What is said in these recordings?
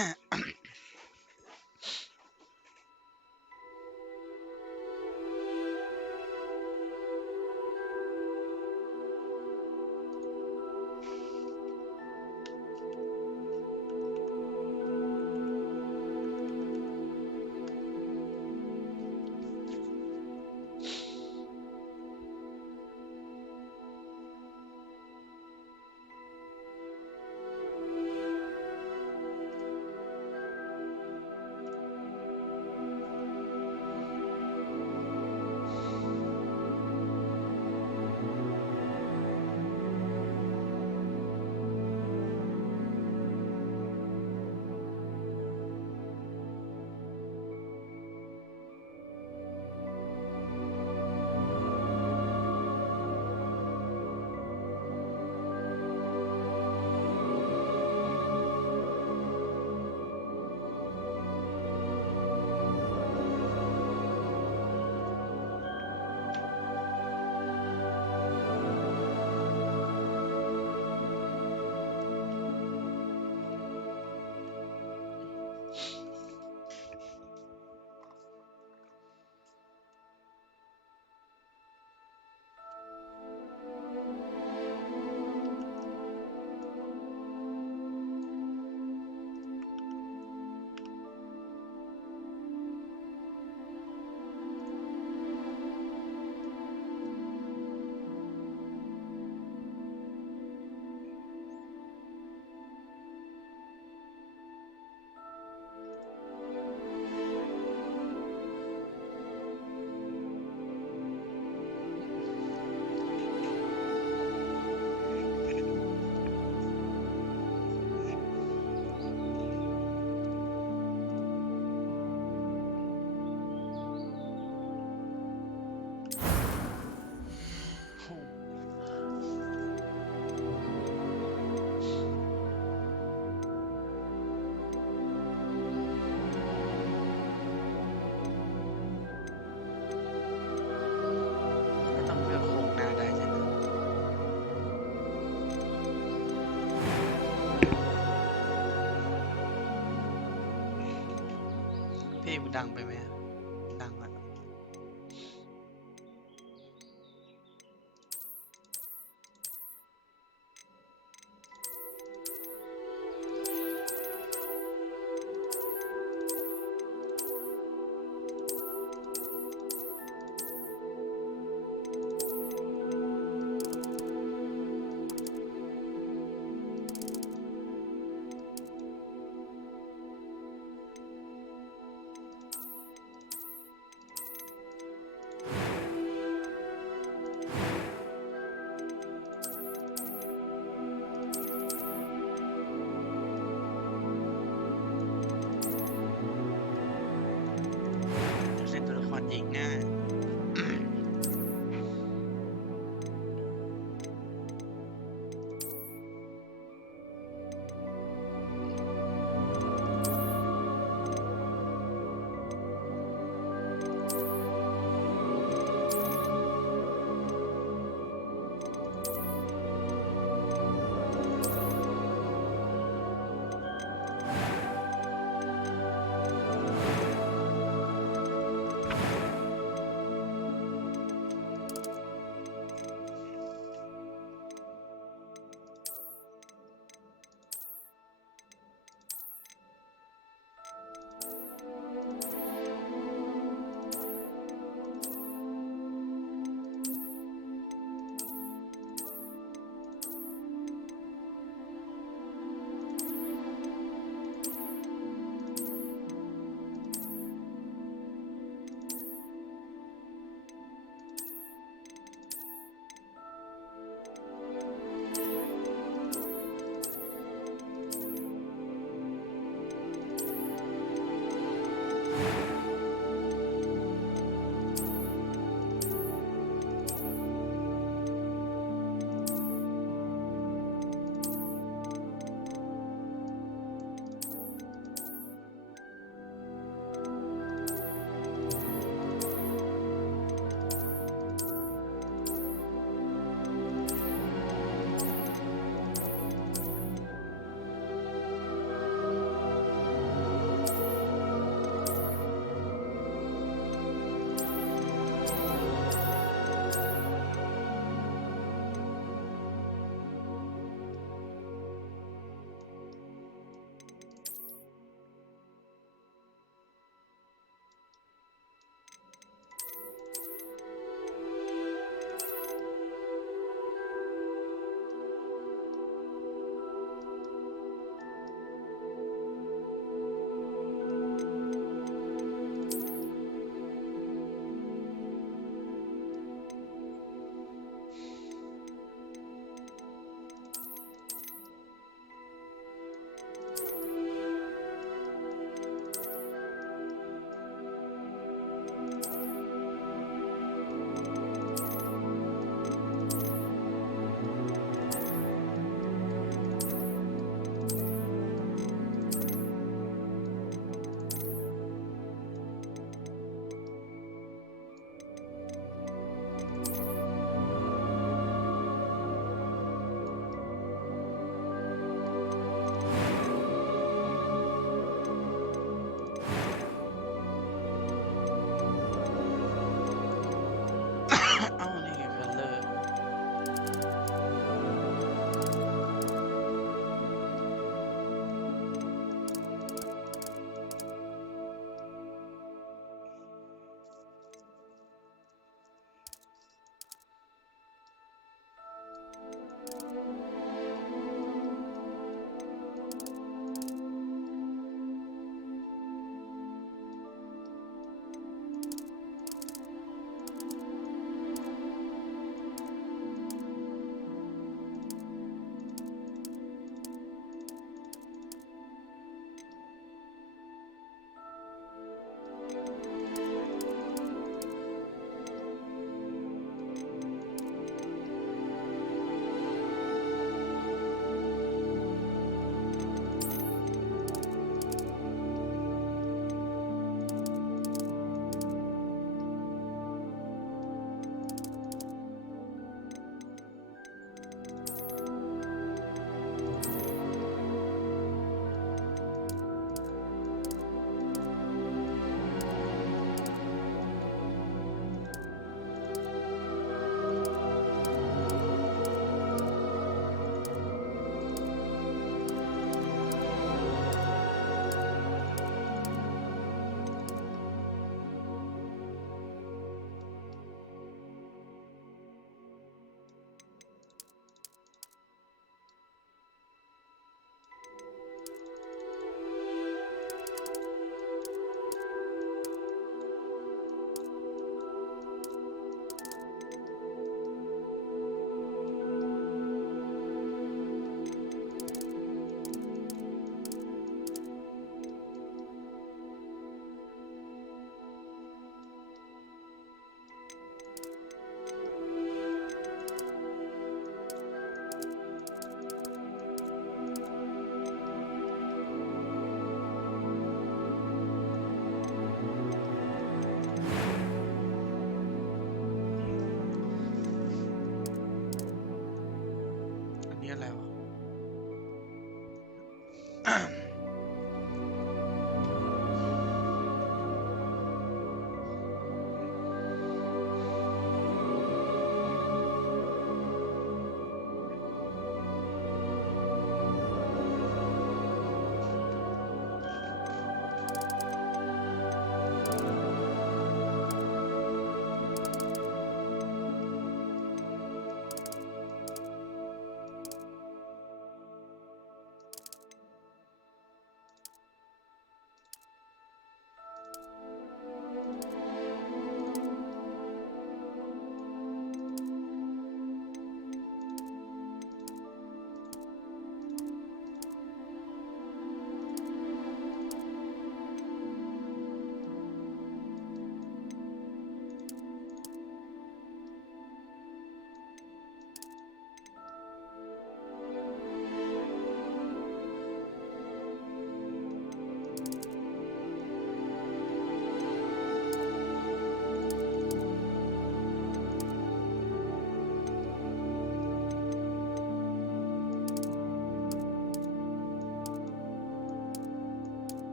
ก็ต้องเลือกโครงหน้าได้ใช่ไหมพี่มันดังไปไหมอะดังอะ เล่นตัวละครหญิงง่าย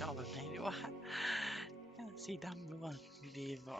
จะเอาแบบไหนดีวะสีดำหรือว่าดีบ่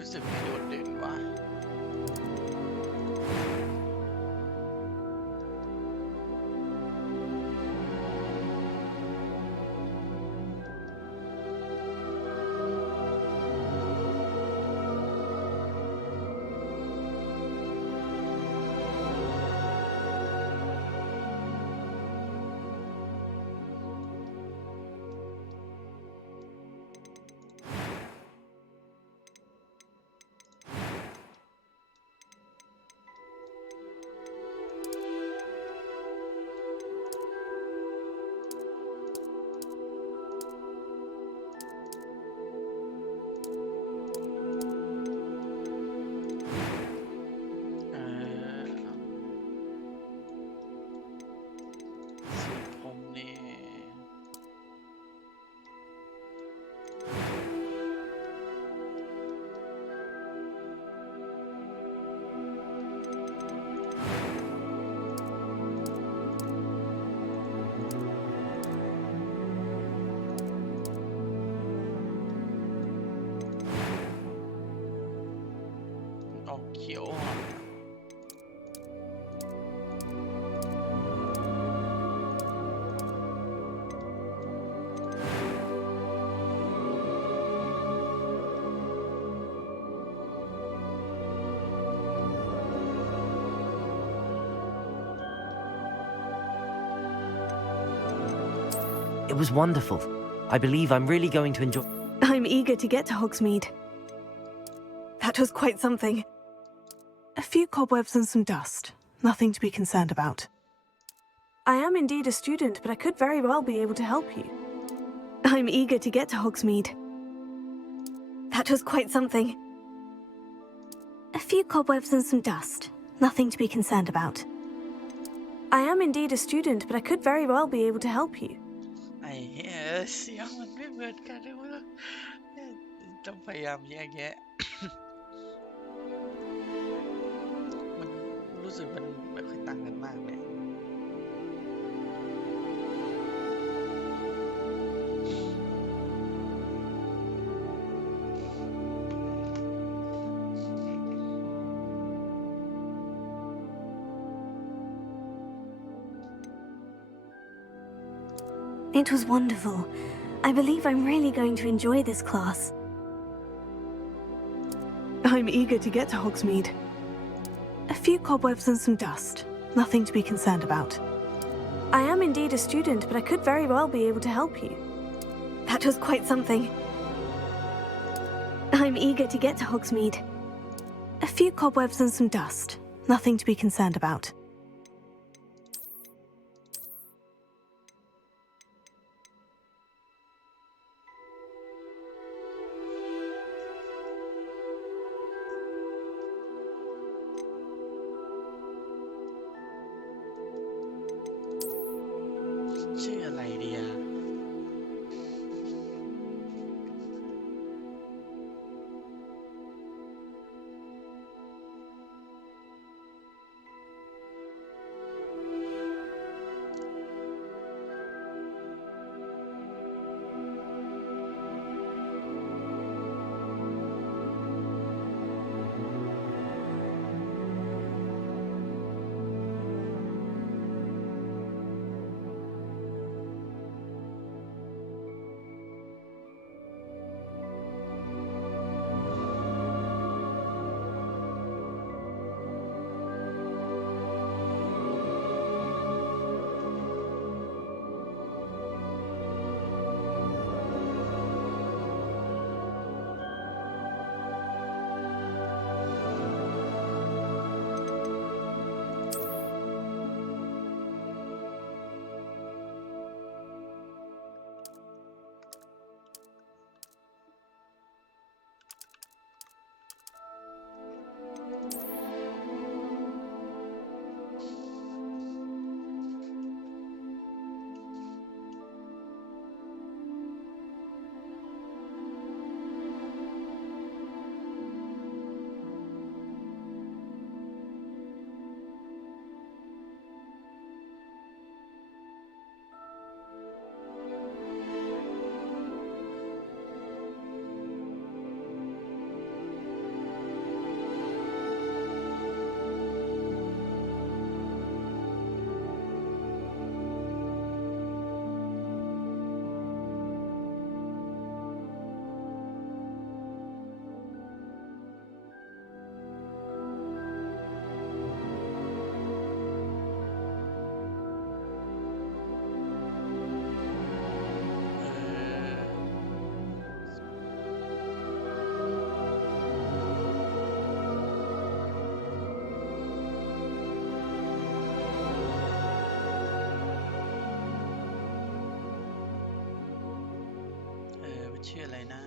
รู้สึกไม่โดดเด่นวะ It was wonderful. I believe I'm really going to enjoy... I'm eager to get to Hogsmeade. That was quite something. A few cobwebs and some dust. Nothing to be concerned about. I am indeed a student, but I could very well be able to help you. I'm eager to get to Hogsmeade. That was quite something. A few cobwebs and some dust. Nothing to be concerned about. I am indeed a student, but I could very well be able to help you. ไอ้เหี้ยเสียงมันไม่เหมือนกันเลยว่าต้องพยายามแยกแยะ มันรู้สึกมันไม่ค่อยต่างกันมากเลยIt was wonderful. I believe I'm really going to enjoy this class. I'm eager to get to Hogsmeade. A few cobwebs and some dust. Nothing to be concerned about. I am indeed a student, but I could very well be able to help you. That was quite something. I'm eager to get to Hogsmeade. A few cobwebs and some dust. Nothing to be concerned about.ชื่ออะไรดีอ่ะมันชื่ออะไรนะ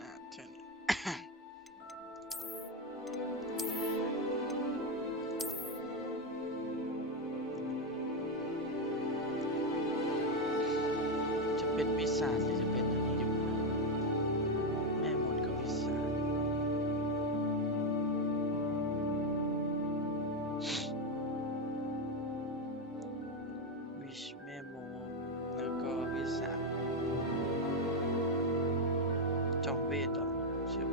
นอาเชิญจะเป็นวิสาหรือจะเป็นอันนี้ดีกว่าแม่มดกับวิสาหวิชแม่มดแล้วก็วิสาหจอมเวทเหรอใช่ไหม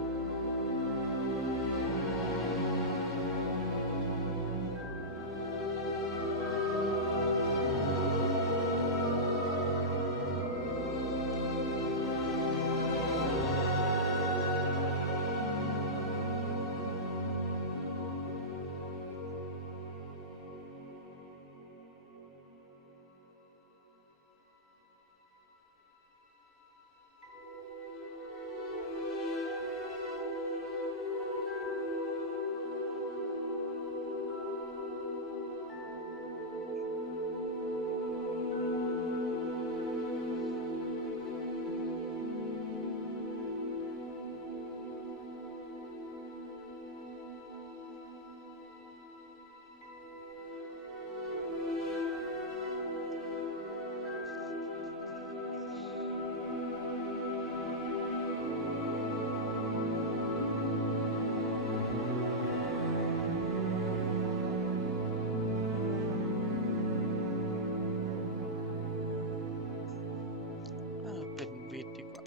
เป็นวิทย์ดีกว่า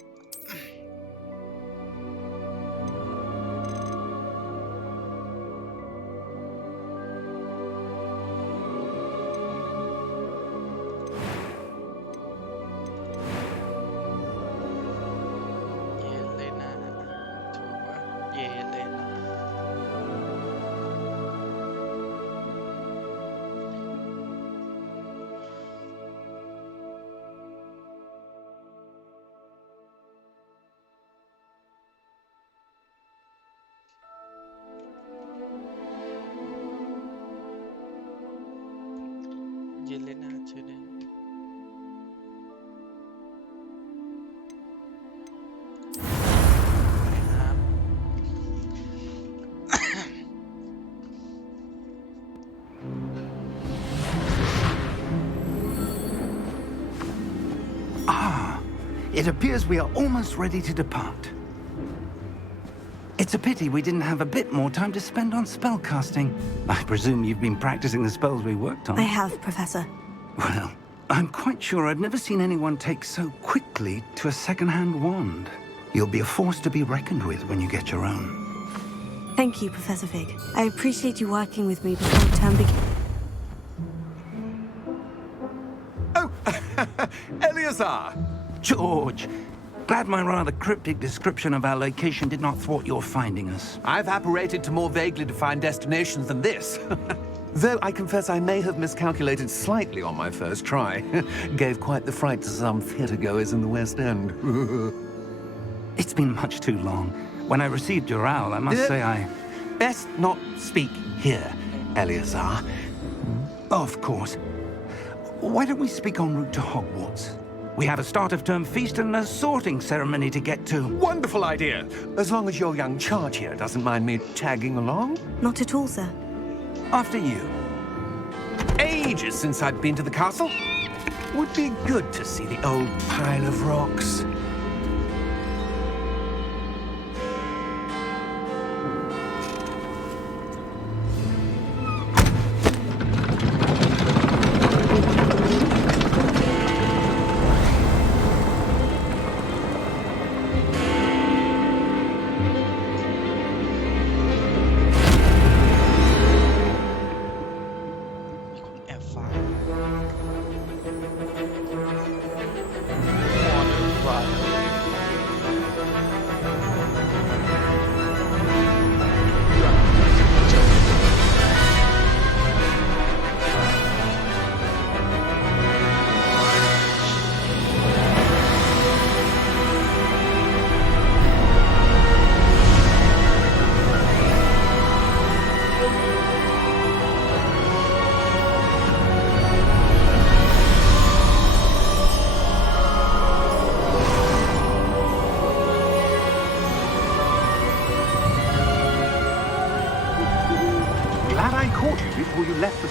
เยเลนาถูกป่ะเยเลนาเยเลนาเชิญเลยครับ Ah, it appears we are almost ready to depart. It's a pity we didn't have a bit more time to spend on spellcasting. I presume you've been practicing the spells we worked on. I have, Professor. Well, I'm quite sure I've never seen anyone take so quickly to a second-hand wand. You'll be a force to be reckoned with when you get your own. Thank you, Professor Fig. I appreciate you working with me before the term begins. Oh, Eleazar! George, glad my rather cryptic description of our location did not thwart your finding us. I've apparated to more vaguely defined destinations than this. Though I confess I may have miscalculated slightly on my first try. Gave quite the fright to some theatre-goers in the West End. It's been much too long. When I received your owl, I must say I... Best not speak here, Eleazar. Of course. Why don't we speak en route to Hogwarts? We have a start-of-term feast and a sorting ceremony to get to. Wonderful idea! As long as your young charge here doesn't mind me tagging along. Not at all, sir. After you. Ages since I've been to the castle. Would be good to see the old pile of rocks.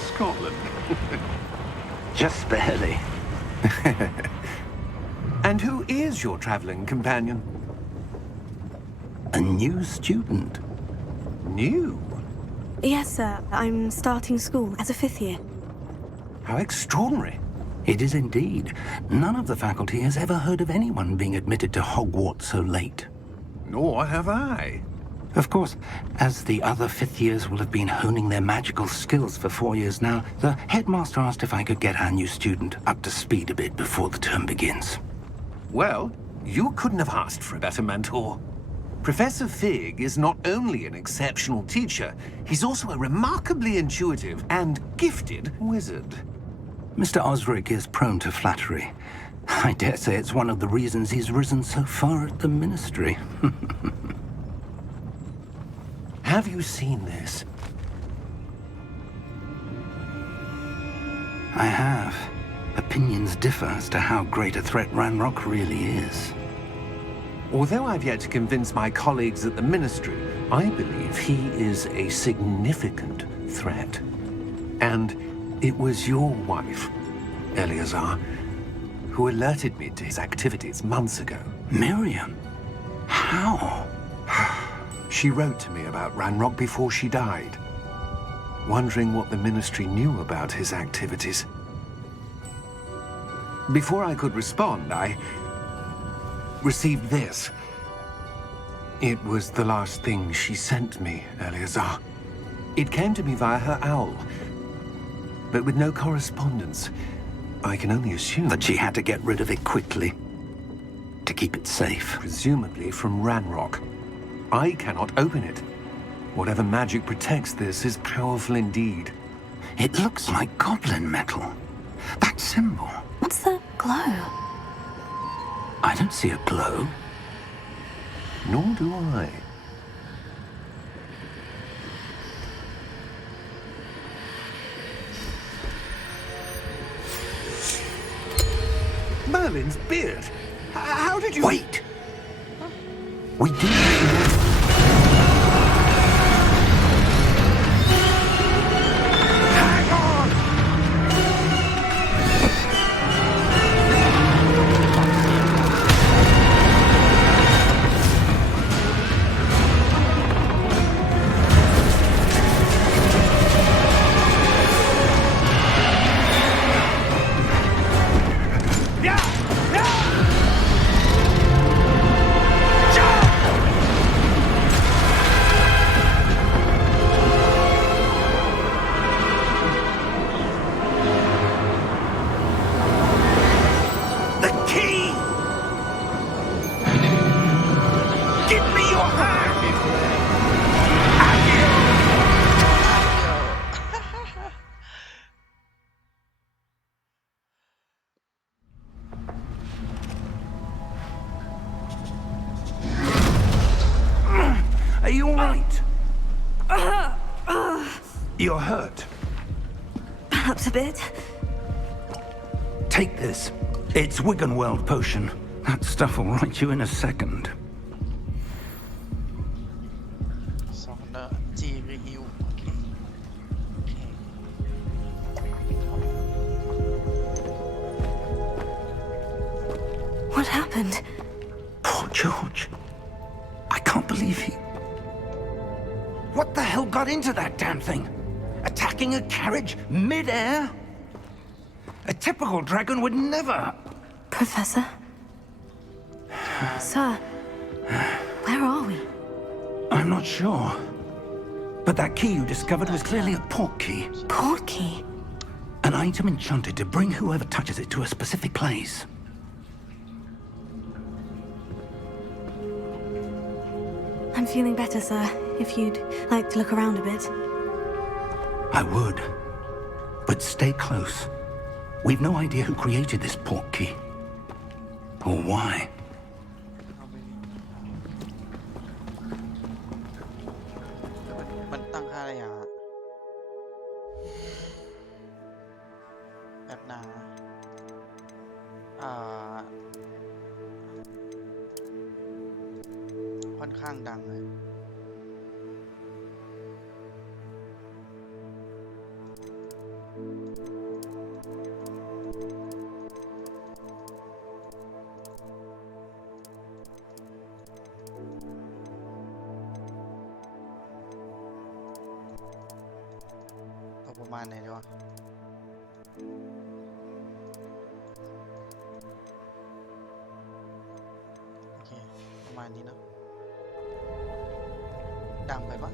Scotland. Just barely. And who is your traveling companion? A new student. New? Yes, sir. I'm starting school as a 5th year. How extraordinary. It is indeed. None of the faculty has ever heard of anyone being admitted to Hogwarts so late. Nor have I. Of course, as the other 5th years will have been honing their magical skills for 4 years now, the headmaster asked if I could get our new student up to speed a bit before the term begins. Well, you couldn't have asked for a better mentor. Professor Fig is not only an exceptional teacher, he's also a remarkably intuitive and gifted wizard. Mr. Osric is prone to flattery. I dare say it's one of the reasons he's risen so far at the ministry. Have you seen this? I have. Opinions differ as to how great a threat Ranrock really is. Although I've yet to convince my colleagues at the ministry, I believe he is a significant threat. And it was your wife, Eleazar, who alerted me to his activities months ago. Miriam? How? She wrote to me about Ranrock before she died, wondering what the ministry knew about his activities. Before I could respond, I received this. It was the last thing she sent me, Eleazar. It came to me via her owl, but with no correspondence. I can only assume That she had to get rid of it quickly. To keep it safe. presumably from Ranrock. I cannot open it. Whatever magic protects this is powerful indeed. It looks like goblin metal. That symbol. What's the glow? I don't see a glow. Nor do I. Merlin's beard. How did you... Wait! We do. Hang on! The key! Give me your hand! Are you all right? You're hurt. Perhaps a bit. Take this. It's Wiggenweld potion. That stuff will right you in a second. 2เนอะจีรีฮิวโอเคโอเค What happened? Poor George. I can't believe he... What the hell got into that damn thing? Attacking a carriage mid-air? A typical dragon would never... Professor? Sir, where are we? I'm not sure. But that key you discovered was clearly a port key. Port key? An item enchanted to bring whoever touches it to a specific place. I'm feeling better, sir. If you'd like to look around a bit. I would. But stay close. We've no idea who created this port key. Or why. มันตั้งค่าอะไรอ่ะแบบนาค่อนข้างดังเลย มาณไหนดีวะโอเคประมาณนี้เนาะดังไปปะ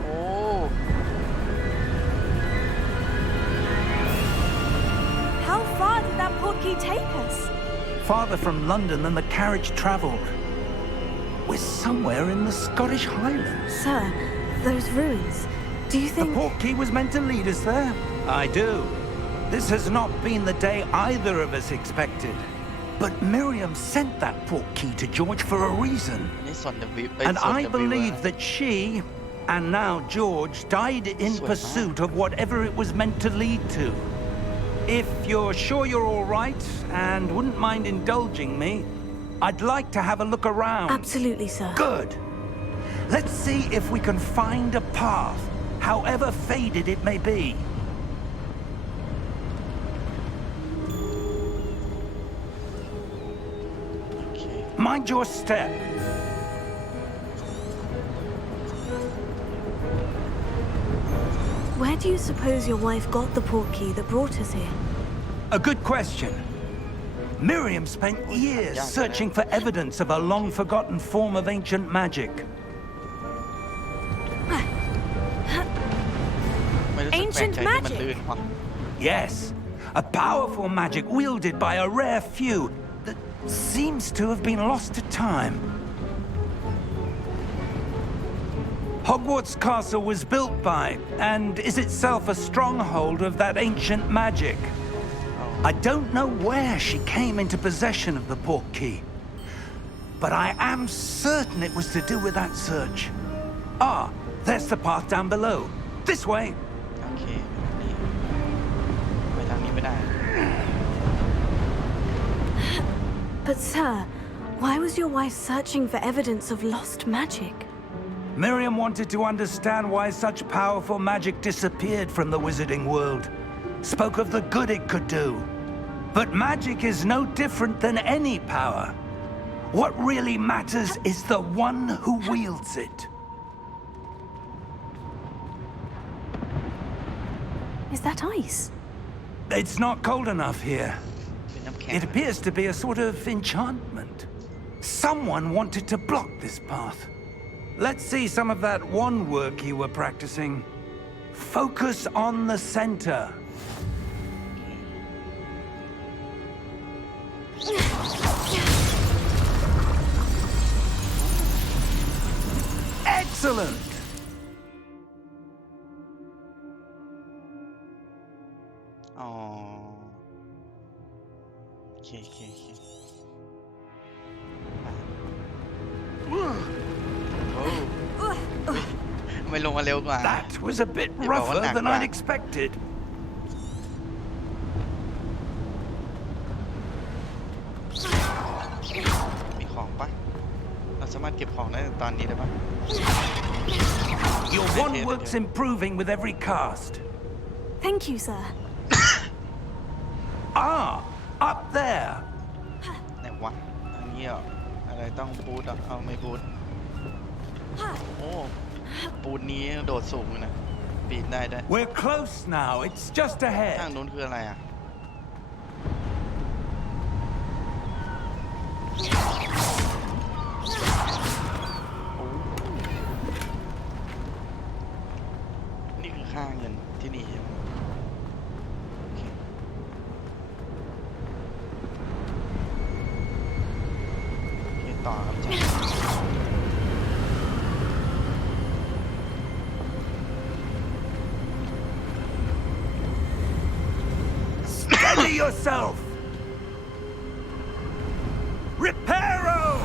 โอ้ How far did that portkey take us? Farther from London than the carriage travelled. We're somewhere in the Scottish Highlands. Sir, those ruins. Do you The think... portkey was meant to lead us there? I do. This has not been the day either of us expected. But Miriam sent that portkey to George for a reason. นี่ส่วน W And I believe that she, and now George, died in pursuit of whatever it was meant to lead to. If you're sure you're all right and wouldn't mind indulging me, I'd like to have a look around. Absolutely, sir. Good. Let's see if we can find a path, however faded it may be. Okay. Mind your step. Where do you suppose your wife got the portkey that brought us here? A good question. Miriam spent years searching for evidence of a long-forgotten form of ancient magic. ไม่รู้สึกแปลก Ancient ใจที่มัน magic ลื่นวะ Yes, a powerful magic wielded by a rare few that seems to have been lost to time. Hogwarts Castle was built by, and is itself a stronghold of that ancient magic. I don't know where she came into possession of the portkey, but I am certain it was to do with that search. Ah, there's the path down below. This way. โอเคไปทางนี้ไม่ได้ But, sir, why was your wife searching for evidence of lost magic? Miriam wanted to understand why such powerful magic disappeared from the wizarding world. Spoke of the good it could do. But magic is no different than any power. What really matters is the one who wields it. Is that ice? It's not cold enough here. เป็นน้ำแข็ง It appears to be a sort of enchantment. Someone wanted to block this path. Let's see some of that wand work you were practicing. Focus on the center. Excellent! อ๋อโอเคโอเคโอเคโอ้ไม่ลงมาเร็วกว่า That was a bit rougher than I'd expected. มีของปะเราสามารถเก็บของได้ตอนนี้ได้ปะ Your wand work's improving with every cast. Thank you, sir. Ah, up there. ไหนวะอันนี้เหรออะไรต้องบูทอ่ะเอาไม่บูทโอ้ปูนนี้โดดสูงนะปีนได้ด้วย We're close now. It's just ทาง ahead. นู้นคืออะไรอ่ะนี่คือค่าเงินที่นี่ใช่ไหมโอเคโอเคต่อครับจ้า Steady yourself. Reparo.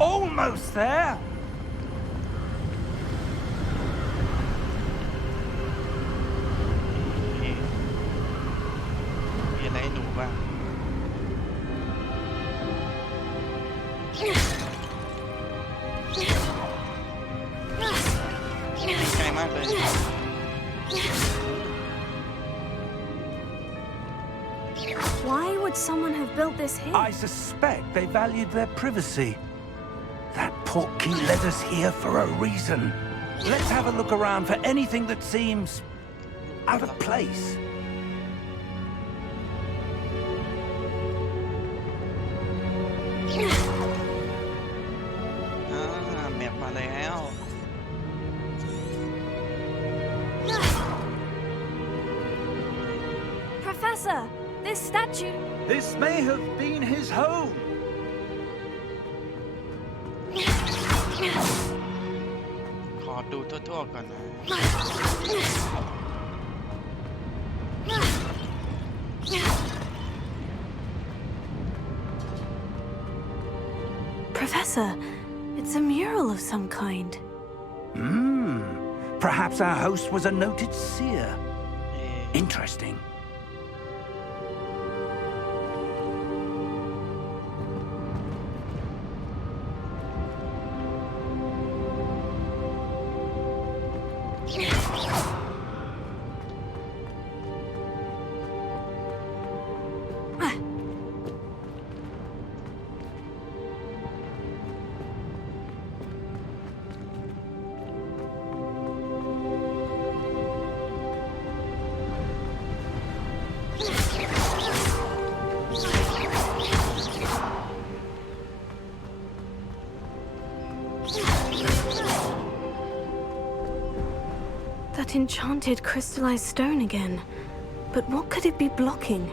Almost there. ไกลมากเลย Why would someone have built this here? I suspect they valued their privacy. That portkey led us here for a reason. Let's have a look around for anything that seems out of place. แมปมาแล้ว Professor, this statue. This may have been his home. ขอดูทั่วๆก่อนนะ Professor, it's a mural of some kind. Perhaps our host was a noted seer. เอ๊ะ Interesting. That enchanted crystallized stone again. But what could it be blocking?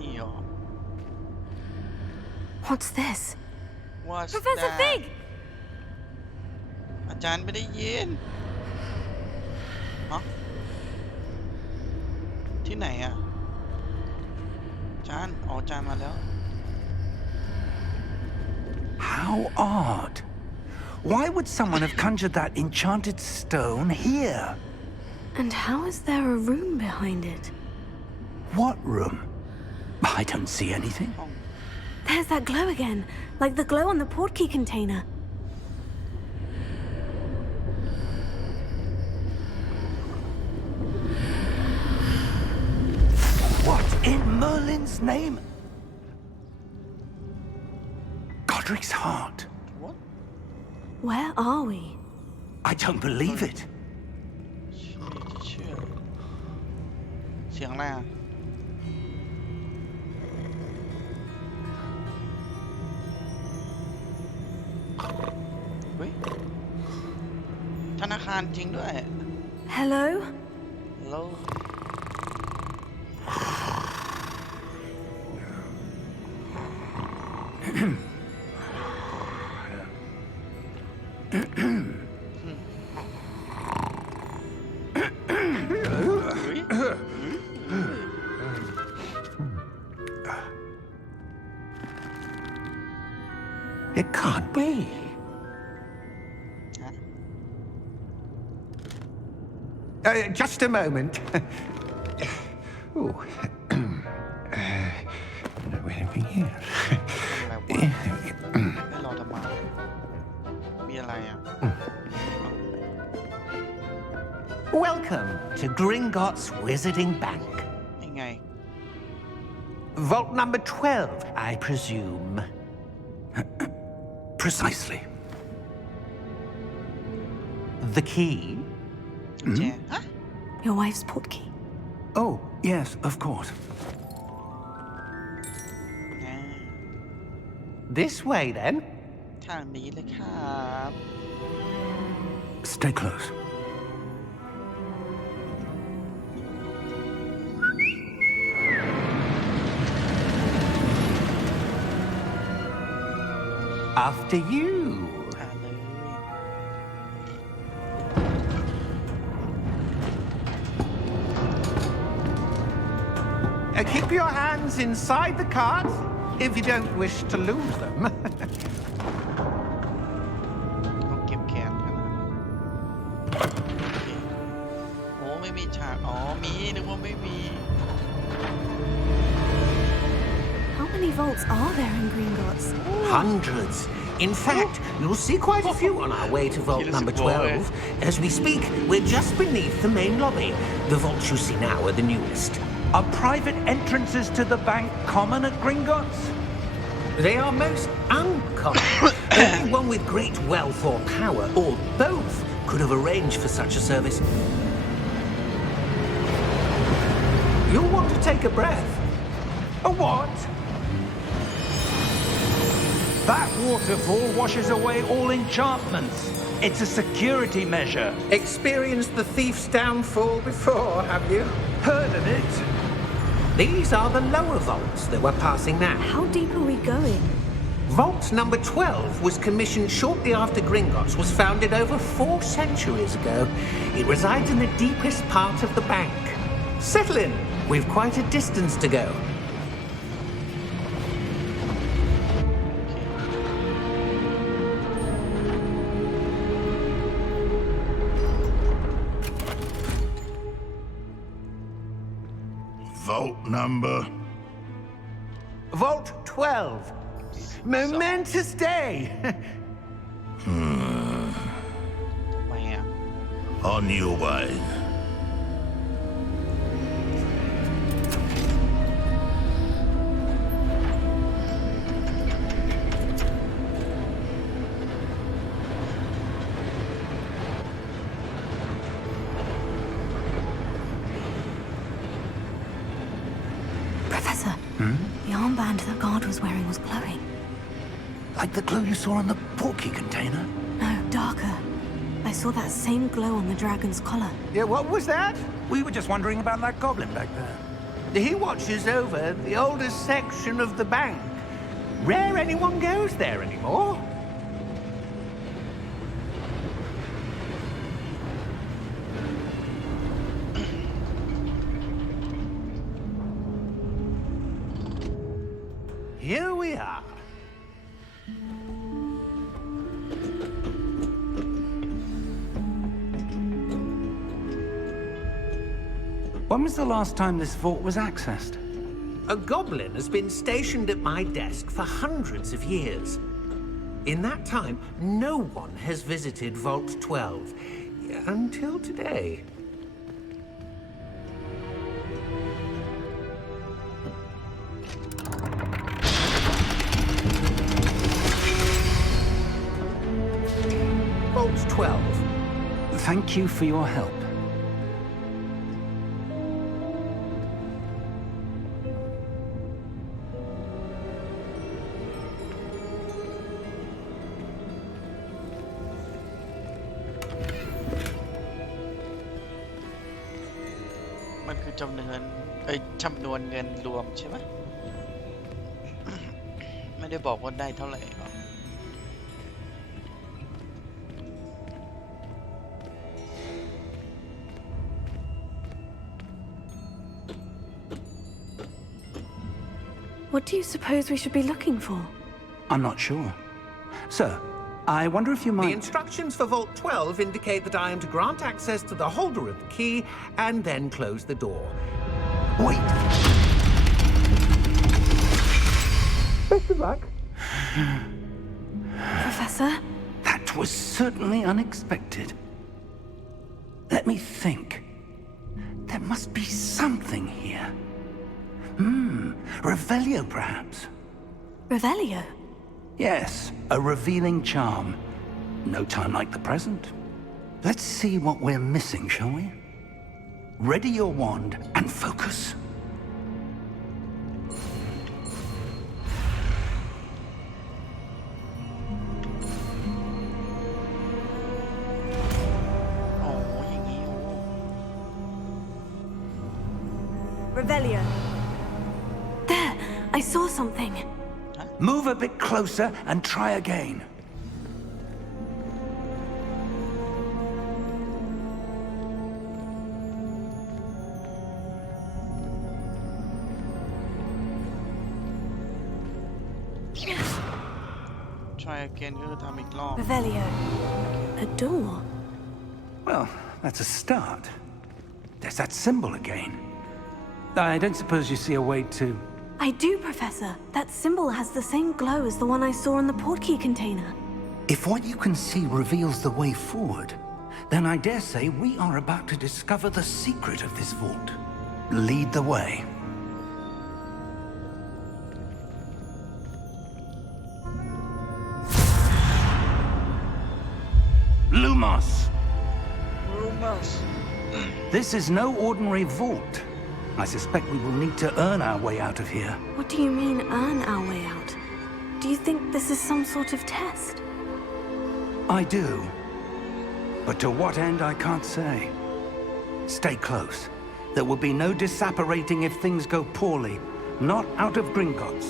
นี่หรอ What's this? What's Professor that? Fig! อาจารย์ไม่ได้ยินฮะที่ไหนอ่ะอาจารย์อาจารย์มาแล้ว How odd. Why would someone have conjured that enchanted stone here? And how is there a room behind it? What room? I don't see anything. ห้อง There's that glow again, like the glow on the portkey container. What in Merlin's name? Godric's heart. What Where are we? I don't believe it. เชื่อเสียงอะไรอ่ะเฮ้ยธนาคารจริงด้วย Hello? แล้ว It can't be. Just a moment. Oh. Anything here? ให้รอทำไมมีอะไรอ่ะ Welcome to Gringotts Wizarding Bank. ยังไง Vault number 12, I presume. Precisely. The key? แจฮะ Your wife's portkey. Oh, yes, of course. นะ This way, then. ทางนี้เลยครับ Stay close. After you. อ่านเลย Keep your hands inside the cart if you don't wish to lose them. ต้องเก็บแขนกันนะโอ้ไม่มีฉาก อ๋อ มี นึกว่าไม่มี How many many vaults are there in Gringotts? Hundreds. In fact, you'll see quite a few on our way to vault number 12. As we speak, we're just beneath the main lobby. The vaults you see now are the newest. Are private entrances to the bank common at Gringotts? They are most uncommon. Only one with great wealth or power, or both, could have arranged for such a service. You'll want to take a breath. A what? That waterfall washes away all enchantments. It's a security measure. Experienced the thief's downfall before, have you? Heard of it? These are the lower vaults that we're passing now. How deep are we going? Vault number 12 was commissioned shortly after Gringotts was founded over 4 centuries ago. It resides in the deepest part of the bank. Settle in. We've quite a distance to go. Vault number. Vault 12. Momentous day. ทำไมอ่ะ On your way. Professor, the armband the guard was wearing was glowing. Like the glow you saw on the porky container? No, darker. I saw that same glow on the dragon's collar. Yeah, what was that? We were just wondering about that goblin back there. He watches over the oldest section of the bank. Rare anyone goes there anymore. Here we are. When was the last time this vault was accessed? A goblin has been stationed at my desk for hundreds of years. In that time, no one has visited Vault 12 until today. Vault 12. Thank you for your help.มันคือจำนวนเงินรวมใช่ไหม ไม่ได้บอกว่าได้เท่าไหร่หรอก What do you suppose we should be looking for? I'm not sure. Sir, I wonder if you The might... instructions for Vault 12 indicate that I am to grant access to the holder of the key and then close the door. Wait! Best of luck. Professor? That was certainly unexpected. Let me think. There must be something here. Revelio, perhaps? Revelio? Yes, a revealing charm. No time like the present. Let's see what we're missing, shall we? Ready your wand and focus. Revelio. There! I saw something. Move a bit closer and try again. Try again ก็คือทำอีกรอบ Revelio. A door. Well, that's a start. There's that symbol again. I don't suppose you see a way to... I do, Professor. That symbol has the same glow as the one I saw in the portkey container. If what you can see reveals the way forward, then I dare say we are about to discover the secret of this vault. Lead the way. Lumos! This is no ordinary vault. I suspect we will need to earn our way out of here. What do you mean, earn our way out? Do you think this is some sort of test? I do. But to what end, I can't say. Stay close. There will be no disapparating if things go poorly. Not out of Gringotts.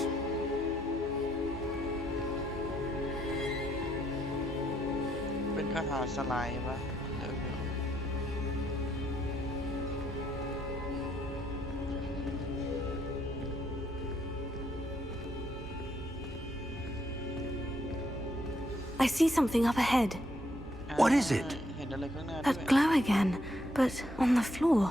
เป็นคาถาสไลด์ปะI see something up ahead. What is it? เห็นอะไรข้างหน้าด้วย That glow again, but on the floor.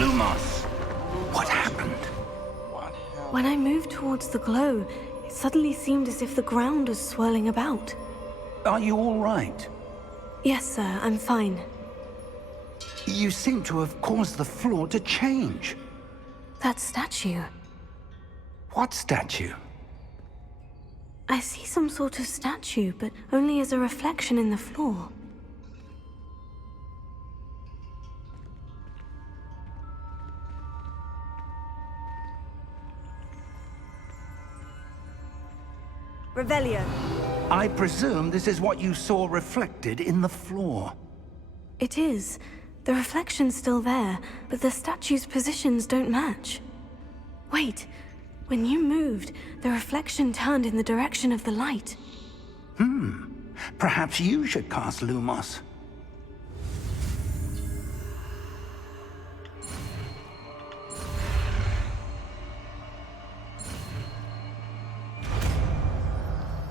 Lumos! What happened? What hell? When I moved towards the glow, it suddenly seemed as if the ground was swirling about. Are you all right? Yes, sir, I'm fine. You seem to have caused the floor to change. That statue. What statue? I see some sort of statue, but only as a reflection in the floor. Revelio. I presume this is what you saw reflected in the floor. It is. The reflection's still there, but the statue's positions don't match. Wait. When you moved, the reflection turned in the direction of the light. Perhaps you should cast Lumos.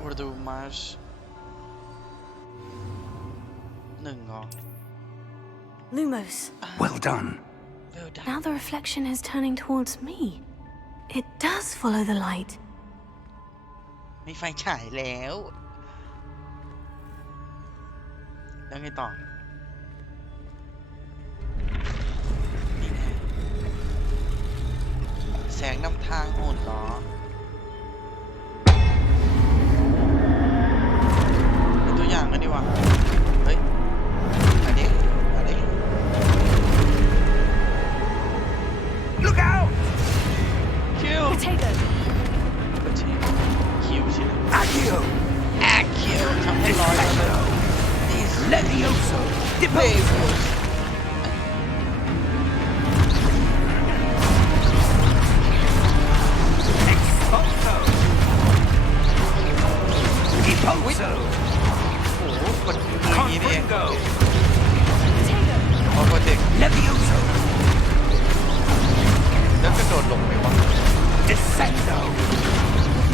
Or do Marsh 1 เหรอ Lumos. Well done. Well done. Now the reflection is turning towards me. It does follow the light. มีไฟฉายแล้ว แล้วไงต่อ นี่ไง แสงนำทางโหดเหรอ เป็นตัวอย่างกันดีกว่า เฮ้ยมาดิมาดิ Look out! คิว Potato. คิวใช่ไหม Accio! แอคคิวทำให้ลอยมาเลย Levioso! เฮ้ย Expulso! Expulso! โอ้โหกดมืออย่างนี้นี่เอง Confringo! พอโปรเจกต์ Levioso! แล้วกระโดดลงไปวะ Descendo!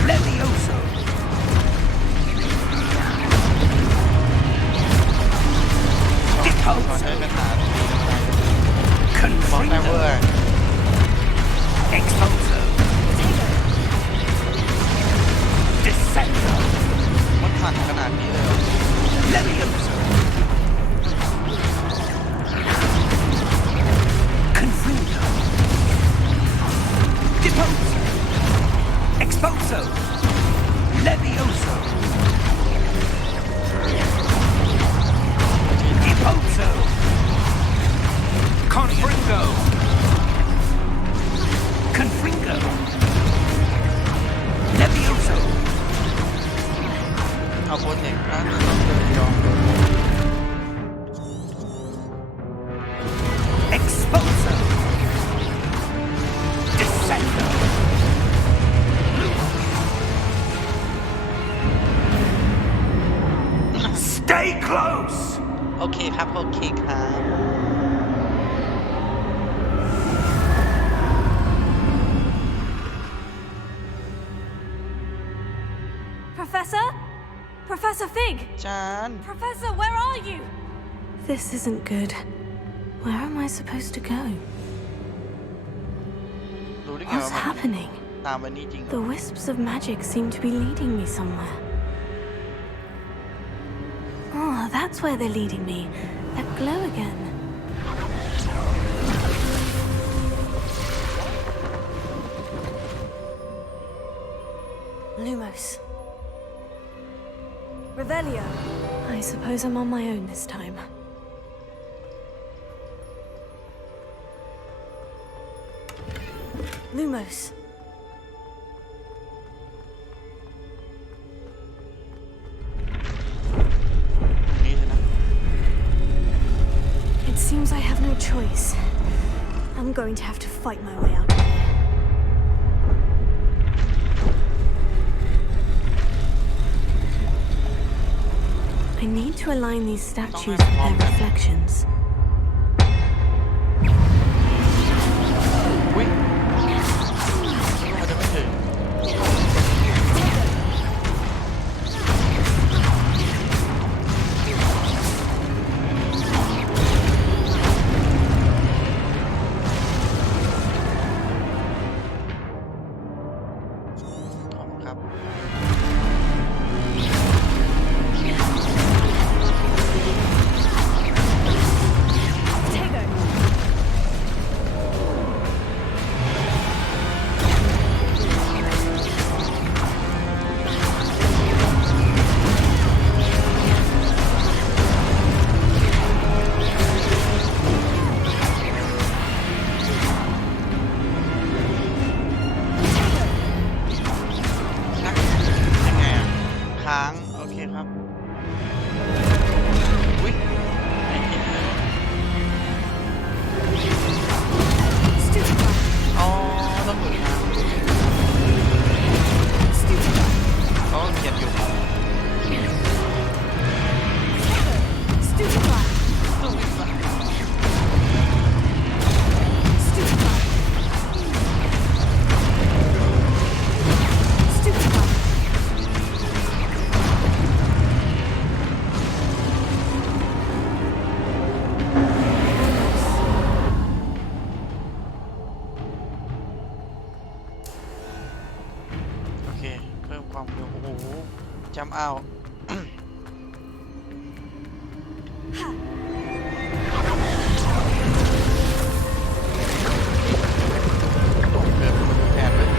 Levioso! ขอ Expulso! ใช้คาถาบอกได้เวอ Confringo! ร์ Expulso! Descendo! มันสั่นขนาดนี้เลยเหรอ Levioso! Confringo! Deposo! Expulso! Levioso! Deposo! Confringo! Confringo! Levioso! เอาโปรเจกต์นะยอม Expulso! Descendo! Stay close! โอเคครับ โอเคครับ Professor? Professor Fig? จาน Professor, where are you? This isn't good. Where am I supposed to go? รู้ได้ไง What's ว่ามัน happening? ตามวันนี้จริง The wisps of magic seem to be leading me somewhere. Oh, that's where they're leading me. That glow again. Lumos. Revelio. I suppose I'm on my own this time. Lumos. It seems I have no choice. I'm going to have to fight my way out of here. I need to align these statues with their reflections. อุ้ยมันจะไม่ถึงขอบคุณครับ Tego. jump out เดินมาดูแทนเลย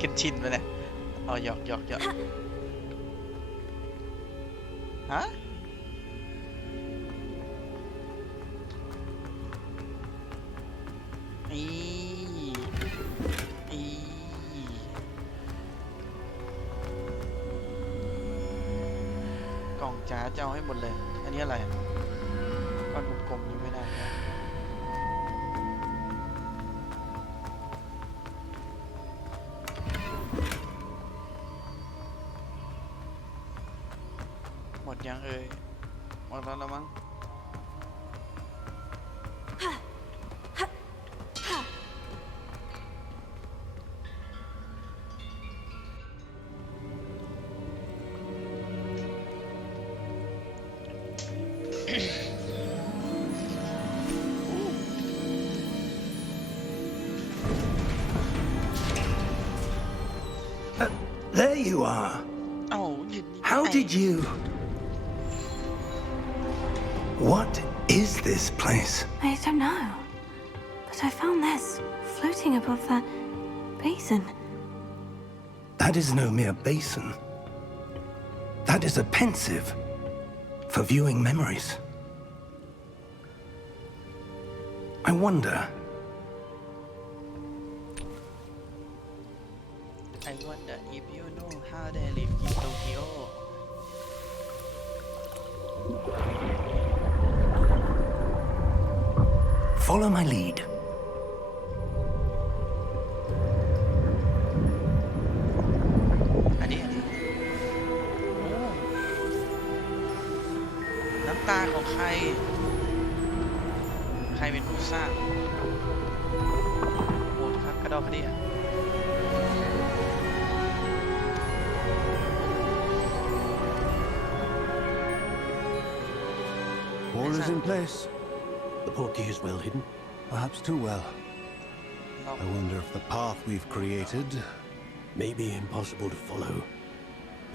กินชินไปเลยอ๋อหยอกฮะกล่องจ้าจะเอาให้หมดเลย อันนี้อะไรก้อนกลมๆนี้ไม่ได้นะหมดยังเอ่ยหมดแล้วมั้งThere you are. เอ้า How did you... What is this place? I don't know. But I found this floating above that basin. That is no mere basin. That is a pensive for viewing memories. I wonder... I wonder if you know how they live in Tokyo. Follow my lead. ตาของใครเป็นผู้สร้างโอ้ครับกระดอกกระเดี่ย All is in place. The portkey is well hidden. Perhaps too well. ล็อก I wonder if the path we've created... May be impossible to follow.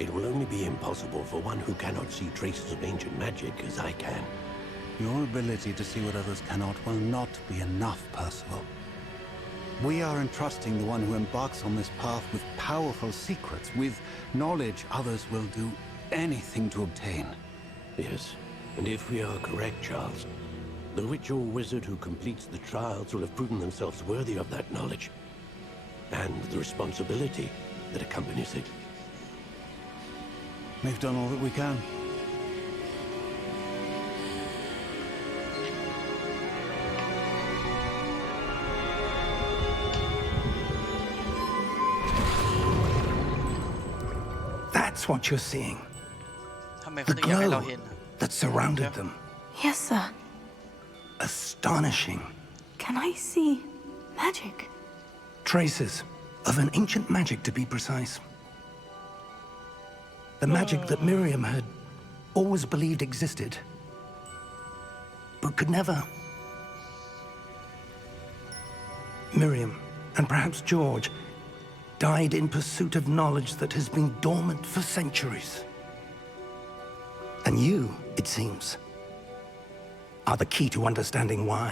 It will only be impossible for one who cannot see traces of ancient magic as I can. Your ability to see what others cannot will not be enough, Percival. We are entrusting the one who embarks on this path with powerful secrets, with knowledge others will do anything to obtain. Yes, and if we are correct, Charles, the witch or wizard who completes the trials will have proven themselves worthy of that knowledge and the responsibility that accompanies it. We've done all that we can. That's what you're seeing. ทำไมเขา The ถึงอยากให้เรา glow เห็น that surrounded them. Yes, sir. Astonishing. Can I see magic? Traces of an ancient magic, to be precise. The magic that Miriam had always believed existed, but could never. Miriam, and perhaps George, died in pursuit of knowledge that has been dormant for centuries. And you, it seems, are the key to understanding why.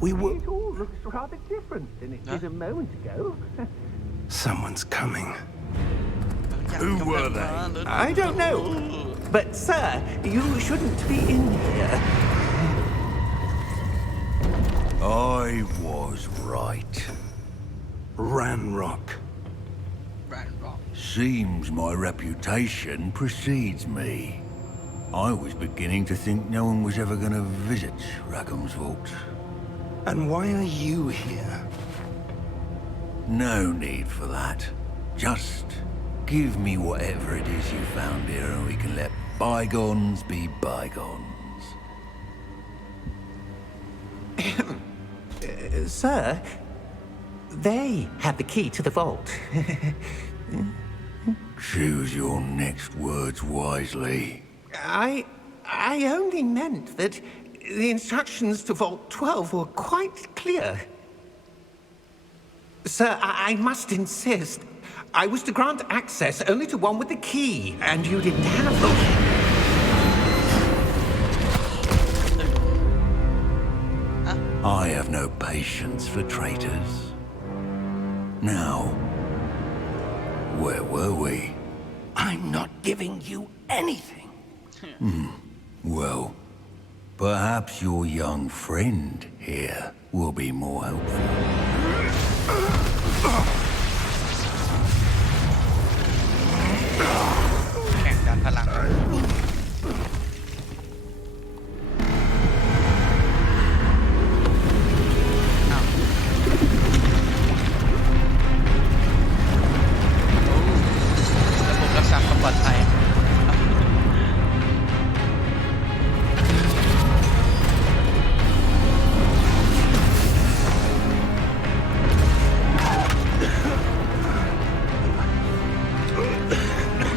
We were... It all looks rather different than it did a moment ago. Someone's coming. Who were they? I don't know. But, sir, you shouldn't be in here. I was right. Ranrock. Seems my reputation precedes me. I was beginning to think no one was ever going to visit Rackham's Vault. And why are you here? No need for that. Just give me whatever it is you found here and we can let bygones be bygones. Sir, they have the key to the vault. Choose your next words wisely. I only meant that the instructions to Vault 12 were quite clear. Sir, I must insist. I was to grant access only to one with the key, and you didn't have them. I have no patience for traitors. Now, where were we? I'm not giving you anything. Well, perhaps your young friend here will be more helpful. แข่งดันพลัง ระบบรักษาความปลอดภัย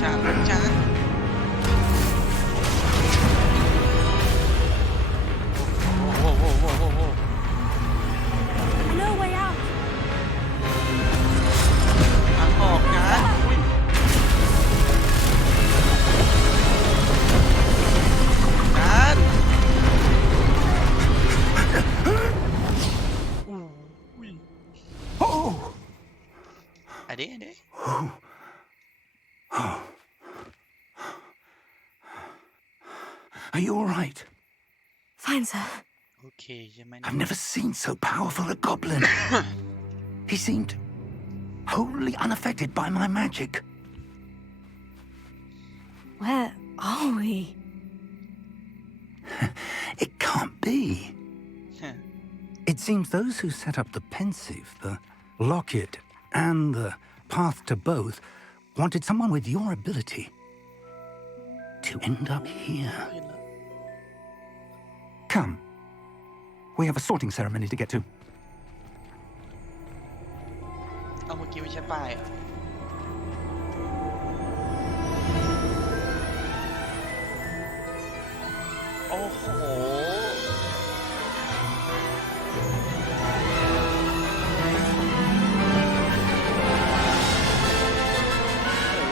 จ้า โอ้โห I know a way out. ทางออกนะอุ้ยการอุ้ย Oh! อันนี้ Are you all right? Fine, sir. โอเคใช่ไหม I've never seen so powerful a goblin. He seemed wholly unaffected by my magic. Where are we? It can't be. It seems those who set up the pensive, the locket, and the path to both wanted someone with your ability to end up here. Come. We have a sorting ceremony to get to. เอาเมื่อกี้ไม่ใช่ป้ายอ่ะโอ้โห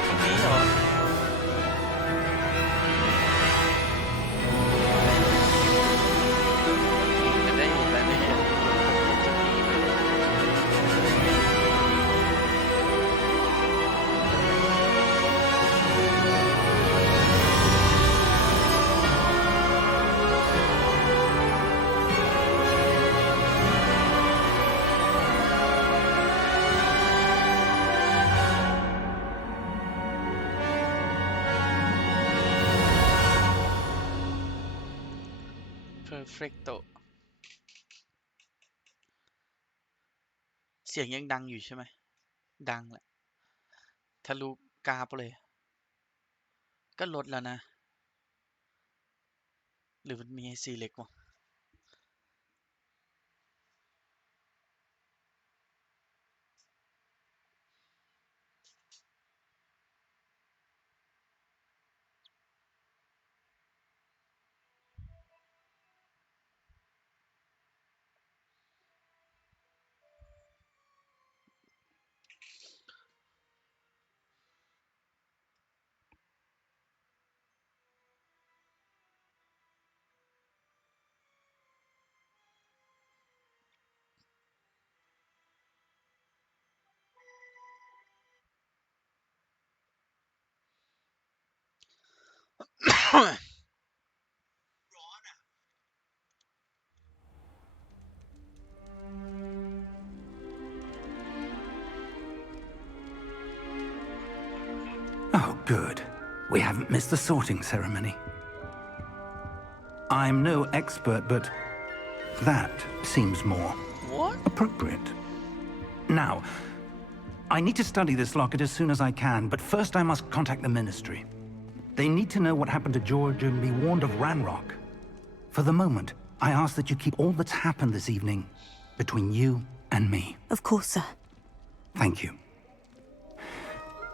ตรงนี้เหรอจะได้เห็นรายละเอียด perfecto เสียงยังดังอยู่ใช่ไหมดังแหละทะลุกราฟเลยก็ลดแล้วนะหรือมันมีไอซีเล็กวะOh, good. We haven't missed the sorting ceremony. I'm no expert, but that seems more appropriate. Now, I need to study this locket as soon as I can, but first I must contact the Ministry. They need to know what happened to George and be warned of Ranrock. For the moment, I ask that you keep all that's happened this evening between you and me. Of course, sir. Thank you.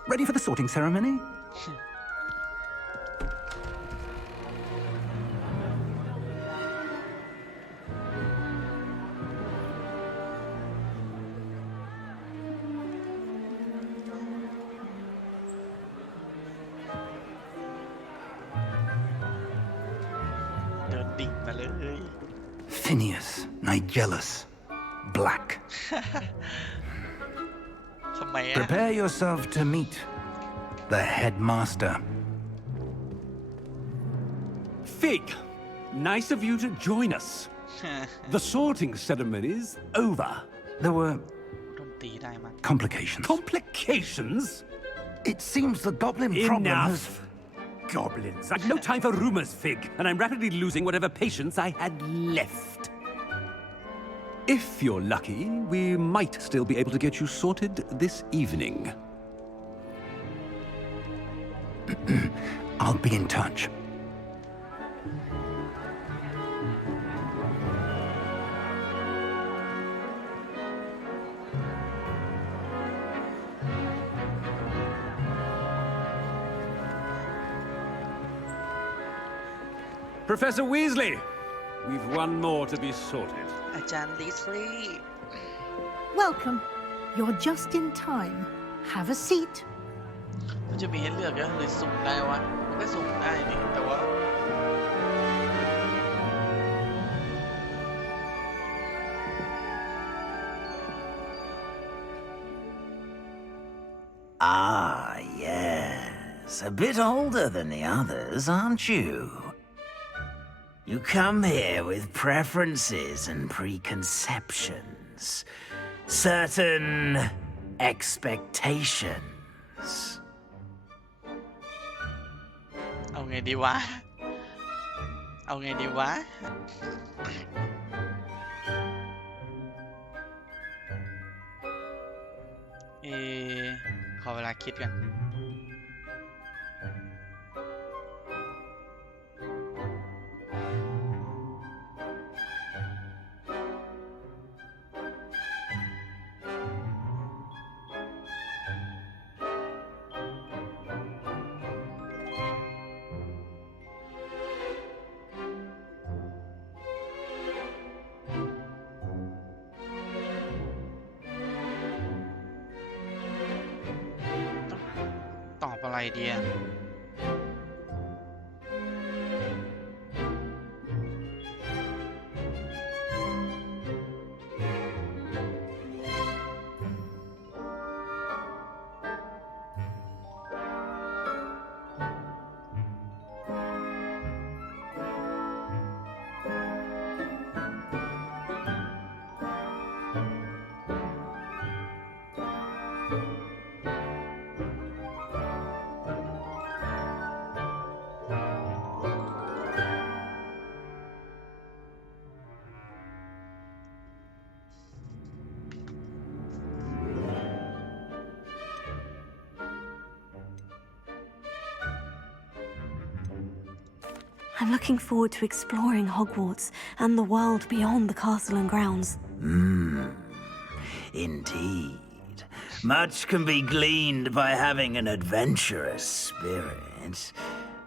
Ready for the sorting ceremony? Phineas, Nigellus, Black. Prepare yourself to meet the headmaster. Fig, nice of you to join us. The sorting ceremony's over. There were complications. Complications? It seems the goblin problem has... Goblins. I've no time for rumors, Fig, and I'm rapidly losing whatever patience I had left. If you're lucky, we might still be able to get you sorted this evening. I'll be in touch. Professor Weasley, we've one more to be sorted. อาจารย์ลิสลีย์ Welcome. You're just in time. Have a seat. มันจะมีให้เลือกนะหรือสุ่มได้วะมันก็สุ่มได้นี่แต่ว่า Ah, yes. A bit older than the others, aren't you? You come here with preferences and preconceptions. Certain expectations. เอาไงดีวะ เอาไงดีวะ ขอเวลาคิดกัน ดีอะ I'm looking forward to exploring Hogwarts and the world beyond the castle and grounds. Indeed. Much can be gleaned by having an adventurous spirit,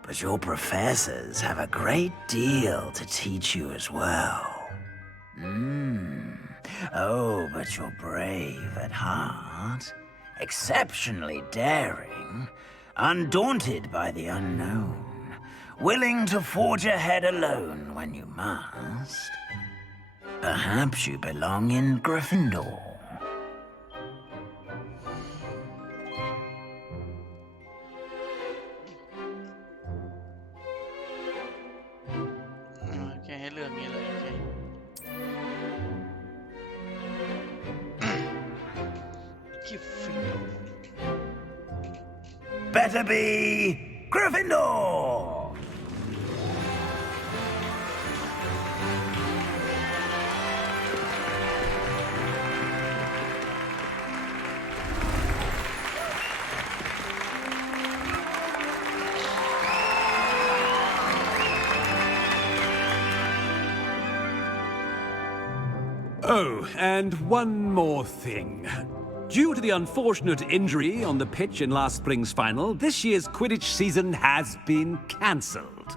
but your professors have a great deal to teach you as well. Oh, but you're brave at heart, exceptionally daring, undaunted by the unknown, willing to forge ahead alone when you must. Perhaps you belong in Gryffindor. โอเคให้เลือกนี้เลยโอเค Gryffindor Better be Gryffindor! Oh, and one more thing. Due to the unfortunate injury on the pitch in last spring's final, this year's Quidditch season has been cancelled.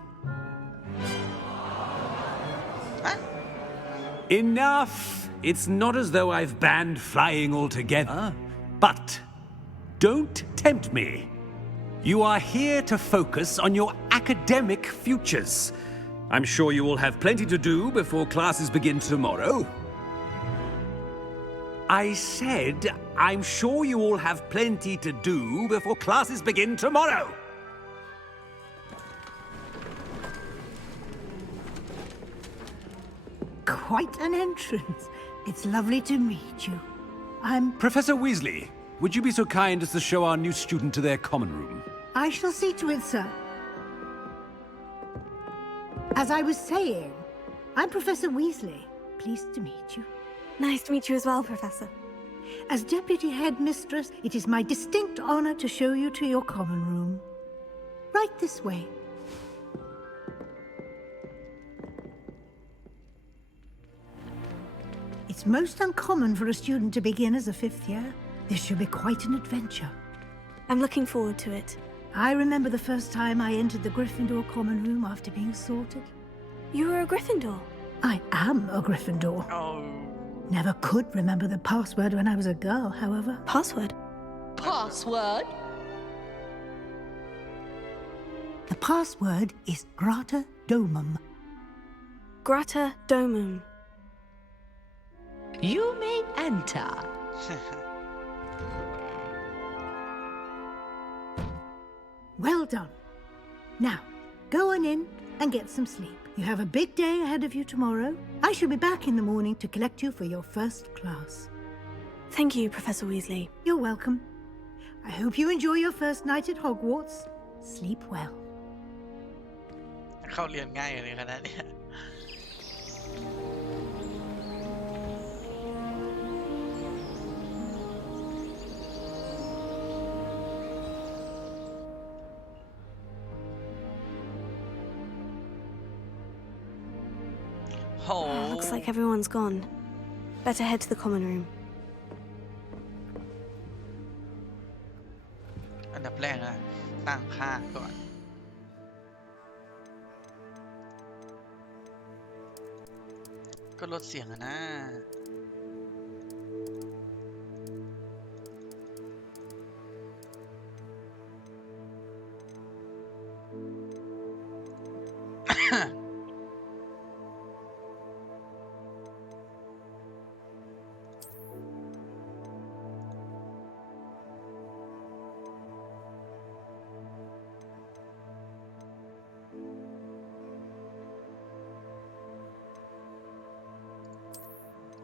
Enough! It's not as though I've banned flying altogether. But don't tempt me. You are here to focus on your academic futures. I'm sure you will have plenty to do before classes begin tomorrow. I said, I'm sure you all have plenty to do before classes begin tomorrow. Quite an entrance. It's lovely to meet you. I'm... Professor Weasley, would you be so kind as to show our new student to their common room? I shall see to it, sir. As I was saying, I'm Professor Weasley. Pleased to meet you. Nice to meet you as well, Professor. As Deputy Headmistress, it is my distinct honor to show you to your common room. Right this way. It's most uncommon for a student to begin as a fifth year. This should be quite an adventure. I'm looking forward to it. I remember the first time I entered the Gryffindor common room after being sorted. You were a Gryffindor? I am a Gryffindor. Oh. Never could remember the password when I was a girl, however. Password? Password? The password is Grata Domum. Grata Domum. You may enter. Well done. Now, go on in and get some sleep. You have a big day ahead of you tomorrow. I shall be back in the morning to collect you for your first class. Thank you, Professor Weasley. You're welcome. I hope you enjoy your first night at Hogwarts. Sleep well. เข้าเรียนง่ายเลยขนาดเนี้ย Looks like everyone's gone. Better head to the common room. อันดับแรกอะตั้งค่าก่อน ก็ลดเสียงอะนะ อ๋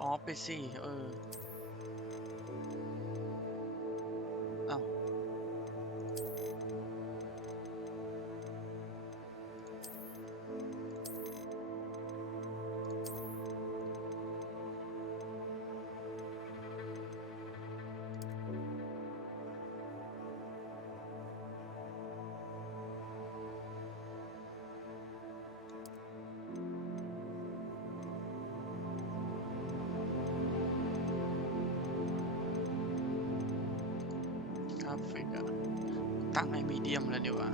อไปสิเอ้ากราฟิกอะตั้งให้มีเดียมแล้วดีกว่า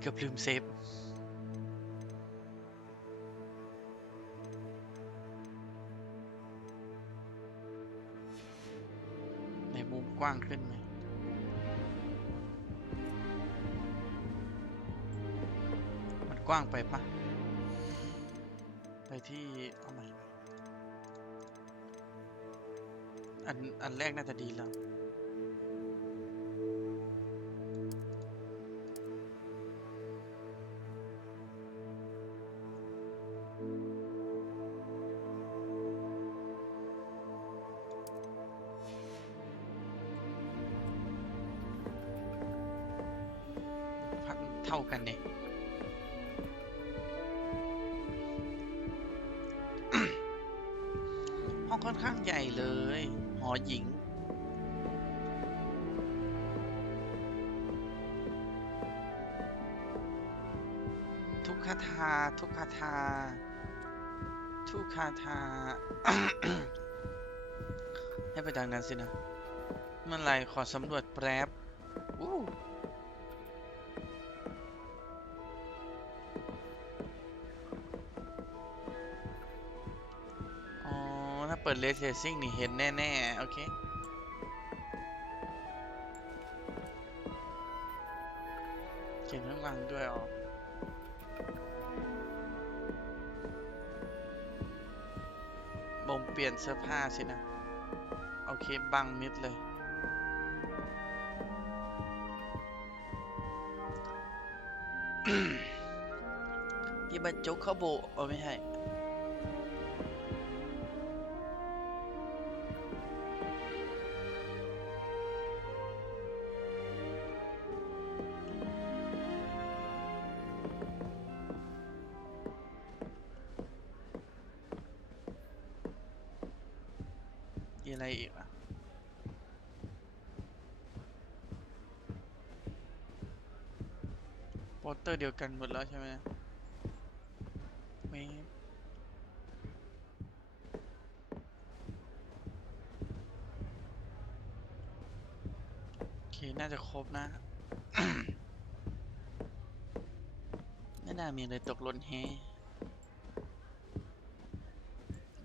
เกือบลืมเซฟในมุมกว้างขึ้นไหมมันกว้างไปปะไปที่เอาใหม่อันแรกน่าจะดีแล้วเท่ากันเนี่ย ห้องค่อนข้างใหญ่เลยหอหญิงทุกคาถาให้ไปทางนั้นสินะเมื่อไรขอสำรวจแป๊บถ้าเปิดเลเซซิ่งนี่เห็นแน่ๆโอเคเขียนข้างหลังด้วยอ๋อบ่มเปลี่ยนเสื้อผ้าสินะโอเคบังมิดเลยที่บรรจุเข้าโบไม่ใช่อะไรอีกอ่ะโปสเตอร์เดียวกันหมดแล้วใช่ไหมไม่โอเคน่าจะครบนะ ไม่น่ามีอะไรตกหล่นแฮ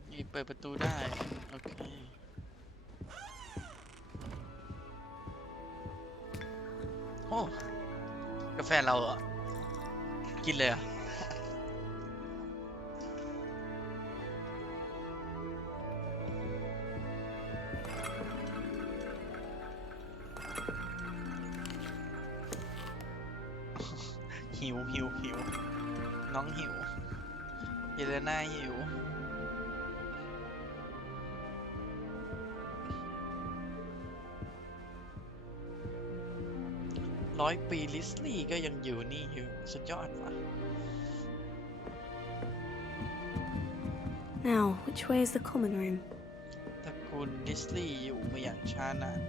นี่เปิดประตูได้โอเคโอ้กาแฟเราอ่ะกินเลยอ่ะหิวน้องหิวเยเลน่าหิว100 ปีลิสลี่ก็ยังอยู่นี่อยู่สุดยอดว่ะ Now, which way is the common room? ตระกูลลิสลี่อยู่มาอย่างช้านาน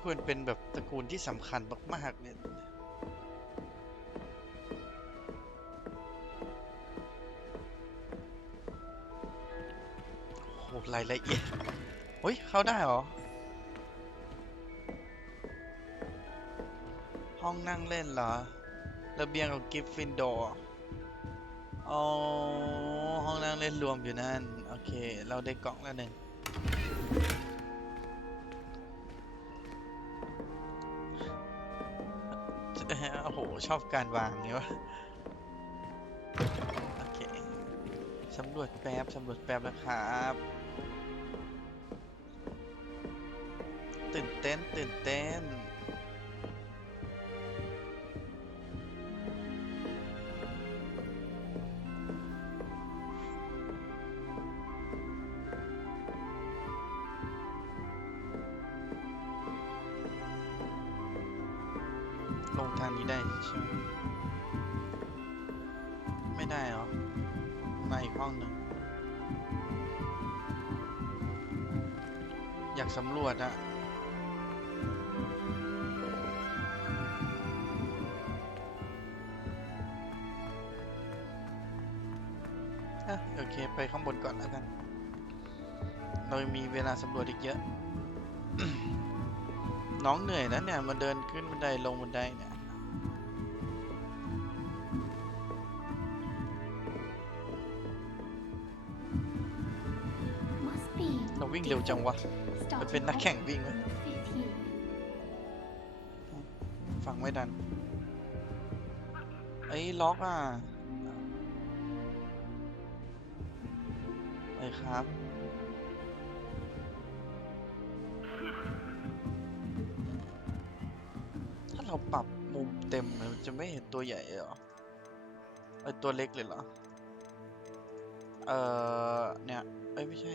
ควรเป็นแบบตระกูลที่สำคัญมากๆเนี่ย รายละเอียดเฮ้ยเข้าได้เหรอห้องนั่งเล่นเหรอระเบียงของกริฟฟินดอร์อ๋อห้องนั่งเล่นรวมอยู่นั่นโอเคเราได้กล่องแล้วหนึ่งโอ้โหชอบการวางไงวะโอเคสำรวจแป๊บนะครับตื่นเต้นลงทางนี้ได้ใช่ไหมไม่ได้เหรอมาอีกห้องหนึ่งอยากสำรวจอะโอเคไปข้างบนก่อนแล้วกันเรามีเวลาสำรวจอีกเยอะ น้องเหนื่อยนะเนี่ยมาเดินขึ้นบันไดลงบันไดเนี่ยเราวิ่งเร็วจังวะมันเป็นนักแข่งวิ่งไหมฟังไม่ดันไอ้ล็อกอ่ะไอ้ครับถ้าเราปรับมุมเต็มมันจะไม่เห็นตัวใหญ่เหรอไอ้ตัวเล็กเลยเหรอเนี่ยไม่ใช่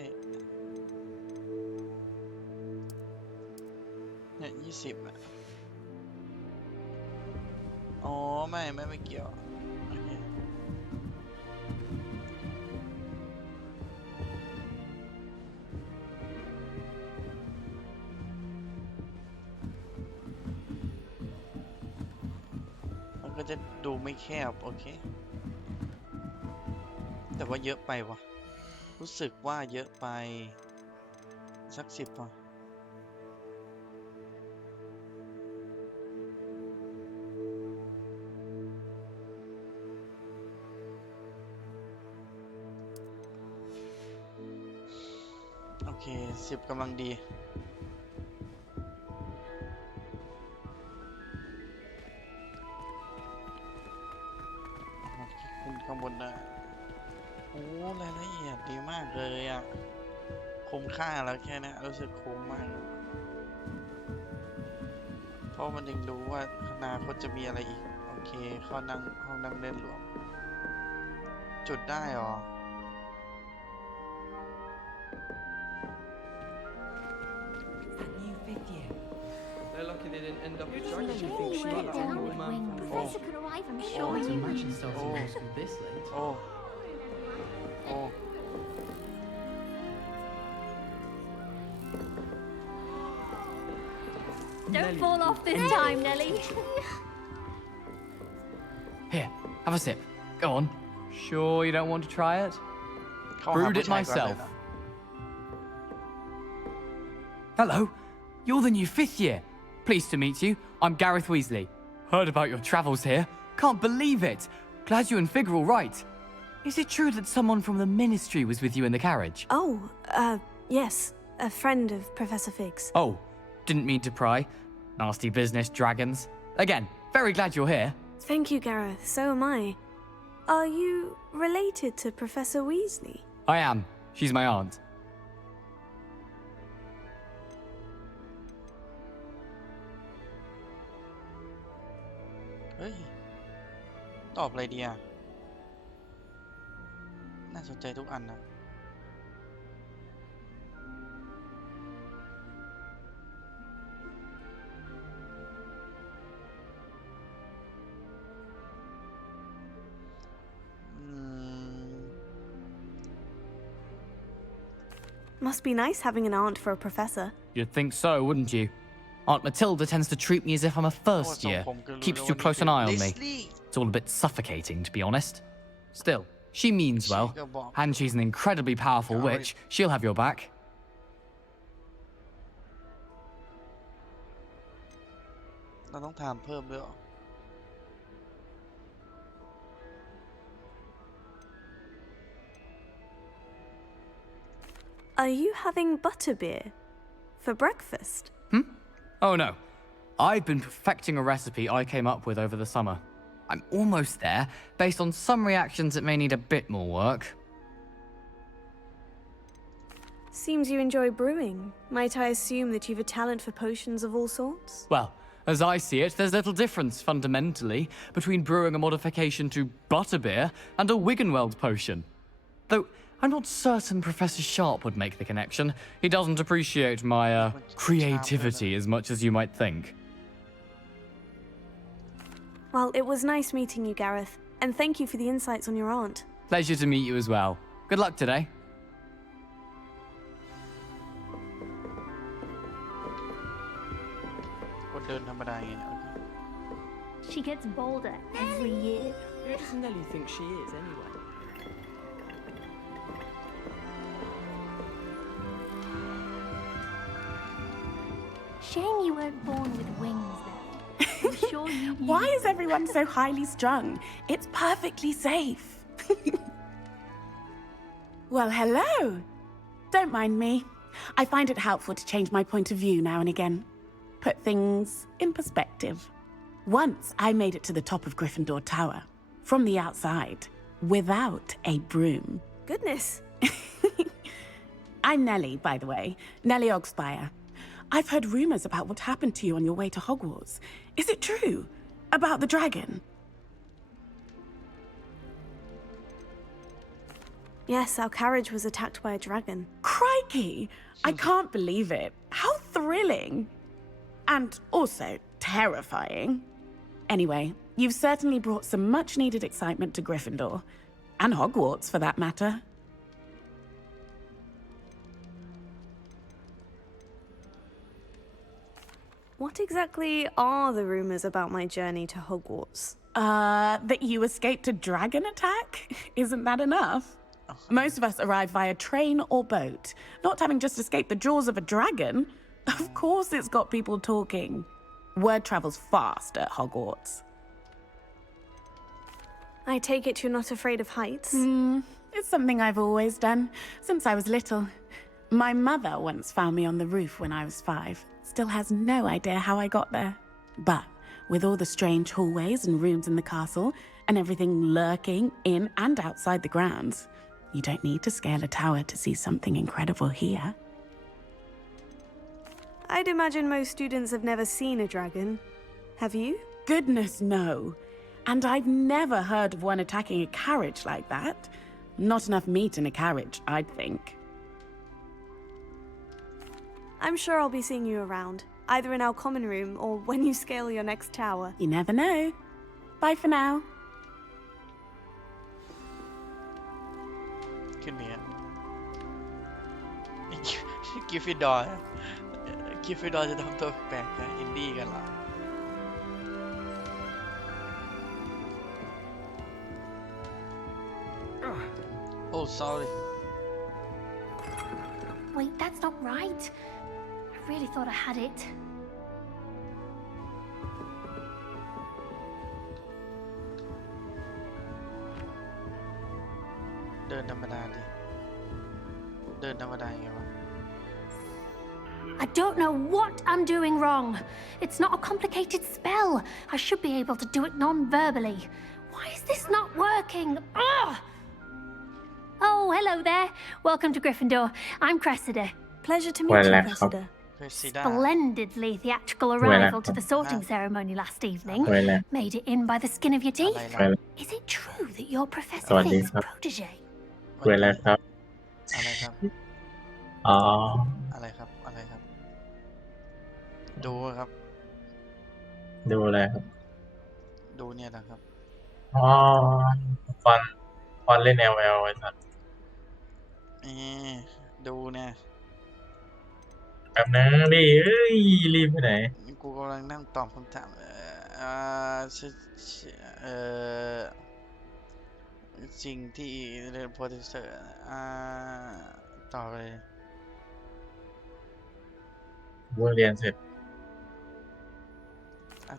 เนี่ย20อ่ะอ๋อไม่เกี่ยวโอเคมันก็จะดูไม่แคบโอเคแต่ว่าเยอะไปวะรู้สึกว่าเยอะไปสัก10พอโอเค10กำลังดีขึ้นข้างบนได้โอ้รายละเอียดดีมากเลยอ่ะคุ้มค่าแล้วแค่นี้รู้สึกคุ้มมากเพราะมันยังรู้ว่าอนาคตจะมีอะไรอีกโอเคเข้านั่งห้องนั่งเล่นรวมจุดได้หรอThey're lucky they didn't end up with dragons. You think she got that old man from the Professor could arrive, I'm sure. Can't imagine starting law school this late. Don't fall off this time, Nelly. Here, have a sip. Go on. Sure you don't want to try it? Brewed it myself. Hello. You're the new 5th year. Pleased to meet you. I'm Gareth Weasley. Heard about your travels here. Can't believe it. Glad you and Fig are all right. Is it true that someone from the Ministry was with you in the carriage? Oh, yes. A friend of Professor Fig's. Oh, didn't mean to pry. Nasty business, dragons. Again, very glad you're here. Thank you, Gareth. So am I. Are you related to Professor Weasley? I am. She's my aunt. เฮ้ยตอบอะไรดีอ่ะน่าสนใจทุกอันนะMust be nice having an aunt for a professor. You'd think so, wouldn't you? Aunt Matilda tends to treat me as if I'm a first year. Keeps too close an eye on me. It's all a bit suffocating, to be honest. Still, She means well, and she's an incredibly powerful witch. She'll have your back.เราต้องถามเพิ่มด้วยเหรอ Are you having butterbeer for breakfast? Oh no. I've been perfecting a recipe I came up with over the summer. I'm almost there. Based on some reactions, it may need a bit more work. Seems you enjoy brewing. Might I assume that you've a talent for potions of all sorts? Well, as I see it, there's little difference, fundamentally, between brewing a modification to butterbeer and a Wiggenweld potion. Though, I'm not certain Professor Sharp would make the connection. He doesn't appreciate my, creativity as much as you might think. Well, it was nice meeting you, Gareth, and thank you for the insights on your aunt. Pleasure to meet you as well. Good luck today. คนเดินธรรมดาไง She gets bolder every year. Who does Nelly think she is, anyway? Shame you weren't born with wings, then. I'm sure you. Why is everyone so highly strung? It's perfectly safe. Well, hello. Don't mind me. I find it helpful to change my point of view now and again. Put things in perspective. Once I made it to the top of Gryffindor Tower, from the outside, without a broom. Goodness. I'm Nellie, by the way. Nellie Ogspire. I've heard rumors about what happened to you on your way to Hogwarts. Is it true? About the dragon? Yes, our carriage was attacked by a dragon. Crikey! I can't believe it. How thrilling! And also terrifying. Anyway, you've certainly brought some much-needed excitement to Gryffindor. And Hogwarts, for that matter. What exactly are the rumors about my journey to Hogwarts? That you escaped a dragon attack? Isn't that enough? Most of us arrive via train or boat. Not having just escaped the jaws of a dragon. Of course it's got people talking. Word travels fast at Hogwarts. I take it you're not afraid of heights? It's something I've always done, since I was little. My mother once found me on the roof when I was 5. Still has no idea how I got there. But with all the strange hallways and rooms in the castle, and everything lurking in and outside the grounds, you don't need to scale a tower to see something incredible here. I'd imagine most students have never seen a dragon. Have you? Goodness, no. And I've never heard of one attacking a carriage like that. Not enough meat in a carriage, I'd think. I'm sure I'll be seeing you around, either in our common room or when you scale your next tower. You never know. Bye for now. ขึ้นเนี้ยกิฟฟิดอร์จะทำตัวแปลกๆอินดี้กันเหรอ Oh sorry Wait, that's not right. I really thought I had it. เดินธรรมดาดิเดินธรรมดายังไงวะ I don't know what I'm doing wrong. It's not a complicated spell. I should be able to do it non-verbally. Why is this not working? Ugh! Oh, hello there. Welcome to Gryffindor. I'm Cressida. Pleasure to meet you, Cressida. Splendidly theatrical arrival to the sorting ceremony last evening. Made it in by the skin of your teeth. Is it true that you're Professor Fig's protege? อะไรครับอะไรครับดูครับดูอะไรครับดูเนี่ยนะครับฟอนเล่น LL ไอ้สัสดูเนี่ยแบบนึงดิรีบไปไหนกูกำลังนั่งตอบคำถาม สิ่งที่เรียนโปรดิวเซอร์ต่อเลย เรียนเสร็จ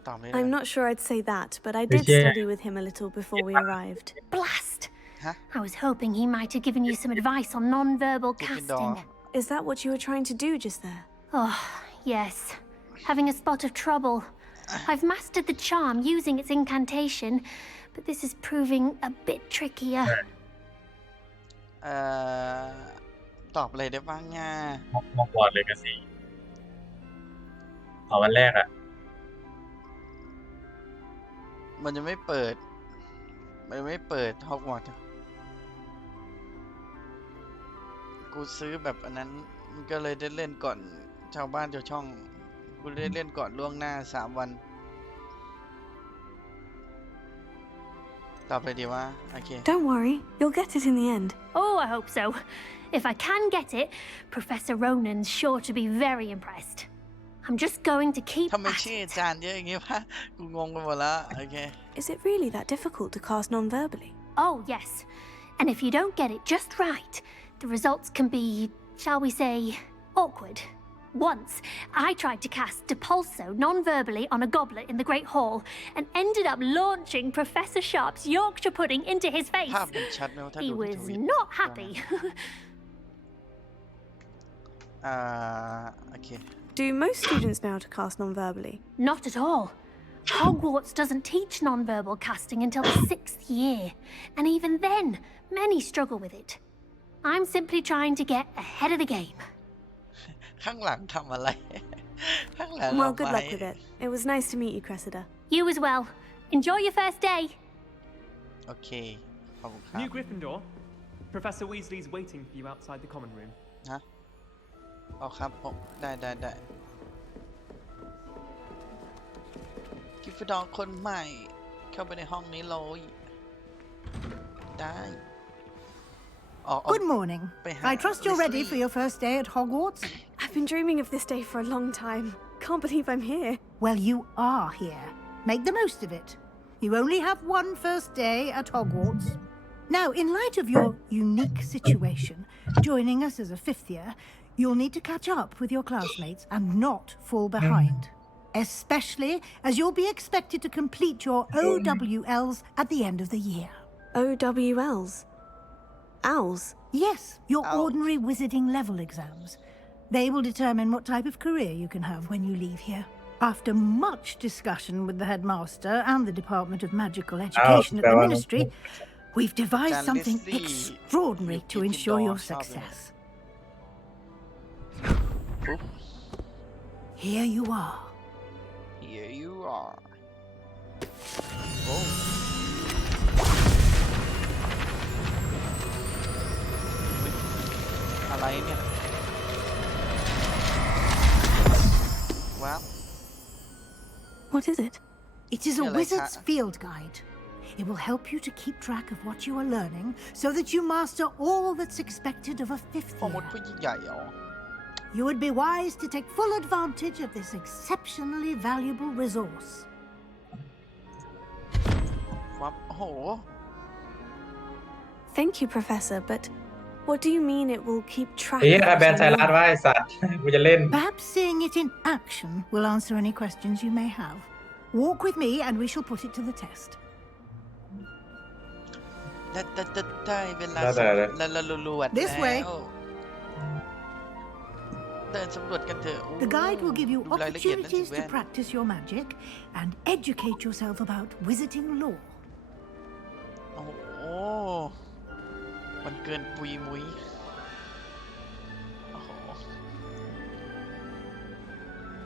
ต่อไม่ได้ I'm not sure I'd say that, but I did study with him a little before we arrived. Blast! I was hoping he might have given you some advice on non-verbal casting. Is that what you were trying to do just there? Oh, yes. Having a spot of trouble. I've mastered the charm using its incantation, but this is proving a bit trickier. ตอบเลยได้บ้างง่าม องบอร์ดเลยกันสิขอวันแรกอ่ะ มันจะไม่เปิดฮอกวอตส์กูซื้อแบบอันนั้นมันก็เลยได้เล่นก่อนชาวบ้านชาวช่องกูได้เล่นก่อนล่วงหน้า3 วันต่อไปดีว่าโอเค Don't worry, you'll get it in the end. Oh, I hope so. If I can get it, Professor Ronan's sure to be very impressed. I'm just going to keep ทำไมชื่ออาจารย์เยอะอย่างงี้วะกูงงไปหมดแล้วโอเค Is it really that difficult to cast non-verbally? Oh, yes. And if you don't get it just right, the results can be, shall we say, awkward. Once, I tried to cast Depulso non-verbally on a goblet in the Great Hall and ended up launching Professor Sharp's Yorkshire pudding into his face. ภาพมันชัดนะถ้า He ดูที่ was ทวิต not happy. โอเค Do most students know how to cast non-verbally? Not at all. Hogwarts doesn't teach non-verbal casting until the 6th year, and even then, many struggle with it. I'm simply trying to get ahead of the game. ข้างหลังทำอะไร ข้างหลัง Well, good luck with it. It was nice to meet you, Cressida. You as well. Enjoy your first day. โอเคขอบคุณครับ New Gryffindor. Professor Weasley's waiting for you outside the common room. ฮะเอาครับผมได้กิฟฟดอร์คนใหม่เข้าไปในห้องนี้เลยได้ Good morning. I trust you're ready for your first day at Hogwarts. I've been dreaming of this day for a long time. Can't believe I'm here. Well, you are here. Make the most of it. You only have one first day at Hogwarts. Now, in light of your unique situation, joining us as a 5th year, you'll need to catch up with your classmates and not fall behind. Especially as you'll be expected to complete your OWLs at the end of the year. OWLs? Owls? Yes, your ordinary wizarding level exams. They will determine what type of career you can have when you leave here. After much discussion with the headmaster and the Department of Magical Education at the Ministry, we've devised something extraordinary to ensure your success. Here you are. Here you are. Oh. อะไรเนี่ยว้าว What is it? It is a wizard's field guide. It will help you to keep track of what you are learning so that you master all that's expected of a 5th ข้อมูล year. ผู้ยิ่งใหญ่เหรอ You would be wise to take full advantage of this exceptionally valuable resource. ว้าวโอ้โห Thank you, Professor, but what do you mean it will keep track เฮ้ย of ใครแบน what ไซ you รัส learn? ว่าไอ้สัตว์ กูจะเล่น Perhaps seeing it in action will answer any questions you may have. Walk with me and we shall put it to the test. ได้เวลา ได้ ลวด This way. เดินสำรวจกันเถอะ The guide will give you ดูรายละเอียดนั่นสิ opportunities แว่ to น practice your magic and educate yourself about wizarding lore. โอ้โหมันเกินปุยมุ้ยโอ้โห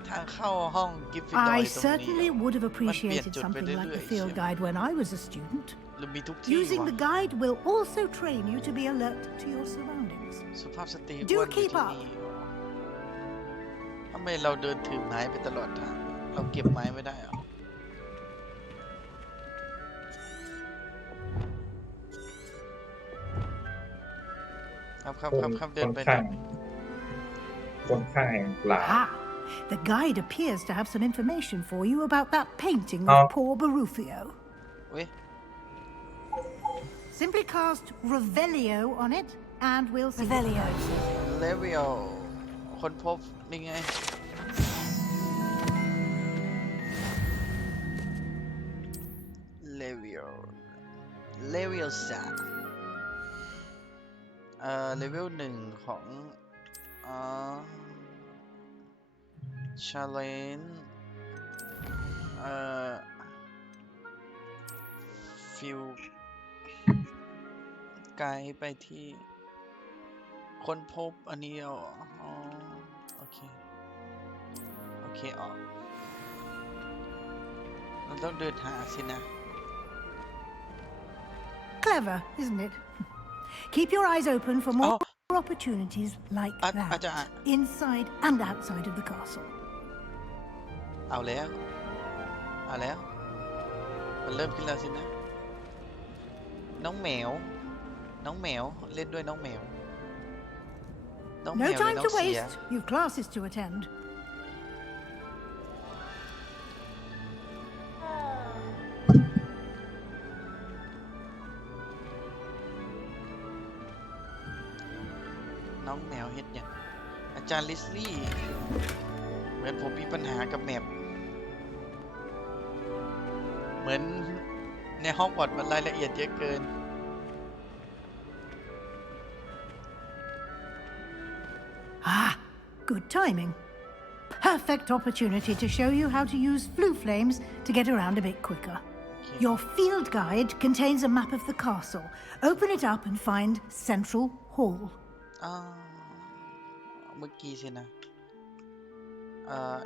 ทางเข้าห้องกิฟฟินดอร์ I ตรงนี้ certainly would have มันเปลี่ยน appreciated จุดไป something เรื่ like อย the ๆ field ใช่ไหม guide when I was a student. หรือมีทุกที่ Using วะ the guide will also train you to be alert to your surroundings. สุภาพสตรี Do อ้วนอยู่ keep ที่ up. นี่ทำไมเราเดินถือไม้ไปตลอดทางเราเก็บไม้ไม่ได้เหรอครับเดินไป คนข้างแห่งปลา Ah, the guide appears to have some information for you about that painting Oh. of poor Barufio. เว้ย Simply cast Revelio on it, and we'll see. Revelio. Level คนพบนี่ไง Level 3Level 1ของChallenge ฟิลไกด์ไปที่ค้นพบอันนี้อ๋อโอเคออกเราต้องเดินหาสินะ Clever, isn't it? Keep your eyes open for more opportunities like that, inside and outside of the castle. เอาแล้วมันเริ่มขึ้นแล้วสินะน้องแมวเล่นด้วยน้องแมว No time to waste. You've classes to attend. น้องแมวเฮ็ดอย่างอาจารย์ลิสลี่เหมือนผมมีปัญหากับแมปเหมือนในห้องบอดมันรายละเอียดเยอะเกิน Good timing. Perfect opportunity to show you how to use flue flames to get around a bit quicker. Your field guide contains a map of the castle. Open it up and find Central Hall. เมื่อกี้สินะ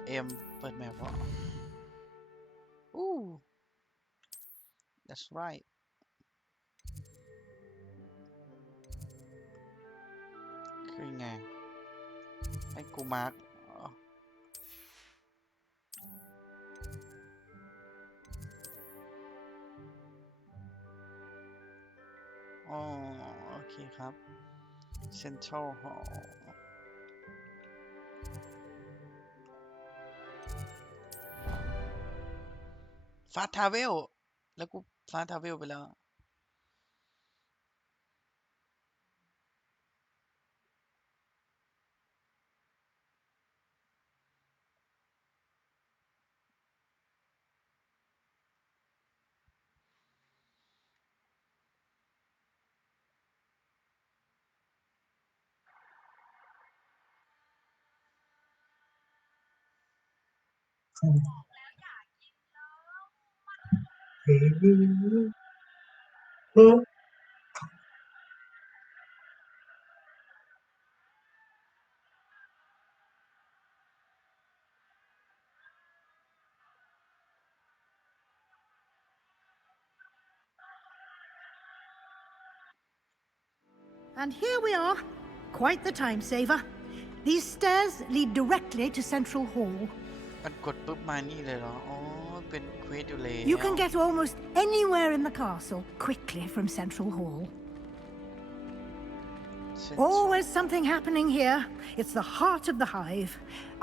เอ็มเปิดแมปอ่ะ That's right คือไงให้กูมาร์กโอเคครับ Central Hall ฟาสทราเวลแล้วกูฟาสทราเวลไปแล้วAnd here we are. Quite the time saver. These stairs lead directly to Central Hall. มันกดปุ๊บมานี่เลยเหรอเป็นเควสอยู่เลย You can get almost anywhere in the castle quickly from Central Hall. Always something happening here. It's the heart of the hive,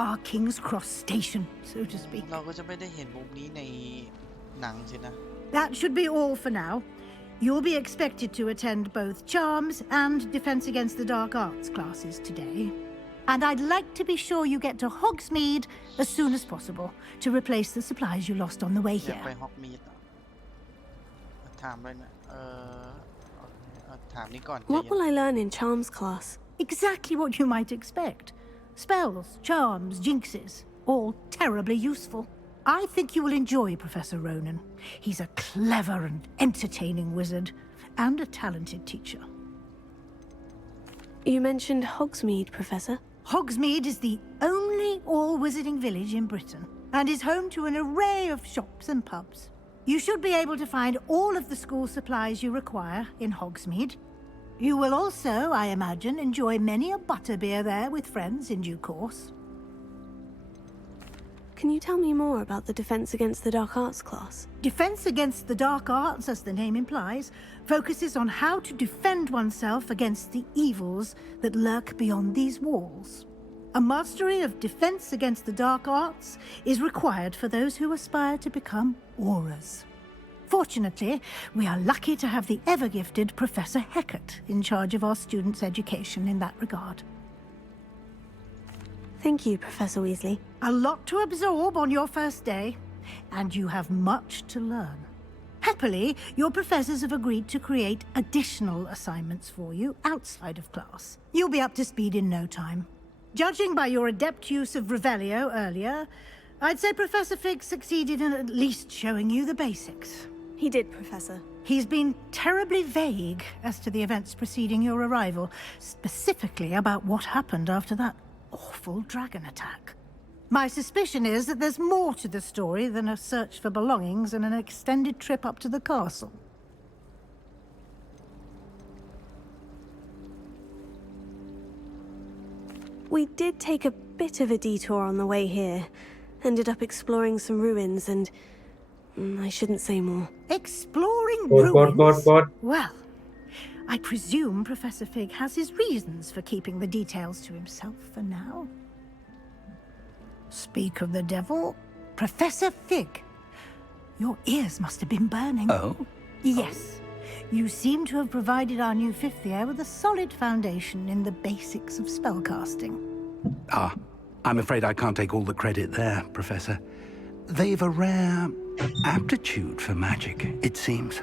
our King's Cross station, so to speak. เราก็จะไม่ได้เห็นมุมนี้ในหนังสินะ That should be all for now. You'll be expected to attend both Charms and Defense Against the Dark Arts classes today. And I'd like to be sure you get to Hogsmeade as soon as possible to replace the supplies you lost on the way อยาก here. ไปฮอกมีดถามเลยนะถามนี่ก่อน What will I learn in Charms class? Exactly what you might expect. Spells, charms, jinxes, all terribly useful. I think you will enjoy Professor Ronan. He's a clever and entertaining wizard, and a talented teacher. You mentioned Hogsmeade, Professor. Hogsmeade is the only all-wizarding village in Britain, and is home to an array of shops and pubs. You should be able to find all of the school supplies you require in Hogsmeade. You will also, I imagine, enjoy many a butterbeer there with friends in due course. Can you tell me more about the Defense Against the Dark Arts class? Defense Against the Dark Arts, as the name implies, focuses on how to defend oneself against the evils that lurk beyond these walls. A mastery of Defense Against the Dark Arts is required for those who aspire to become Aurors. Fortunately, we are lucky to have the ever-gifted Professor Heckert in charge of our students' education in that regard. Thank you, Professor Weasley. A lot to absorb on your first day, and you have much to learn. Happily, your professors have agreed to create additional assignments for you outside of class. You'll be up to speed in no time. Judging by your adept use of Revelio earlier, I'd say Professor Fig succeeded in at least showing you the basics. He did, Professor. He's been terribly vague as to the events preceding your arrival, specifically about what happened after that awful dragon attack. My suspicion is that there's more to the story than a search for belongings and an extended trip up to the castle. We did take a bit of a detour on the way here. Ended up exploring some ruins and... I shouldn't say more. Exploring God. ruins? Well, I presume Professor Fig has his reasons for keeping the details to himself for now. Speak of the devil, Professor Fig. Your ears must have been burning. Oh? Yes. You seem to have provided our new fifth year with a solid foundation in the basics of spellcasting. Ah, I'm afraid I can't take all the credit there, Professor. They've a rare aptitude for magic, it seems.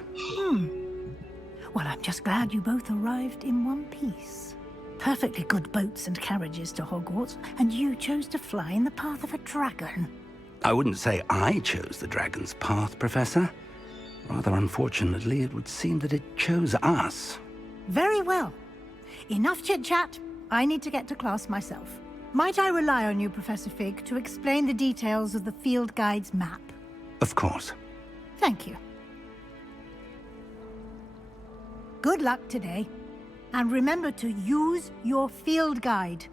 Well, I'm just glad you both arrived in one piece. Perfectly good boats and carriages to Hogwarts, and you chose to fly in the path of a dragon. I wouldn't say I chose the dragon's path, Professor. Rather unfortunately, it would seem that it chose us. Very well. Enough chit-chat. I need to get to class myself. Might I rely on you, Professor Fig, to explain the details of the field guide's map? Of course. Thank you. Good luck today. And remember to use your field guide.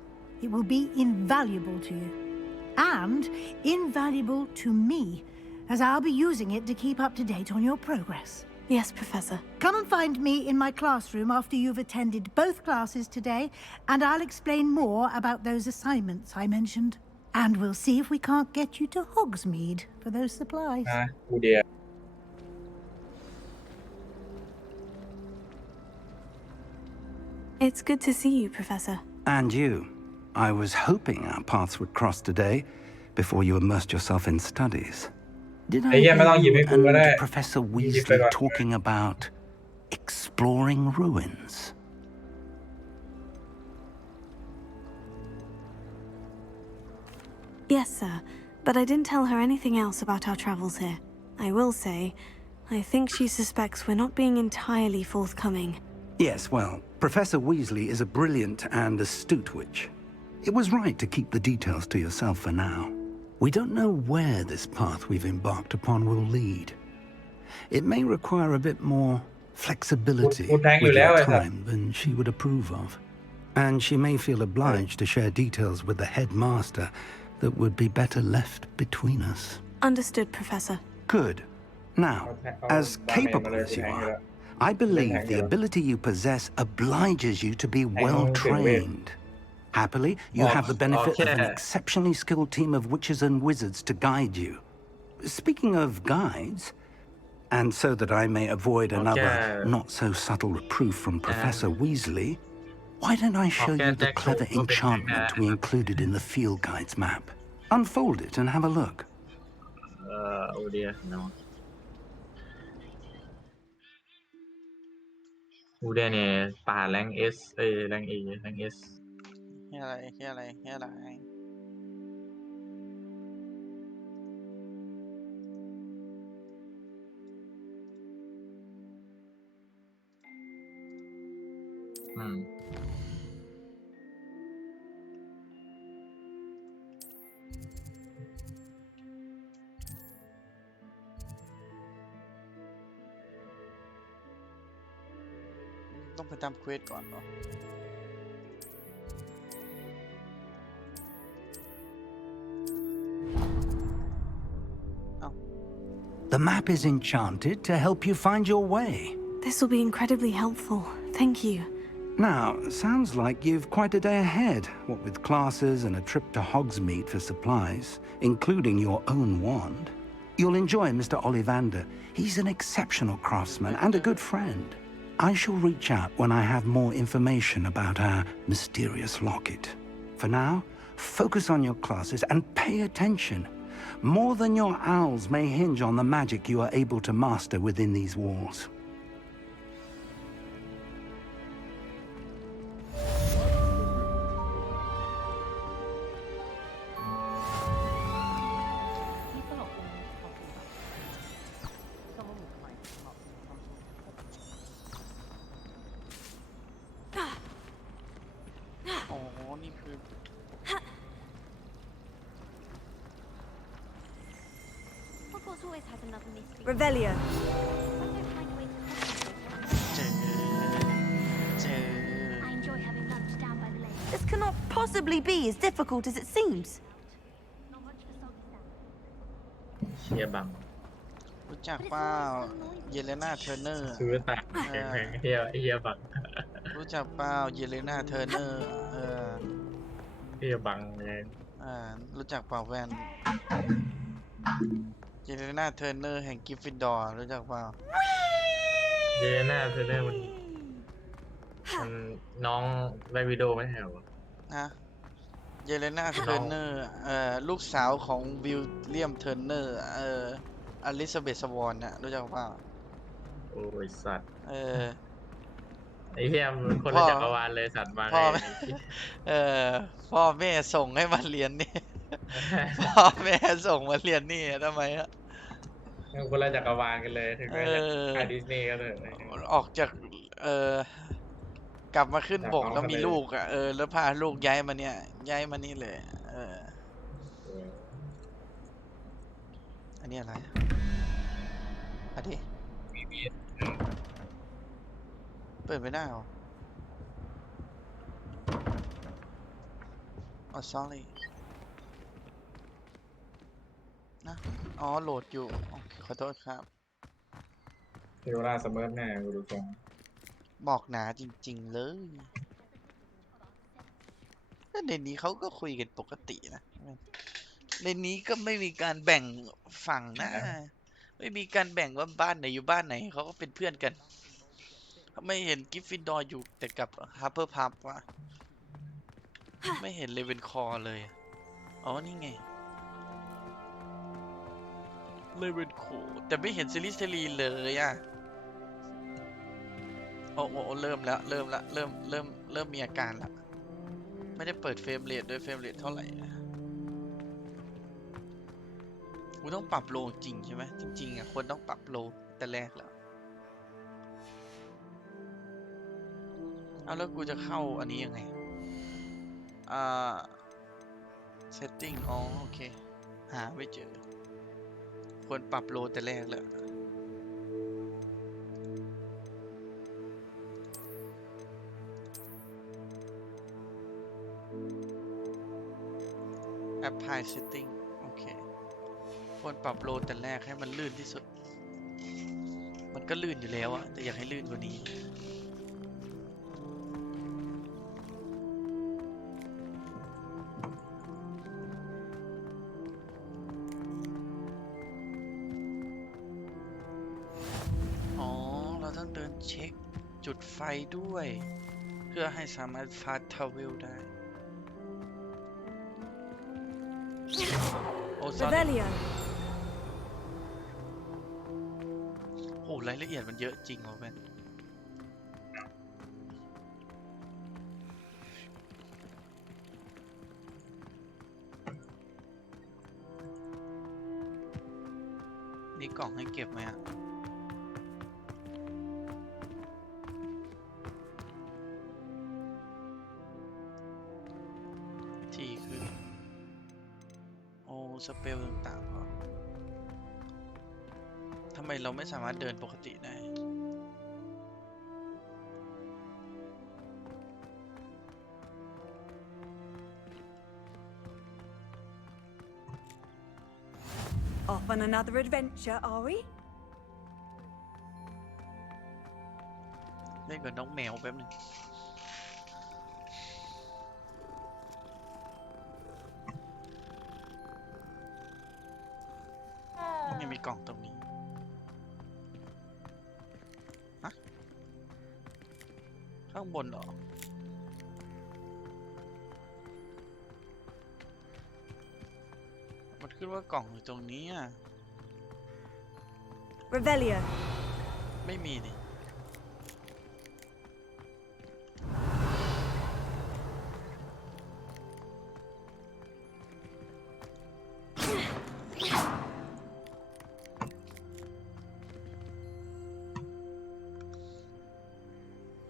It will be invaluable to you. And invaluable to me, as I'll be using it to keep up to date on your progress. Yes, Professor. Come and find me in my classroom after you've attended both classes today, and I'll explain more about those assignments I mentioned. And we'll see if we can't get you to Hogsmeade for those supplies. Oh dear. It's good to see you, Professor. And you. I was hoping our paths would cross today, before you immersed yourself in studies. Did I hear you and Professor Weasley talking about exploring ruins? Yes, sir. But I didn't tell her anything else about our travels here. I will say, I think she suspects we're not being entirely forthcoming. Yes, well, Professor Weasley is a brilliant and astute witch. It was right to keep the details to yourself for now. We don't know where this path we've embarked upon will lead. It may require a bit more flexibility with your time than she would approve of. And she may feel obliged to share details with the headmaster that would be better left between us. Understood, Professor. Good. Now, as capable as you are, I believe the ability you possess obliges you to be well-trained. Happily, you have the benefit of an exceptionally skilled team of witches and wizards to guide you. Speaking of guides, and so that I may avoid another not-so-subtle reproof from Professor Weasley, why don't I show you the clever enchantment we included in the field guide's map? Unfold it and have a look. Oh dear, no. Udah nih, paha rank S, rank E, rank S. เฮียอะไร ต้องไปทำเควสก่อนเหรอ The map is enchanted to help you find your way. This will be incredibly helpful. Thank you. Now, sounds like you've quite a day ahead, what with classes and a trip to Hogsmeade for supplies, including your own wand. You'll enjoy Mr. Ollivander. He's an exceptional craftsman and a good friend. I shall reach out when I have more information about our mysterious locket. For now, focus on your classes and pay attention. More than your owls may hinge on the magic you are able to master within these walls. Revelio. This cannot possibly be as difficult as it seems. เชียบัง รู้จักเปล่าเยเลนาเทอร์เนอร์ ซื้อตากแพงๆเฮียบัง รู้จักเปล่าเยเลนาเทอร์เนอร์เฮียบังไง รู้จักเปล่าแวนเยเลนาเทอร์เนอร์แห่งกริฟฟินดอร์รู้จักเปล่าเยน่าเธอเนี่ยมันน้องได้วิดีโอไหมแถวฮะเยเลนาเทอร์เนอร์ลูกสาวของวิลเลียมเทอร์เนอร์อลิซาเบธสวอนน่ะรู้จักเปล่าโอ้ยสัตว์ไอ้เฮียมันคนละจักรวาลเลยสัตว์มาไงพ่อแม่ส่งให้มาเรียนนี่ พ่อแม่ส่งมาเรียนนี่ทำไมฮะคนละจักรวาลกันเลยถึงแม้จะขายดิสนีย์ก็เลยออกจากกลับมาขึ้นบกแล้วมีลูกอ่ะแล้วพาลูกย้ายมานี่เลยอันนี้อะไรอันนี้เปิดไม่ได้หรออ๋อ sorry นะอ๋อโหลดอยู่ขอโทษครับเทวราชเสมอแน่ดูตรงบอกหนาจริงๆเลยแล้วในนี้เขาก็คุยกันปกตินะในนี้ก็ไม่มีการแบ่งฝั่งนะไม่มีการแบ่งว่าบ้านไหนอยู่บ้านไหนเขาก็เป็นเพื่อนกันไม่เห็นกิฟฟินดอร์อยู่แต่กับฮับเปอร์พับวะไม่เห็นเลเวนคอร์เลยอ๋อนี่ไงเลเวนคอร์แต่ไม่เห็นซิลิสเทรีนเลยอ่ะโอ้เริ่มมีอาการละไม่ได้เปิดเฟรมเรทด้วยเฟรมเรทเท่าไหร่กูต้องปรับโลจริงใช่ไหมจริงๆอ่ะควรต้องปรับโลแต่แรกแล้วเอาแล้วกูจะเข้าอันนี้ยังไงsetting อ๋อโอเคหาไม่เจอควรปรับโลแต่แรกแล้วapply setting โอเคควรปรับโลแต่แรกให้มันลื่นที่สุดมันก็ลื่นอยู่แล้วอะแต่อยากให้ลื่นกว่านี้เราต้องเดินเช็คจุดไฟด้วยเพื่อให้สามารถฟาสต์ทราเวลได้โอ้ sorry โอ้รายละเอียดมันเยอะจริงเหรอแม่นี่กล่องให้เก็บไหมอะที่คือโอ้สเปลต่างๆก็ทำไมเราไม่สามารถเดินปกติได้Off on another adventure, are we? เล่นกับน้องแมวแป๊บนึงไม่มี มีกล่องตรงนี้ฮะข้างบนเหรอมันขึ้นว่ากล่องอยู่ตรงนี้อ่ะ Revelio. ไม่มีนี่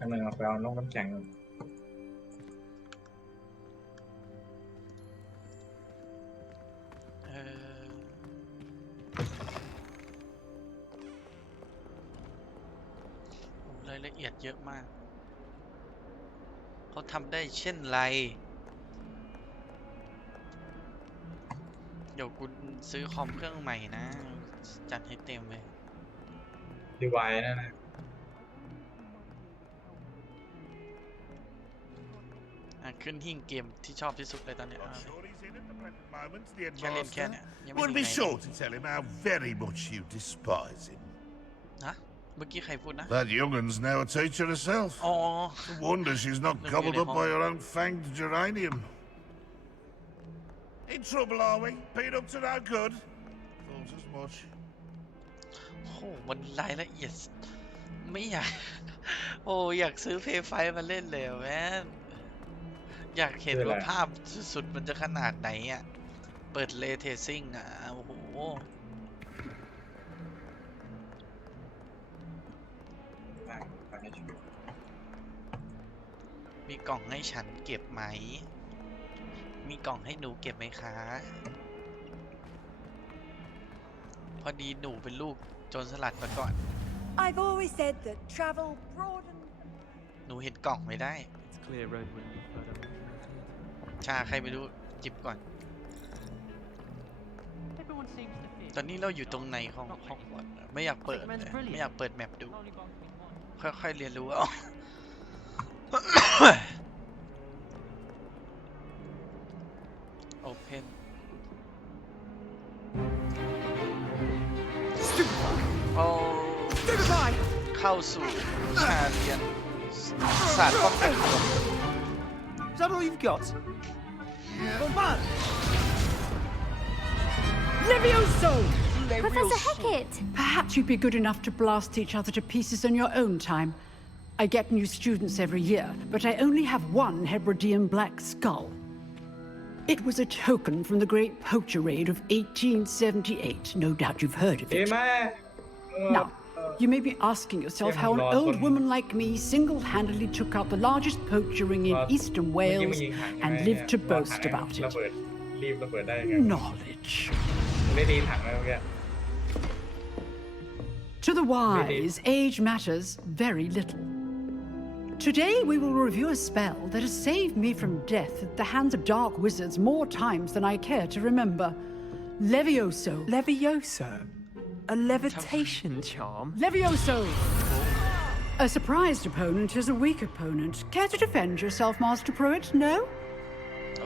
กำลังเอาไปเอาน้องน้ำแข็งรายละเอียดเยอะมากเขาทำได้เช่นไรเดี๋ยวกูซื้อคอมเครื่องใหม่นะจัดให้เต็มเลยดีไวนั่นนะขึ้นหิ้งเกมที่ชอบที่สุดเลยตอนนี้แค่เล่นแค่เนี้ยยังไม่ Would be sure to tell him how very much you despise him. ฮะเมื่อกี้ใครพูดนะ That young'un's now a teacher herself. อ๋อ No wonder she's not gobbled up by her own fanged geranium. In trouble, are we? Been up to no good? Thought as much. โอ้มันรายละเอียดไม่อยากโอ้อยากซื้อเพย์ไฟมาเล่นเลยแม่อยากเห็นว่าภาพสุดๆมันจะขนาดไหนอ่ะเปิดเลเทซิ่งอ่ะโอ้โหมีกล่องให้ฉันเก็บไหมมีกล่องให้หนูเก็บไหมคะพอดีหนูเป็นลูกโจรสลัดมาก่อน I've always said that travel broaden หนูเห็นกล่องไม่ได้ Clear road wouldn't be further. ชาใครไม่รู้จิบก่อน ตอนนี้เราอยู่ตรงในของห้องวัดไม่อยากเปิดไม่อยากเปิดแมปดูค่อยๆเรียนรู้เอา Open โอ้เข้าสู่ชาเรียนศาสตร์ป้องกันตัว Is that all you've got? Bombard! Levioso! Professor Hecat! Perhaps you'd be good enough to blast each other to pieces on your own time. I get new students every year, but I only have one Hebridean black skull. It was a token from the Great Poacher Raid of 1878. No doubt you've heard of it. Now, you may be asking yourself how an old woman like me single-handedly took out the largest poacher ring in eastern Wales and lived to boast about it. Knowledge. To the wise, age matters very little. Today we will review a spell that has saved me from death at the hands of dark wizards more times than I care to remember. Levioso. Levioso? A levitation charm? Levioso! A surprised opponent is a weak opponent. Care to defend yourself, Master Pruitt? No?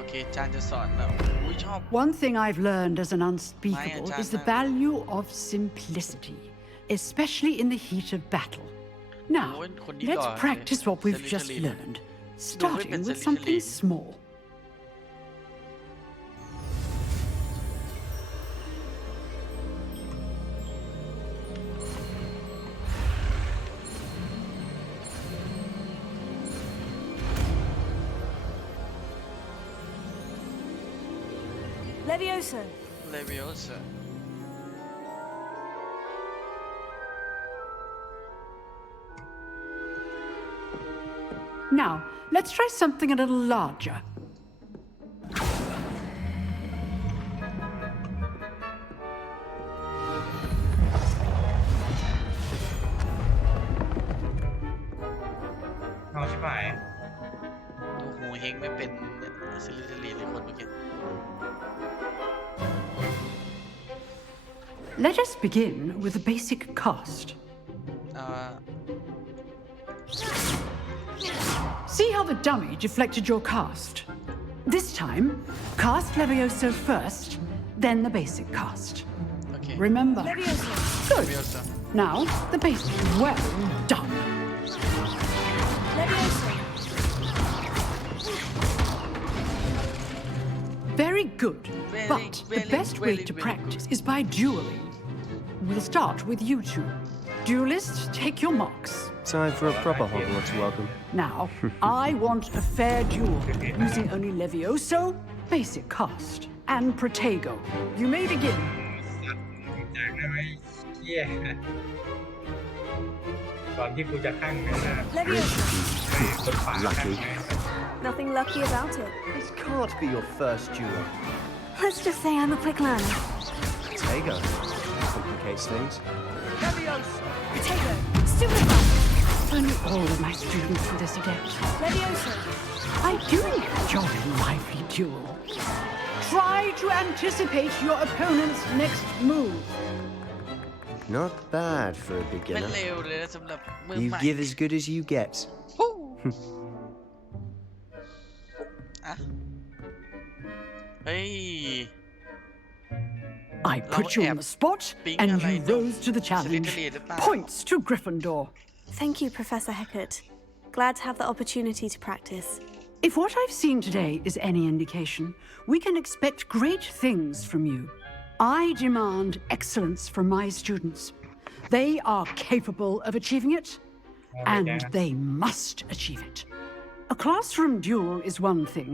Okay, อาจารย์จะสอนเราอุ๊ยชอบ One thing I've learned as an unspeakable is the value of simplicity, especially in the heat of battle. Now, let's practice what we've just learned, starting with something small. Levioso. Levioso. Now, let's try something a little larger. Let us begin with the basic cast. See how the dummy deflected your cast? This time, cast Levioso first, then the basic cast. โอเค Remember. Good. Leviosa. Now, the basics. Well done. Leviosa. Very good. But the best way to practice is by dueling. We'll start with you two. Duelists, take your marks. Time for a proper Hogwarts welcome. Now, I want a fair duel, using only Levioso, basic cast, and Protego. You may begin. ก่อนที่กูจะคั่งนะ Leviosa. Lucky. Nothing lucky about it. This can't be your first duel. Let's just say I'm a quick learner. Tego complicates things. Leviosa. Potato. Super. Only all of my students are this adept. Leviosa. I do enjoy lively duel. Try to anticipate your opponent's next move. Not bad for a ไม่ beginner. เลวเลยนะสำหรับมือ You ใหม่ give as good as you get. อะเฮ้ย I put you on the spot, and you rose to the challenge. Points to Gryffindor. Thank you, Professor Hecat. Glad to have the opportunity to practice. If what I've seen today is any indication, we can expect great things from you. I demand excellence from my students. They are capable of achieving it, and they must achieve it. A classroom duel is one thing,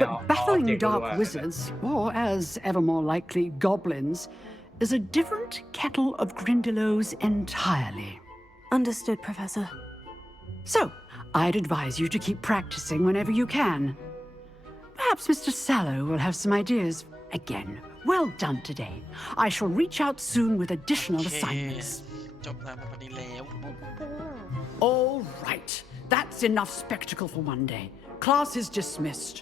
but battling dark wizards, or as ever more likely, goblins, is a different kettle of Grindylows entirely. Understood, Professor. So, I'd advise you to keep practicing whenever you can. Perhaps Mr. Sallow will have some ideas. Again, well done today. I shall reach out soon with additional assignments. จบแล้วพอดีแล้ว All right. That's enough spectacle for one day. Class is dismissed.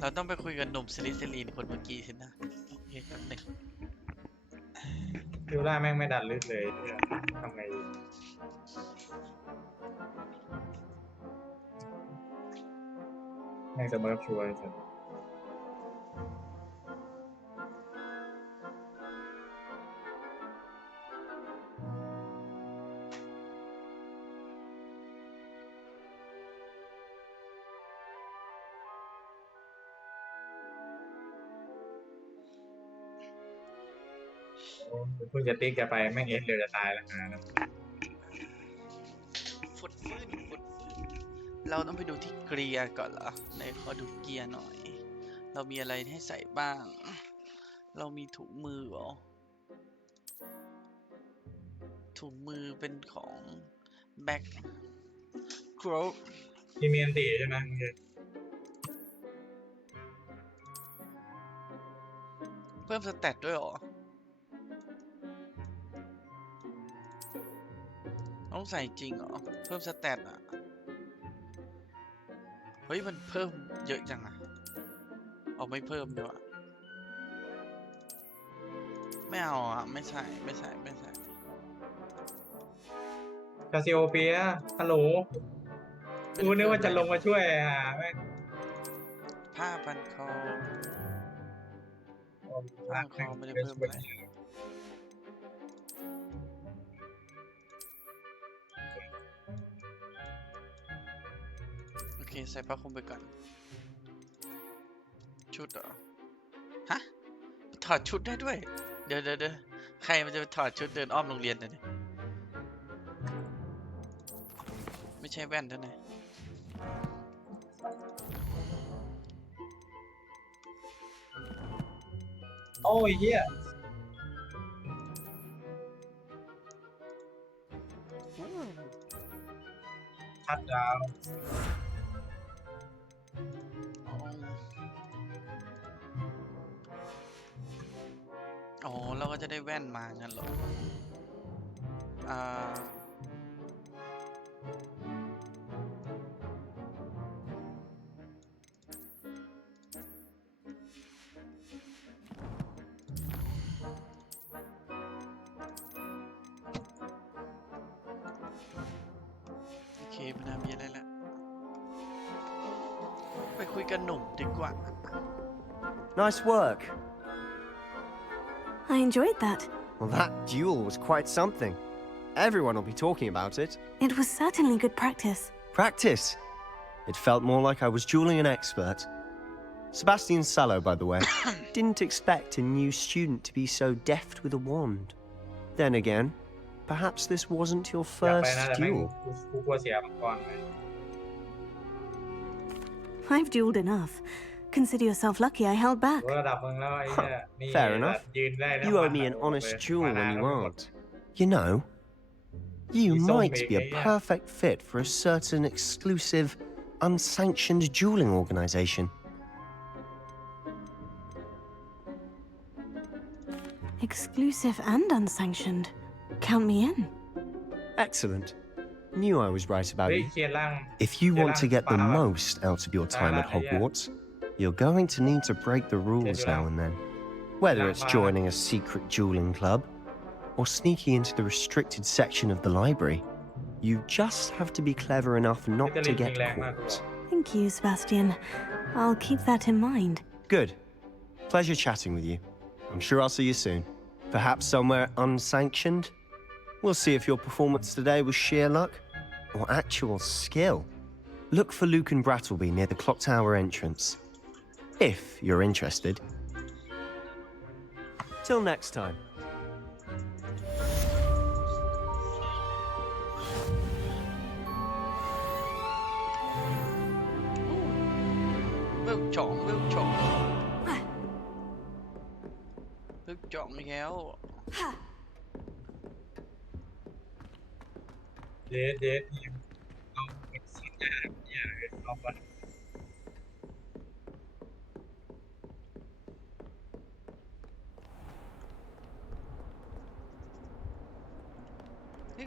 เราต้องไปคุยกับหนุ่มซิลิเซลีนคนเมื่อกี้สินะโอเคแป๊บนึง ยูร่าแม่งไม่ดันลึกเลยทำไงแม่งจะเมิร์ฟชัวร์เลย คุณจะติ๊กจะไปแม่งเอสเร็วจะตายแล้วนะฝดฟื้นเราต้องไปดูที่เกียร์ก่อนเหรอไหนขอดูเกียร์หน่อยเรามีอะไรให้ใส่บ้างเรามีถุงมือเหรอถุงมือเป็นของแบ็คโกรฟมีเมียนตีใช่ไหมเพิ่มสเตตด้วยเหรอต้องใส่จริงเหรอเพิ่มสเตตอ่ะเฮ้ยมันเพิ่มเยอะจังอ่ะเอาไม่เพิ่มด้วยวะไม่เอาอ่ะไม่ใช่คาซิโอเปียฮัลโหลกูนึกว่าจะลงมาช่วยแม่งผ้าพันคอไม่ได้เพิ่มอะไรโอเคใส่ผ้าคลุมไปก่อนชุดเหรอฮะถอดชุดได้ด้วยเดี๋ยวใครมันจะถอดชุดเดินอ้อมโรงเรียนเนี่ยไม่ใช่แว่นเท่านั้นโอ้ยเหี้ยชัดดาวอ๋อเราก็จะได้แว่นมางั้นเหรอโอเคไม่น่ามีอะไรแล้ว กับหนุ่มดีกว่า Nice work. I enjoyed that. Well, that duel was quite something. Everyone will be talking about it. It was certainly good practice. Practice? It felt more like I was dueling an expert. Sebastian Sallow, by the way. Didn't expect a new student to be so deft with a wand. Then again, perhaps this wasn't your first duel. I've dueled enough. Consider yourself lucky I held back. Fair enough. You owe me an honest duel when you aren't. You know, you might be a perfect fit for a certain exclusive, unsanctioned dueling organization. Exclusive and unsanctioned. Count me in. Excellent. Knew I was right about you. If you want to get the most out of your time at Hogwarts, you're going to need to break the rules now and then. Whether it's joining a secret dueling club or sneaking into the restricted section of the library, you just have to be clever enough not to get caught. Thank you, Sebastian. I'll keep that in mind. Good. Pleasure chatting with you. I'm sure I'll see you soon. Perhaps somewhere unsanctioned? We'll see if your performance today was sheer luck or actual skill. Look for Luke and Brattleby near the clock tower entrance. If you're interested. Till next time. Bước chọn đi kéo. เดททีมเอาเป็นสัญญาเนี่ยเอาไป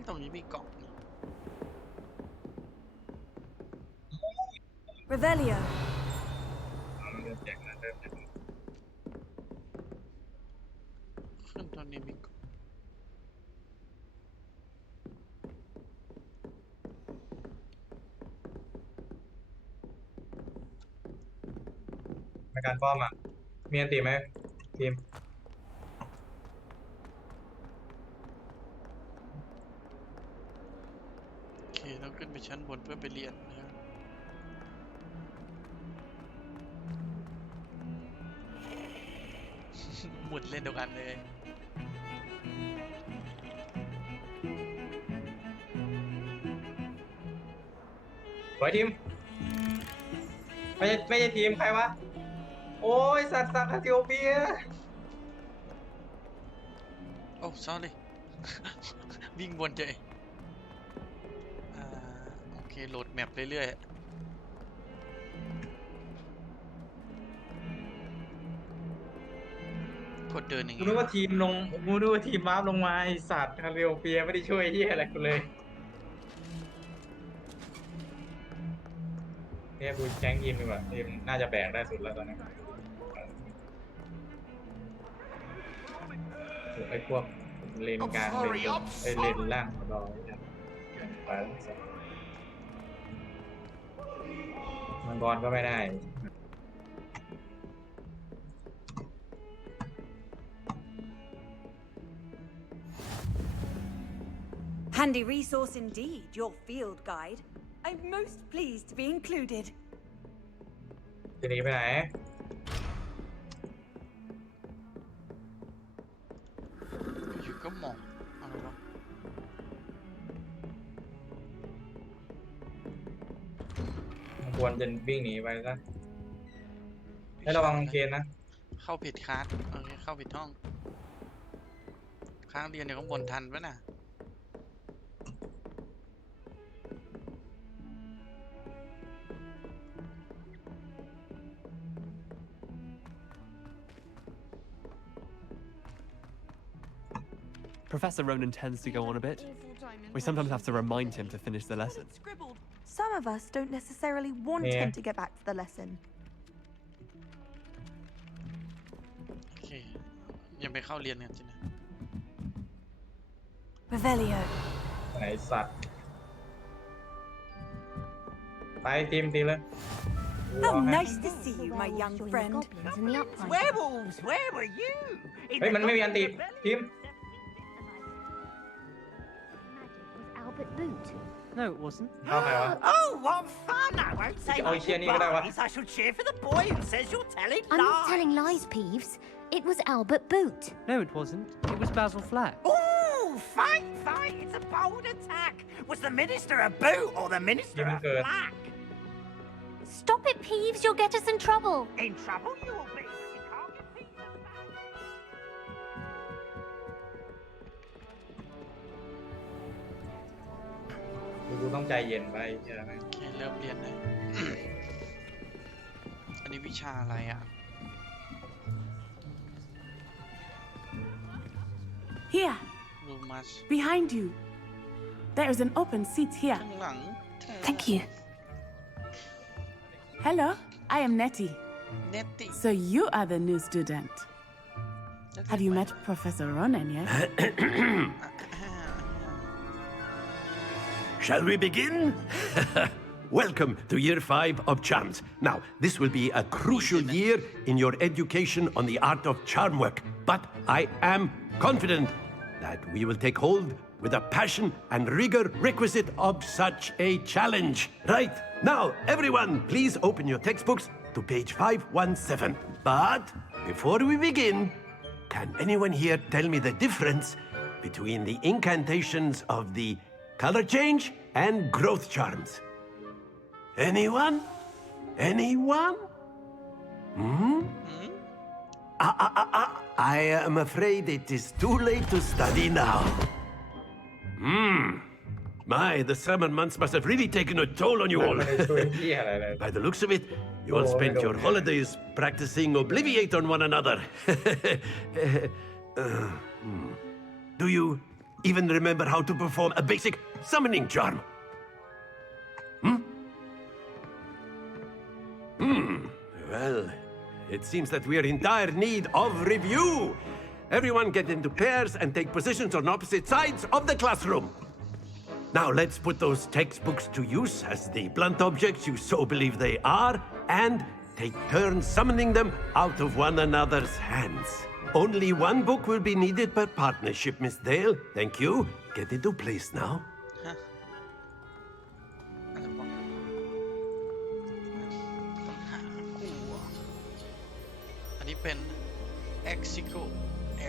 ตรงนี้มีกล่อง Revelio. ขึ้นตอนนี้มีกล่องในการป้อมอ่ะมีอันตีไหมทีม โอเคเราขึ้นไปชั้นบนเพื่อไปเรียนนะครับหมุนเล่นเดียวกันเลยไว้ทีมไม่ใช่ทีมใครวะโอ้ยสัตว์คาซิโอเปียโอ้ sorry วิ่งวนเฉยโอเคโหลดแมปเรื่อยๆกดเดินอย่างงี้กูนึกว่าทีมลงกูนึกว่าทีมวาร์ปลงมาไอสัตว์คาซิโอเปียไม่ได้ช่วยที่อะไรกูเลยเนี่ยกูแจ้งทีมดีกว่าทีมน่าจะแบกได้สุดแล้วตอนนี้ไอ้พวกเลนกลางเลนล่างรอไปมันบอลก็ไม่ได้ Handy resource indeed, your field guide. I'm most pleased to be included. จะหนีไปไหนอยู่ก็มองอะไรวะควรจะวิ่งหนีไปซะให้ระวังเคนนะเข้าผิดคลาสโอเคเข้าผิดห้องค้างเรียนอยู่ข้างบนทันปะน่ะProfessor Ronan tends to go on a bit. We sometimes have to remind him to finish the lesson. Some of us don't necessarily want him to get back to the lesson. โอเคยังไปเข้าเรียนกันสินะ Revelio. ไหนสัตว์ไปทีมเลย How nice to see you, my young friend. Werewolves, where were you? เฮ้ยมันไม่มีอันติทีม Albert Boot. No, it wasn't. เข้าใครวะ Oh, what fun! I won't say Oh, much yeah, neither advice. I shall cheer for the boy who says you're telling I'm not lies. telling lies, Peeves. It was Albert Boot. No, it wasn't. It was Basil Flack. Oh, fight! It's a bold attack. Was the minister a boot or the minister a black? Stop it, Peeves. You'll get us in trouble. In trouble you will be. You can't get Peter back. กูต้องใจเย็นไปใช่ไหม โอเคเริ่มเรียนเลย อันนี้วิชาอะไรอ่ะ Here, รูมัส behind you. There is an open seat here. ข้างหลัง Thank you. Hello, I am Nettie. Nettie. So you are the new student. Have you met Professor Ronan yet? Shall we begin? Welcome to Year 5 of Charms. Now, this will be a crucial year in your education on the art of charm work, but I am confident that we will take hold with the passion and rigor requisite of such a challenge. Right, now, everyone, please open your textbooks to page 517. But before we begin, can anyone here tell me the difference between the incantations of the color change and growth charms? Anyone? Anyone? I am afraid it is too late to study now. My, the summer months must have really taken a toll on you all. By the looks of it, you all spent your holidays practicing Obliviate on one another. Do you even remember how to perform a basic summoning charm? Well, it seems that we are in dire need of review. Everyone get into pairs and take positions on opposite sides of the classroom. Now let's put those textbooks to use as the blunt objects you so believe they are, and take turns summoning them out of one another's hands. Only one book will be needed per partnership, Miss Dale. Thank you. Get into place now. อันนี้เป็น Exico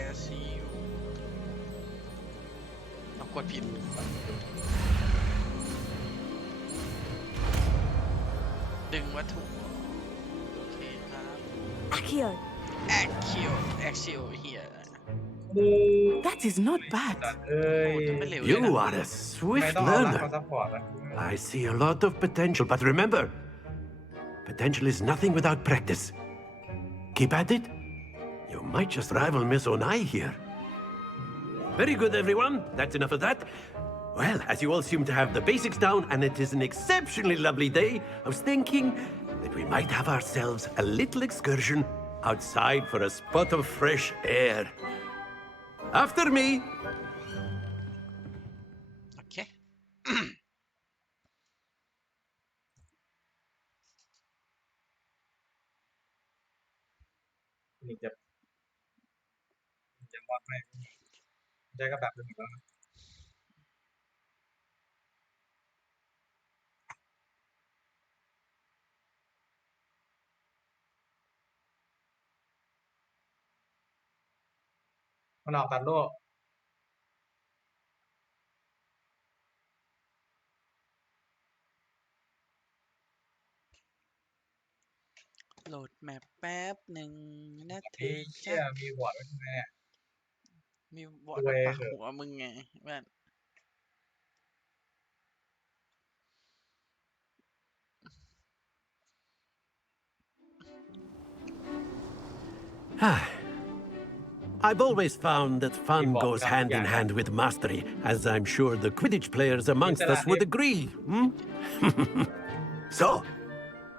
AirCU เอากดผิด ดึงวัตถุ โอเคครับ Accio. Axio here. That is not bad. You are a swift learner. I see a lot of potential, but remember, potential is nothing without practice. Keep at it. You might just rival Miss Onai here. Very good, everyone. That's enough of that. Well, as you all seem to have the basics down, and it is an exceptionally lovely day, I was thinking that we might have ourselves a little excursion outside for a spot of fresh air. After me. Okay. นี่จะมอดไหมใจก็แบบเป็นอีกแล้วนะมันออกตัดโลก โหลดแมปแป๊บหนึ่งนะเธ มี อ เชี่ยมีวอร์ดไว้ทำไมเนี่ย มีบอร์ดปักหัวมึงไงแม่น I've always found that fun goes hand in hand with mastery, as I'm sure the Quidditch players amongst us would agree. So,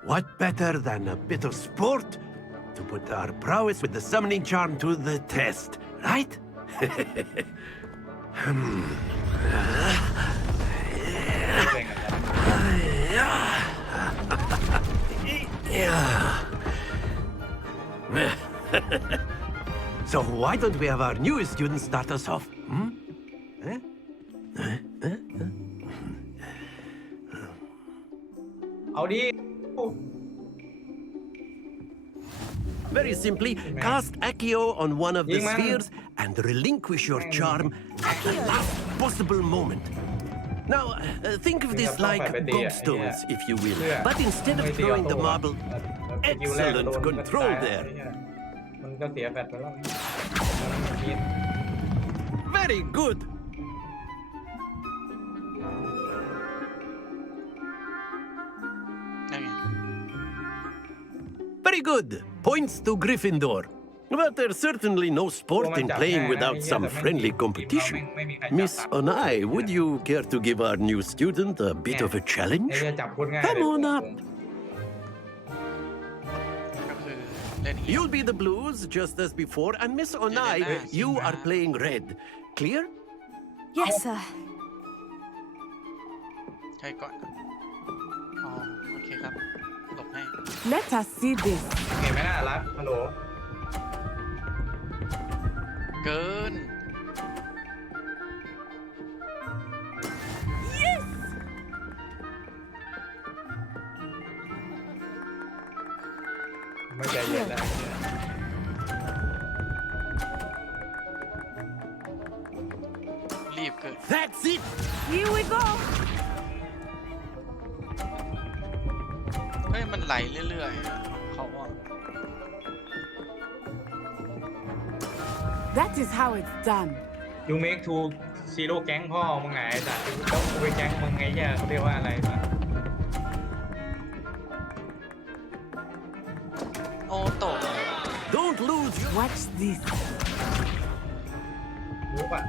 what better than a bit of sport to put our prowess with the summoning charm to the test, right? Yeah. So why don't we have our newest student start us off? Eh? เอาดิ Very simply, cast Accio on one of the spheres and relinquish your charm at the last possible moment. Now, think of this like gobstones, if you will. But instead of throwing the marble, excellent control there. มันก็เสียแฟตไปแล้ว Very good. Very good. Points to Gryffindor. But there's certainly no sport in playing without some friendly competition. Miss Onai, would you care to give our new student a bit of a challenge? Come on up. You'll be the blues just as before, and Miss Onai, you are playing red. Clear? Yes, sir. ใครก่อนอ๋อโอเคครับหลบให้ Let us see this. เห็นไหมน่ารักฮัลโหล เกิน ไม่ใจเย็นแล้ว รีบเกิน That's it. Here we go. เฮ้ยมันไหลเรื่อยๆอะเขาอ่ะ That is how it's done. You make to zero แก๊งพ่อมึงไงไอ้สัตว์ต้องกูไปแก๊งมึงไงเนี่ยเขาเรียกว่าอะไรสัตว์ โอ้ตก Don't lose. Watch this. รู้ป่ะ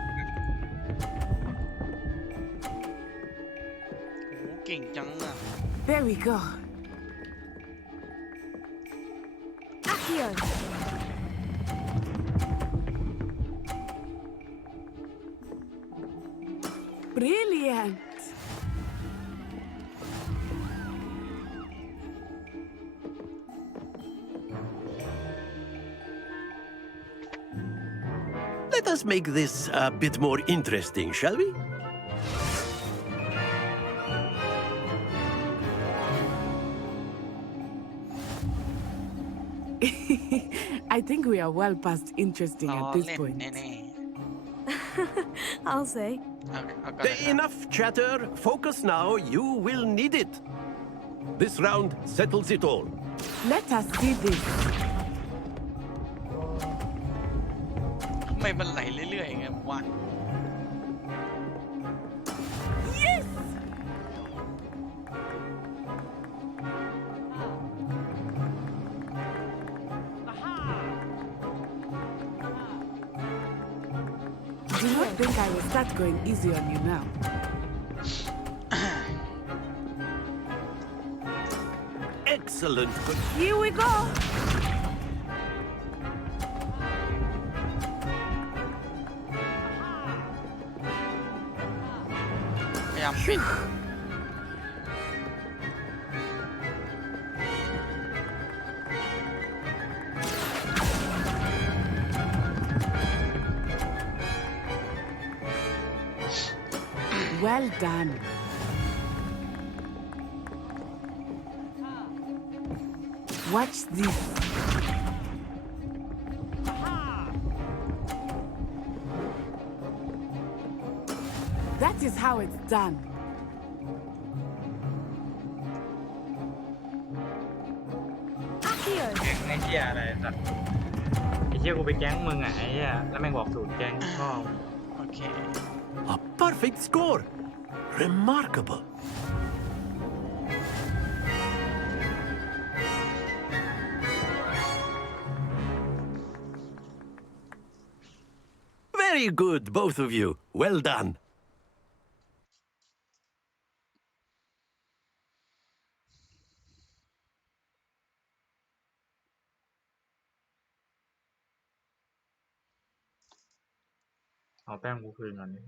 โอ้เก่งจังอ่ะ There we go. Accio. Brilliant. Let us make this a bit more interesting, shall we? I think we are well past interesting at this point. แน่ I'll say. ๆเอาก่อนนะครับ Enough chatter. Focus now. You will need it. This round settles it all. Let us see this. ทำไมมันไหลเรื่อยๆไงวะ Yes! Do not think I will start going easy on you now. Excellent. Here we go. พยายามปิด Well done. Watch this. That is how it's done. แก๊งไอ้เหี้ยอะไรสัตว์ไอ้เหี้ยกูไปแก๊งมึงอ่ะไอ้เหี้ยแล้วแม่งบอกสูตรแก๊งพ่อ โอเค A perfect score. Remarkable. Very good, both of you. Well done. I'll แป้งกูคืนก่อนนี่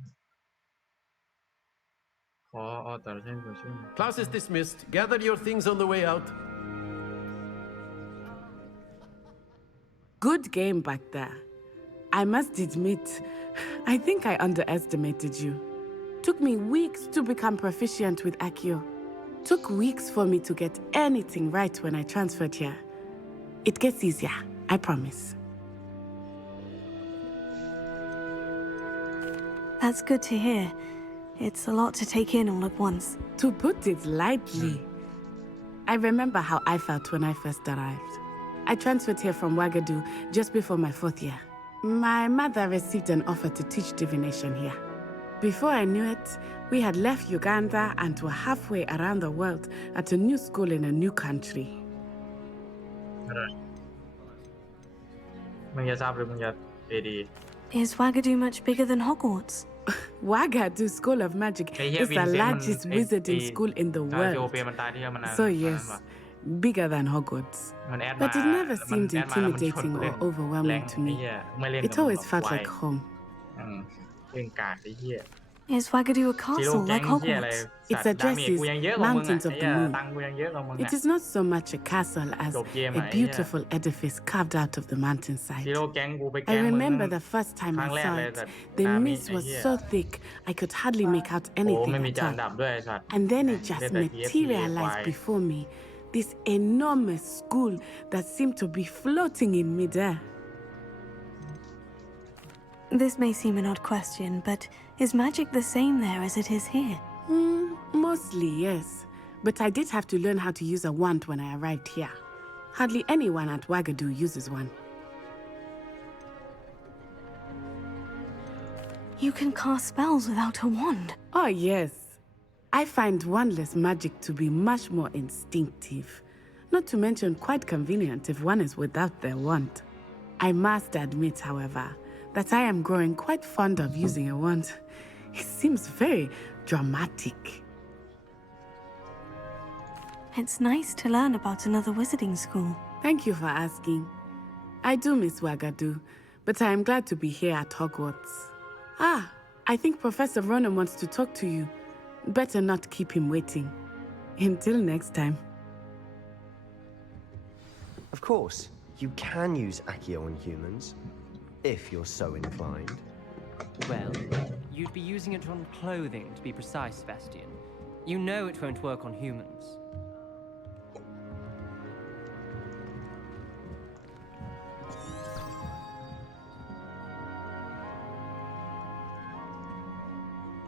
ขอ authorization ช่วย Class is dismissed. Gather your things on the way out. good game back there. I must admit, I think I underestimated you. Took me weeks to become proficient with Accio. Took weeks for me to get anything right when I transferred here. It gets easier, I promise. That's good to hear. It's a lot to take in all at once. To put it lightly, I remember how I felt when I first arrived. I transferred here from Ouagadougou just before my 4th year. My mother received an offer to teach divination here. Before I knew it, we had left Uganda and were halfway around the world at a new school in a new country. มึงจะทราบหรือมึงจะดี Is Ouagadougou much bigger than Hogwarts? Ouagadougou School of Magic is the largest wizarding school in the world. So yes, bigger than Hogwarts. But it never seemed intimidating or overwhelming to me. It always felt like home. เรื่องการไอ้เหี้ย Is Ouagadougou a castle like Hogwarts? It addresses Mountains of the Moon. It is not so much a castle as a beautiful edifice carved out of the mountainside. I remember the first time I saw it, the mist was so thick I could hardly make out anything at all. And then it just materialized before me, this enormous school that seemed to be floating in midair. This may seem an odd question, but is magic the same there as it is here? Mostly, yes. But I did have to learn how to use a wand when I arrived here. Hardly anyone at Ouagadougou uses one. You can cast spells without a wand? Oh, yes. I find wandless magic to be much more instinctive. Not to mention quite convenient if one is without their wand. I must admit, however, that I am growing quite fond of using a wand. It seems very dramatic. It's nice to learn about another wizarding school. Thank you for asking. I do miss Ouagadougou, but I am glad to be here at Hogwarts. I think Professor Ronan wants to talk to you. Better not keep him waiting. Until next time. Of course, you can use Accio on humans, if you're so inclined. Well, you'd be using it on clothing, to be precise, Sebastian. You know it won't work on humans.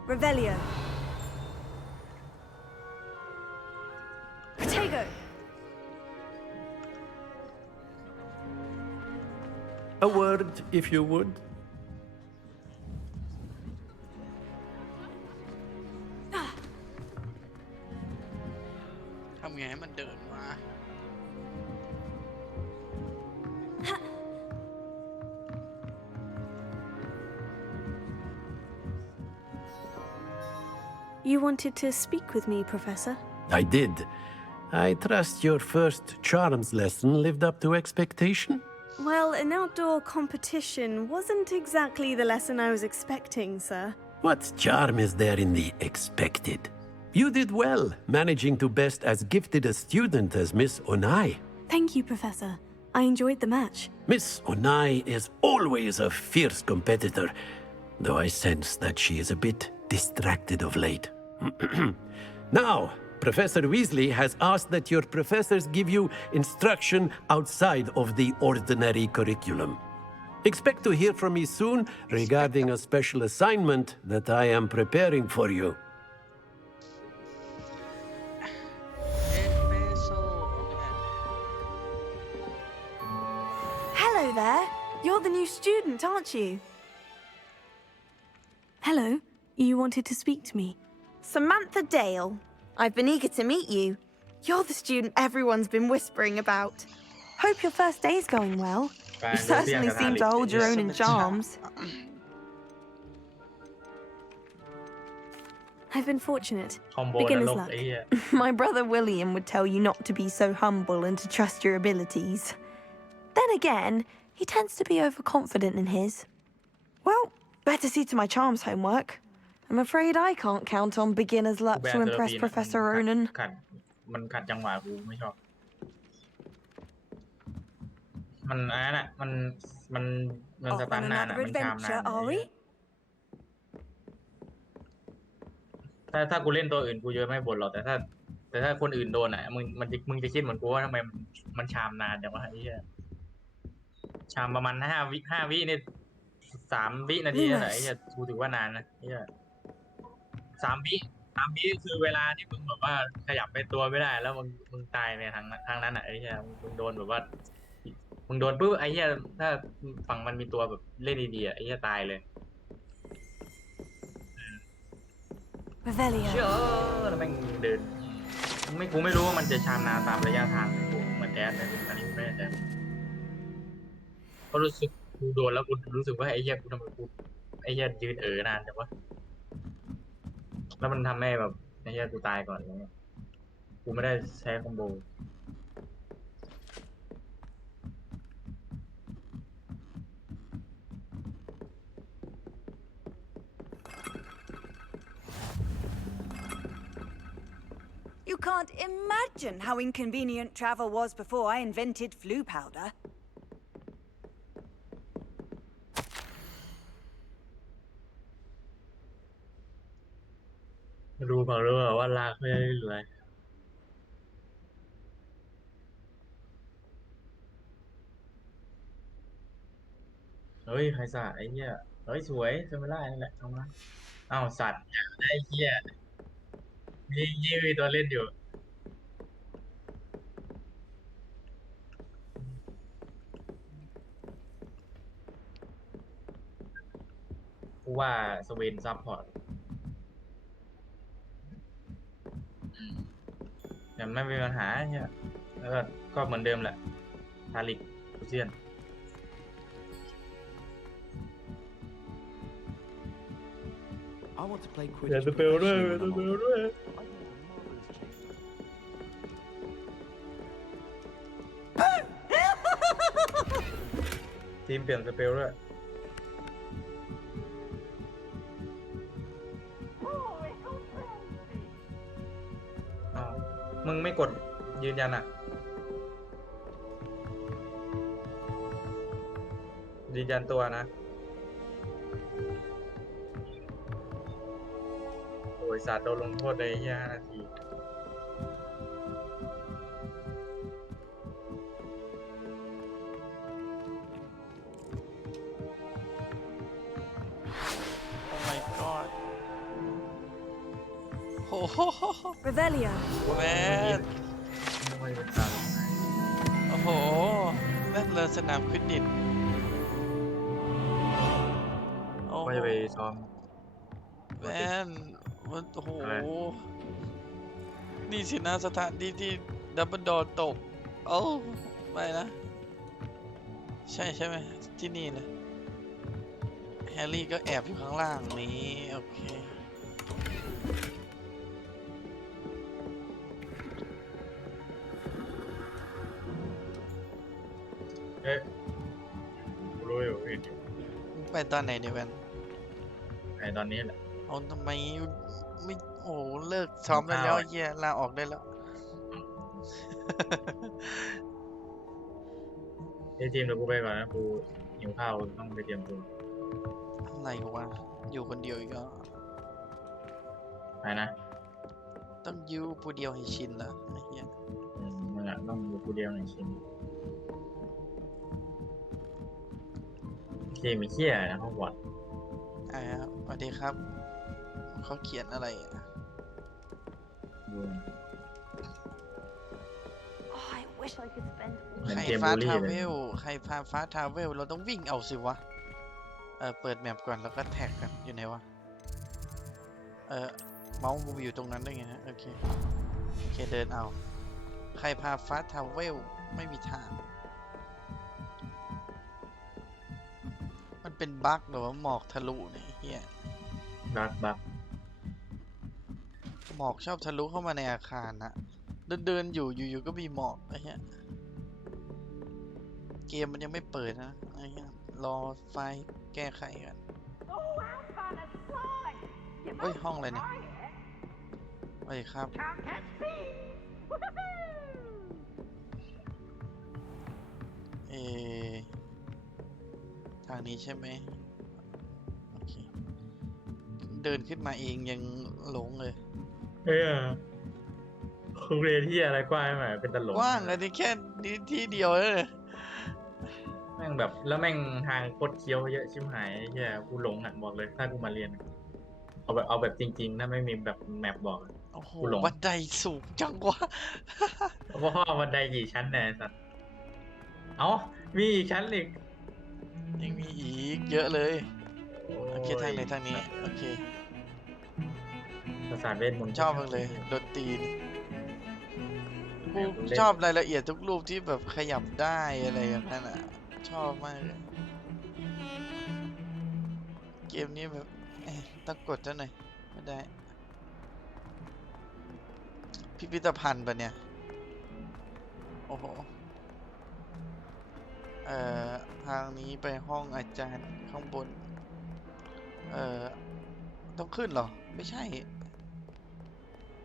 Revelio. Protego. A word, if you would. ทำไงให้มันเดินมา You wanted to speak with me, Professor? I did. I trust your first charms lesson lived up to expectation? Well, an outdoor competition wasn't exactly the lesson I was expecting, sir. What charm is there in the expected? You did well, managing to best as gifted a student as Miss Onai. Thank you, Professor. I enjoyed the match. Miss Onai is always a fierce competitor, though I sense that she is a bit distracted of late. Now, Professor Weasley has asked that your professors give you instruction outside of the ordinary curriculum. Expect to hear from me soon regarding a special assignment that I am preparing for you. Hello there. You're the new student, aren't you? Hello. You wanted to speak to me. Samantha Dale. I've been eager to meet you. You're the student everyone's been whispering about. Hope your first day's going well. You certainly seem to hold your own in charms. I've been fortunate. Beginner's luck. My brother William would tell you not to be so humble and to trust your abilities. Then again, he tends to be overconfident in his. Well, better see to my charms homework. I'm afraid I can't count on beginner's luck to impress Professor Ronan. มันขัดจังหวะกูไม่ชอบ มันอันนั้นอ่ะมันส Off ตัน on นานอ่ะ another มันชามนาน adventure, อะ are we? ถ้ากูเล่นตัวอื่นกูจะไม่บ่นหรอกแต่ถ้าคนอื่นโดนอ่ะมึงจะคิดเหมือนกูว่าทำไมมันชามนานอย่างว่าไอ้เหี้ยชามประมาณ5 วินี่3 วินาทีนั่นแหละไอ้เหี้ยกูถือว่านานนะไอ้เหี้ย3 วิคือเวลาที่มึงแบบว่าขยับไปตัวไม่ได้แล้วมึงตายในทางนั้นอ่ะไอ้เหี้ยมึงโดนแบบว่ามึงโดนปุ๊บไอ้เหี้ยถ้าฝั่งมันมีตัวแบบเล่นดีๆอ่ะไอ้เหี้ยตายเลย Revelio. เชื่อแล้วแม่งเดินกูไม่รู้ว่ามันจะชามนาตามระยะทางเหมือนแอดเลยอันนี้ไม่แน่ใจก็รู้สึกกูโดนแล้วกูรู้สึกว่าไอ้เหี้ยกูทำไมกูไอ้เหี้ยยืนนานจังวะแล้วมันทำให้แบบไอ้เหี้ยกูตายก่อนแล้วกูไม่ได้ใช้คอมโบYou can't imagine how inconvenient travel was before I invented flu powder. ดูเปล่าหรือเปล่าว่าลากไม่ได้เลยเฮ้ยใครสาดไอ้เหี้ยเฮ้ยสวยไม่ได้นั่นแหละเอามาอ้าวสัตว์อยากได้ไอ้เหี้ยยี่มีตัวเล่นอยู่กูว่าสเวนซับพอร์ตแต่ไม่มีปัญหาเนี่ยแล้วก็เหมือนเดิมแหละทาริกกูเซียนเดี๋ยวสเปลด้วยสเปลด้วยทีมเปลี่ยนสเปลด้วยมึงไม่กดยืนยันอ่ะยืนยันตัวนะโอ้ยสัตว์โดนลงโทษใน5 นาทีโอ้ my god โอ้โห Revelio. แมนโอ้โหนั่นเลยสนามฟิตเนสโอ้โห ก็จะไปซ้อม แมนมันโอ้โหนี่สินะสถานที่ที่ดับเบิลดอร์ตกโอ้ไม่นะใช่ไหมที่นี่นะแฮร์รี่ก็แอบอยู่ข้างล่างนี้โอเคเอ๊ะรู้อยู่เห็นอยู่ ไปตอนไหนเนี่ยแวน ไอตอนนี้แหละ เอาทำไมไม่โอ้เลิกซ้อมได้แล้วเฮียลาออกได้แล้ว ไอทีมเดี๋ยวกูไปก่อนนะกูหิวข้าวต้องไปเตรียมตัว อะไรวะอยู่คนเดียวอีกอ่ะ ไปนะ ต้องยูผู้เดียวให้ชินละไอ้เหี้ย มึงอ่ะต้องอยู่กูเดียวในชิ้นเกมมีเขี้ยนะห้องวอด สวัสดีครับเขาเขียนอะไรอ่ะ Oh, I wish I could spend ใครฟ้าทาวเวลใครพาฟ้าทาวเวลเราต้องวิ่งเอาสิวะเปิดแมปก่อนแล้วก็แท็กกันอยู่ไหนวะเมาส์กูอยู่ตรงนั้นได้ไงฮะโอเคเดินเอาใครพาฟ้าทาวเวลไม่มีทางมันเป็นบั๊กหรือว่าหมอกทะลุเนี่ยเฮียบักหมอกชอบทะลุเข้ามาในอาคารนะเดินอยู่ก็มีหมอกไอ้เหี้ยเกมมันยังไม่เปิดนะไอ้เหี้ยรอไฟล์แก้ไขกันเฮ้ยห้องอะไรเนี่ยสวัสดีครับ เอทางนี้ใช่ไหมโอเคเดินขึ้นมาเองยังหลงเลยโรงเรียนที่อะไรกว้างไหมเป็นตลกกว้างเลยนี่แค่นี้ที่เดียวเลยแม่งแบบแล้วแม่งทางโคตรเคี้ยวเยอะชิบหายไอ้เหี้ยกูหลงอ่ะบอกเลยถ้ากูมาเรียนเอาแบบจริงๆถ้าไม่มีแบบแมปบอก โอ้โห กูหลง บันไดสูงจังวะ เพราะว่าบันไดกี่ชั้นเนี่ยสัตว์เอ้ามีอีกชั้นอีก ยังมีอีกเยอะเลยโอเคทางไหนทางนี้โอเค ภาษาเวทมนต์ ชอบมากเลยดนตรีกูชอบรายละเอียดทุกรูปที่แบบขยับได้อะไรอย่างนั้นอ่ะชอบมากเลยเกมนี้แบบต้องกดซะหน่อยไม่ได้พิพิธภัณฑ์ปะเนี่ยโอ้โหทางนี้ไปห้องอาจารย์ข้างบนต้องขึ้นเหรอไม่ใช่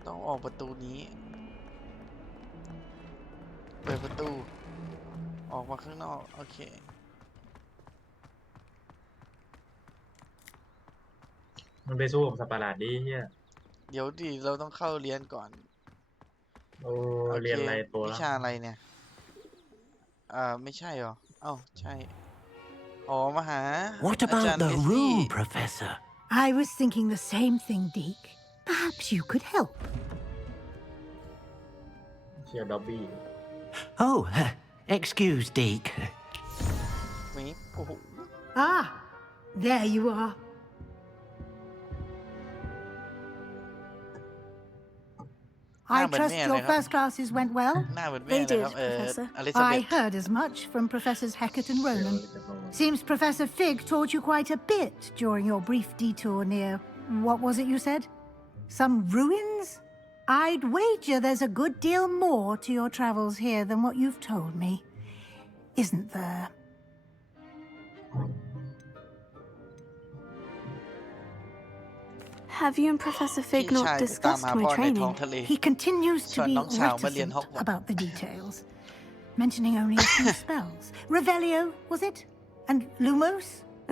ต้องออกประตูนี้เปิดประตูออกมาข้างนอกโอเคมันไปสู้กับสัตว์ประหลาดดิเฮีย เดี๋ยวดิเราต้องเข้าเรียนก่อน โอ้เรียนอะไรตัว วิชาอะไรเนี่ยไม่ใช่หรอเอ้าใช่อ๋อมาหา What อาจาร about ย์ the เอสซี่ room, Professor? I was thinking the same thing, Deke. Perhaps you could help. เชียร์ด็อบบี้ Oh, excuse, Deke. มีโอ้โห Ah, there you are. I trust your first classes went well. หน้าเหมือนแม่เลยครับอลิซาเบ I ธ heard as much from Professors Hecat and Ronan. Seems Professor Fig taught you quite a bit during your brief detour near, what was it you said? Some ruins? I'd wager there's a good deal more to your travels here than what you've told me. Isn't there? Have you and Professor Fig not discussed my training? He continues to be reticent about the details, mentioning only a few spells. Revelio, was it? And Lumos?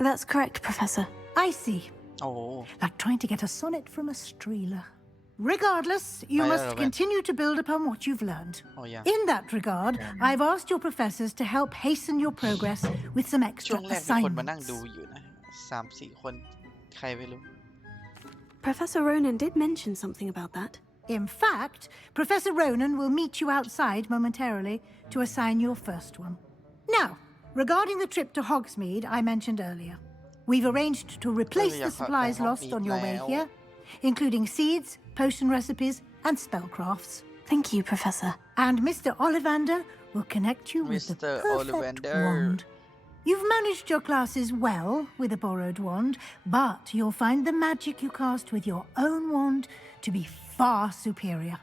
That's correct, Professor. I see. Oh. Like trying to get a sonnet from a streeler. Regardless, you must continue to build upon what you've learned. Oh, yeah. In that regard, I've asked your professors to help hasten your progress with some extra assignments. Professor Ronan did mention something about that. In fact, Professor Ronan will meet you outside momentarily to assign your first one. Now, regarding the trip to Hogsmeade I mentioned earlier, we've arranged to replace the supplies lost on your way here, including seeds, potion recipes, and spellcrafts. Thank you, Professor. And Mr. Ollivander will connect you with the perfect wand. You've managed your classes well with a borrowed wand, but you'll find the magic you cast with your own wand to be far superior.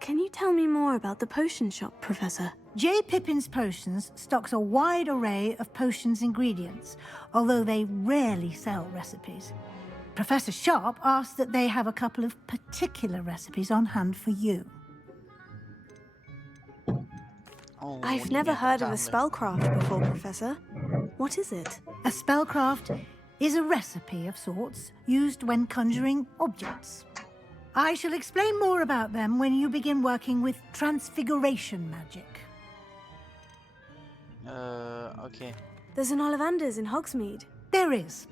Can you tell me more about the potion shop, Professor? J. Pippin's Potions stocks a wide array of potions ingredients, although they rarely sell recipes. Professor Sharp asked that they have a couple of particular recipes on hand for you. I've never heard of a spellcraft before, Professor. What is it? A spellcraft is a recipe of sorts used when conjuring objects. I shall explain more about them when you begin working with transfiguration magic. Okay. There's an Ollivander's in Hogsmeade. There is.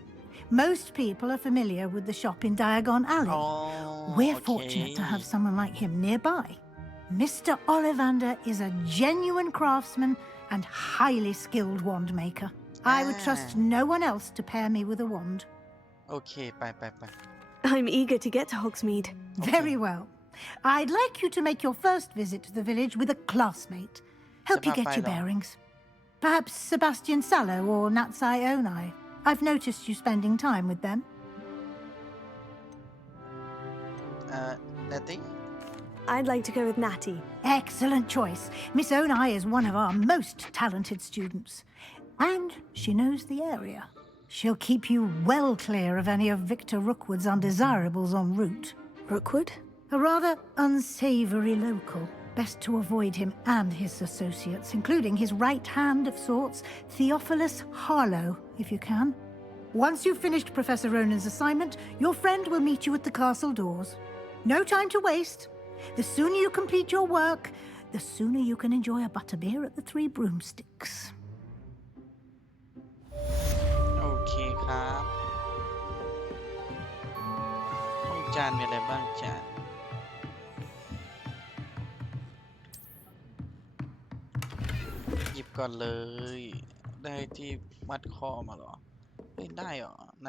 Most people are familiar with the shop in Diagon Alley. We're fortunate to have someone like him nearby. Mr. Ollivander is a genuine craftsman and highly skilled wand maker. I would trust no one else to pair me with a wand. Okay, bye. I'm eager to get to Hogsmeade. Very well. I'd like you to make your first visit to the village with a classmate. Help you get your bearings. Perhaps Sebastian Sallow or Natsai Onai. I've noticed you spending time with them. Natty? I'd like to go with Natty. Excellent choice. Miss Onai is one of our most talented students. And she knows the area. She'll keep you well clear of any of Victor Rookwood's undesirables en route. Rookwood? A rather unsavory local. Best to avoid him and his associates, including his right hand of sorts, Theophilus Harlow, if you can. Once you've finished Professor Ronan's assignment, your friend will meet you at the castle doors. No time to waste. The sooner you complete your work, the sooner you can enjoy a butterbeer at the Three Broomsticks. โอเคครับห้องจานมีอะไรบ้างจานหยิบก่อนเลยได้ที่มัดคอมาเหรอเฮ้ยได้เหรอไหน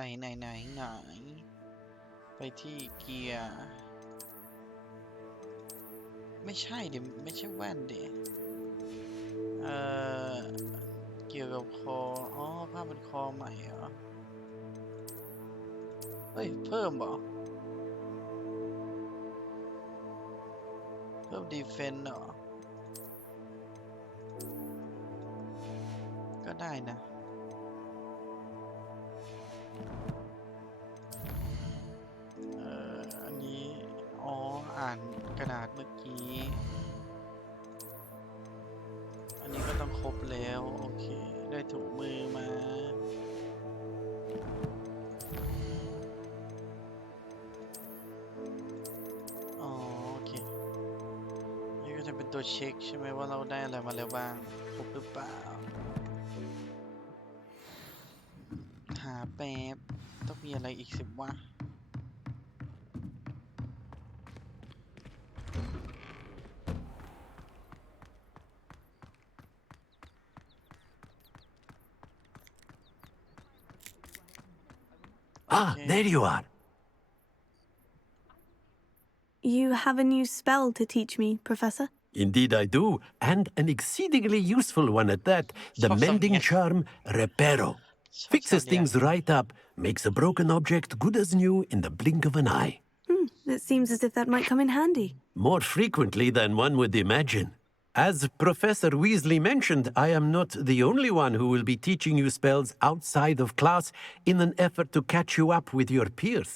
ไปที่เกียร์ไม่ใช่ดิไม่ใช่แว่นดิเกี่ยวกับคออ๋อผ้าพันคอใหม่เหรอเฮ้ยเพิ่มเหรอเพิ่มดีเฟนส์เหรอก็ได้นะอันนี้อ๋ออ่านกระดาษเมื่อกี้อันนี้ก็ต้องครบแล้วโอเคได้ถุงมือมาอ๋อโอเคนี่ก็จะเป็นตัวเช็คใช่ไหมว่าเราได้อะไรมาแล้วบ้างครบหรือเปล่าหาแป๊บต้องมีอะไรอีก10วะAh, there you are. You have a new spell to teach me, Professor? Indeed I do, and an exceedingly useful one at that. The mending charm, Reparo. Fixes things right up, makes a broken object good as new in the blink of an eye. It seems as if that might come in handy. More frequently than one would imagine. As Professor Weasley mentioned, I am not the only one who will be teaching you spells outside of class in an effort to catch you up with your peers.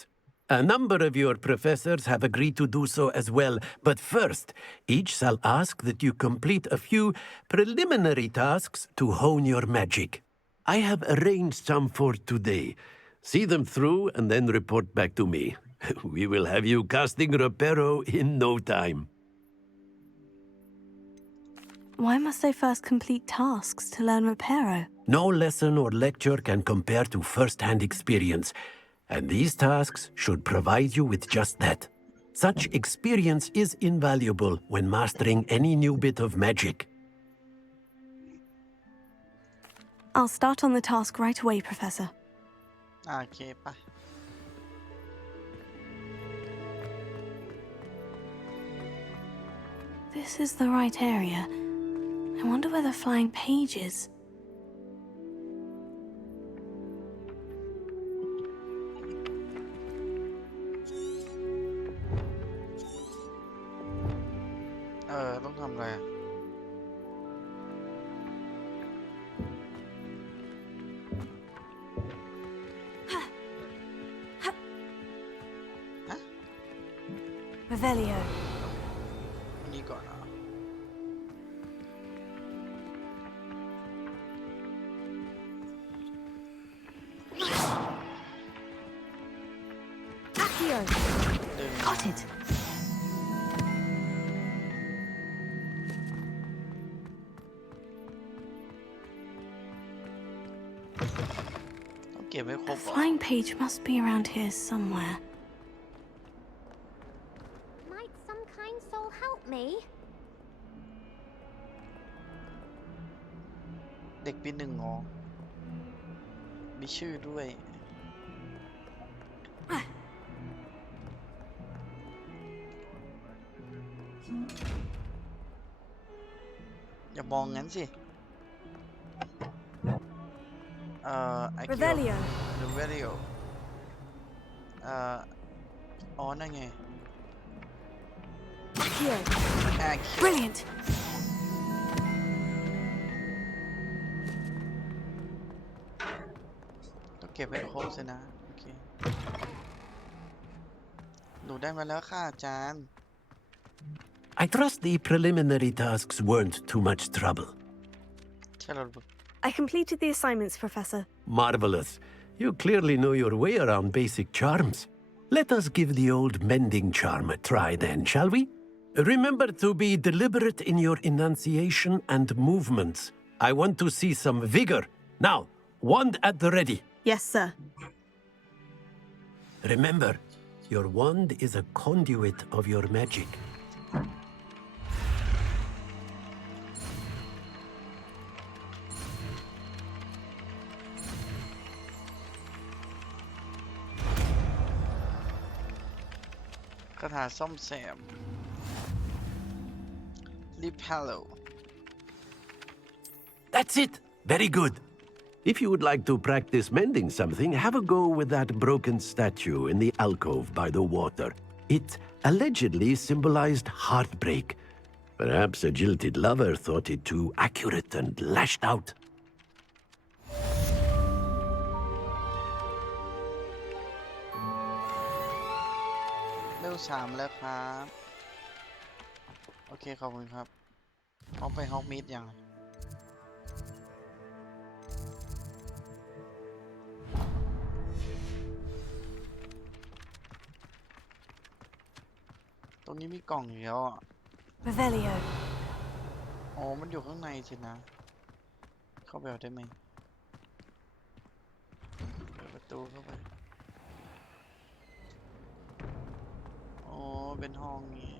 A number of your professors have agreed to do so as well, but first, each shall ask that you complete a few preliminary tasks to hone your magic. I have arranged some for today. See them through and then report back to me. We will have you casting Reparo in no time. Why must I first complete tasks to learn Reparo? No lesson or lecture can compare to first-hand experience, and these tasks should provide you with just that. Such experience is invaluable when mastering any new bit of magic. I'll start on the task right away, Professor. Okay, bye. This is the right area. I wonder where the flying page is. Don't come there. Revelio. You got now. Accio. Got it. The flying page must be around here somewhere. Might some kind soul help me? เด็กปีหนึ่งอ๋อมีชื่อด้วยอย่ามองงั้นสิRevelio. Revelio อ๋อนั่นไง Accio. Accio. Brilliant. ต้องเก็บไว้ครบสินะโอเคหนูได้มาแล้วค่ะอาจารย์ I trust the preliminary tasks weren't too much trouble. I completed the assignments, Professor. Marvelous. You clearly know your way around basic charms. Let us give the old mending charm a try then, shall we? Remember to be deliberate in your enunciation and movements. I want to see some vigor. Now, wand at the ready. Yes, sir. Remember, your wand is a conduit of your magic. คาถาซ่อมแซม Repello. That's it. Very good. If you would like to practice mending something, have a go with that broken statue in the alcove by the water. It allegedly symbolized heartbreak. Perhaps a jilted lover thought it too accurate and lashed out. เลเวล 3 แล้วครับ โอเคขอบคุณครับพร้อมไปฮอกมีดยังตรงนี้มีกล่องอยู่แล้วอ่ะ Revelio. อ๋อมันอยู่ข้างในสินะเข้าไปเอาได้ไหมเปิดประตูเข้าไปอ๋อเป็นห้องนี้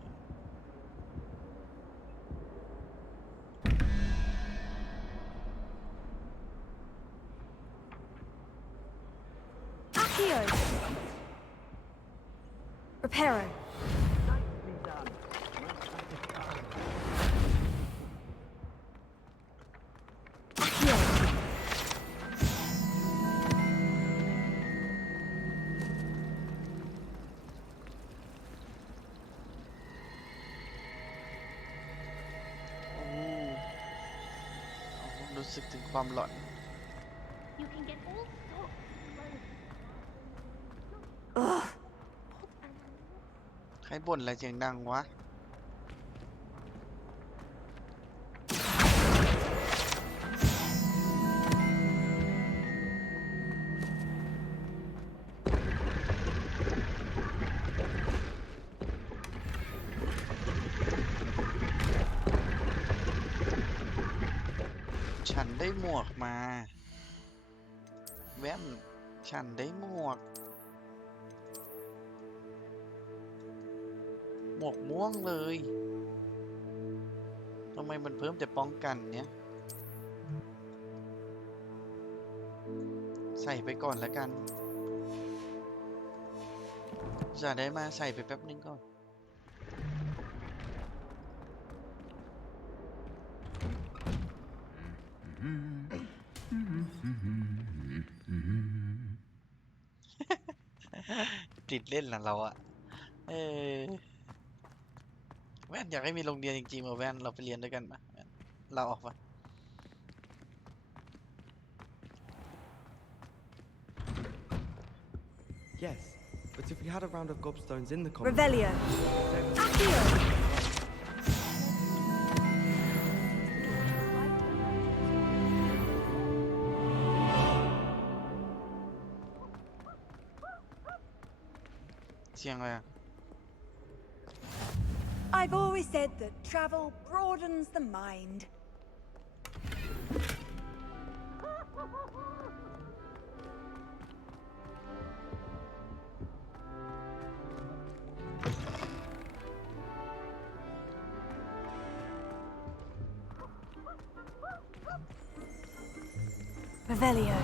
Accio. Reparo. Accio.รู้สึกถึงความหลอน You can get all sorts of Ugh. ใครบ่นอะไรเสียงดังวะฉันได้หมวกมาแว่นฉันได้หมวกม่วงเลยทำไมมันเพิ่มแต่ป้องกันเนี่ยใส่ไปก่อนแล้วกันจะได้มาใส่ไปแป๊บนึงก่อนติดเล่นนะเราอะแว่นอยากให้มีโรงเรียนจริงๆมาแว่นเราไปเรียนด้วยกันมาเราออกมา Yes, but if we had a round of gobstones in the Revelio. Accio. เสียงอะไรอะ I've always said that travel broadens the mind. Revelio.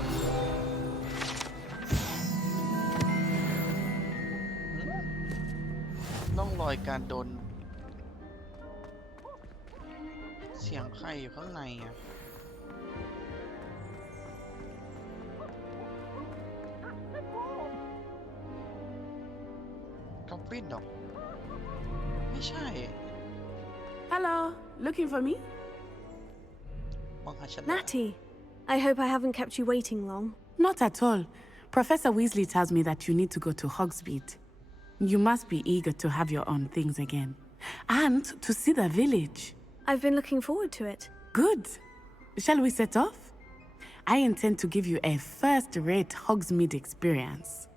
ร่องรอยการโดนเสียงใครอยู่ข้างในอ่ะกอบบินหรอไม่ใช่ Hello, looking for me? มองหาฉัน Natty, I hope I haven't kept you waiting long. Not at all. Professor Weasley tells me that you need to go to Hogsmeade. You must be eager to have your own things again. and to see the village. I've been looking forward to it. Good. Shall we set off? I intend to give you a first-rate Hogsmeade experience.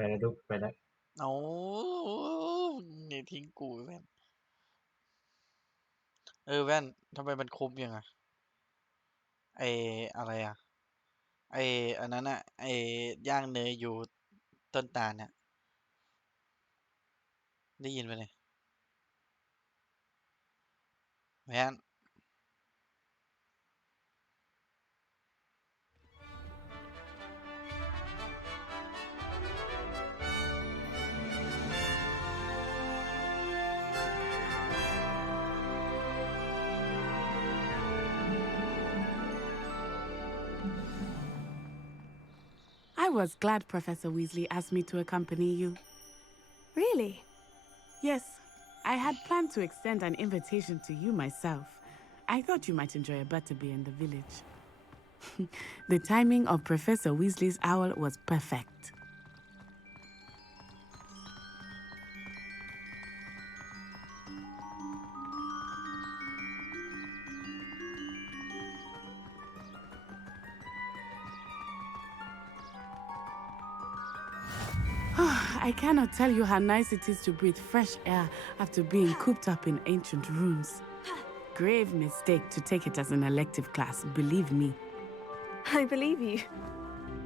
ไปแล้วดุกไปแล้ว โอ้นี่ทิ้งกูแว่นแว่นทำไมมันคมยังอะไออะไรอะไออันนั้นอะไอย่างเนยอยู่ต้นตาลเนี่ยได้ยินไหมเนี่ยแว่น I was glad Professor Weasley asked me to accompany you. Really? Yes, I had planned to extend an invitation to you myself. I thought you might enjoy a butterbeer in the village. The timing of Professor Weasley's owl was perfect. I cannot tell you how nice it is to breathe fresh air after being cooped up in ancient rooms. Grave mistake to take it as an elective class, believe me. I believe you.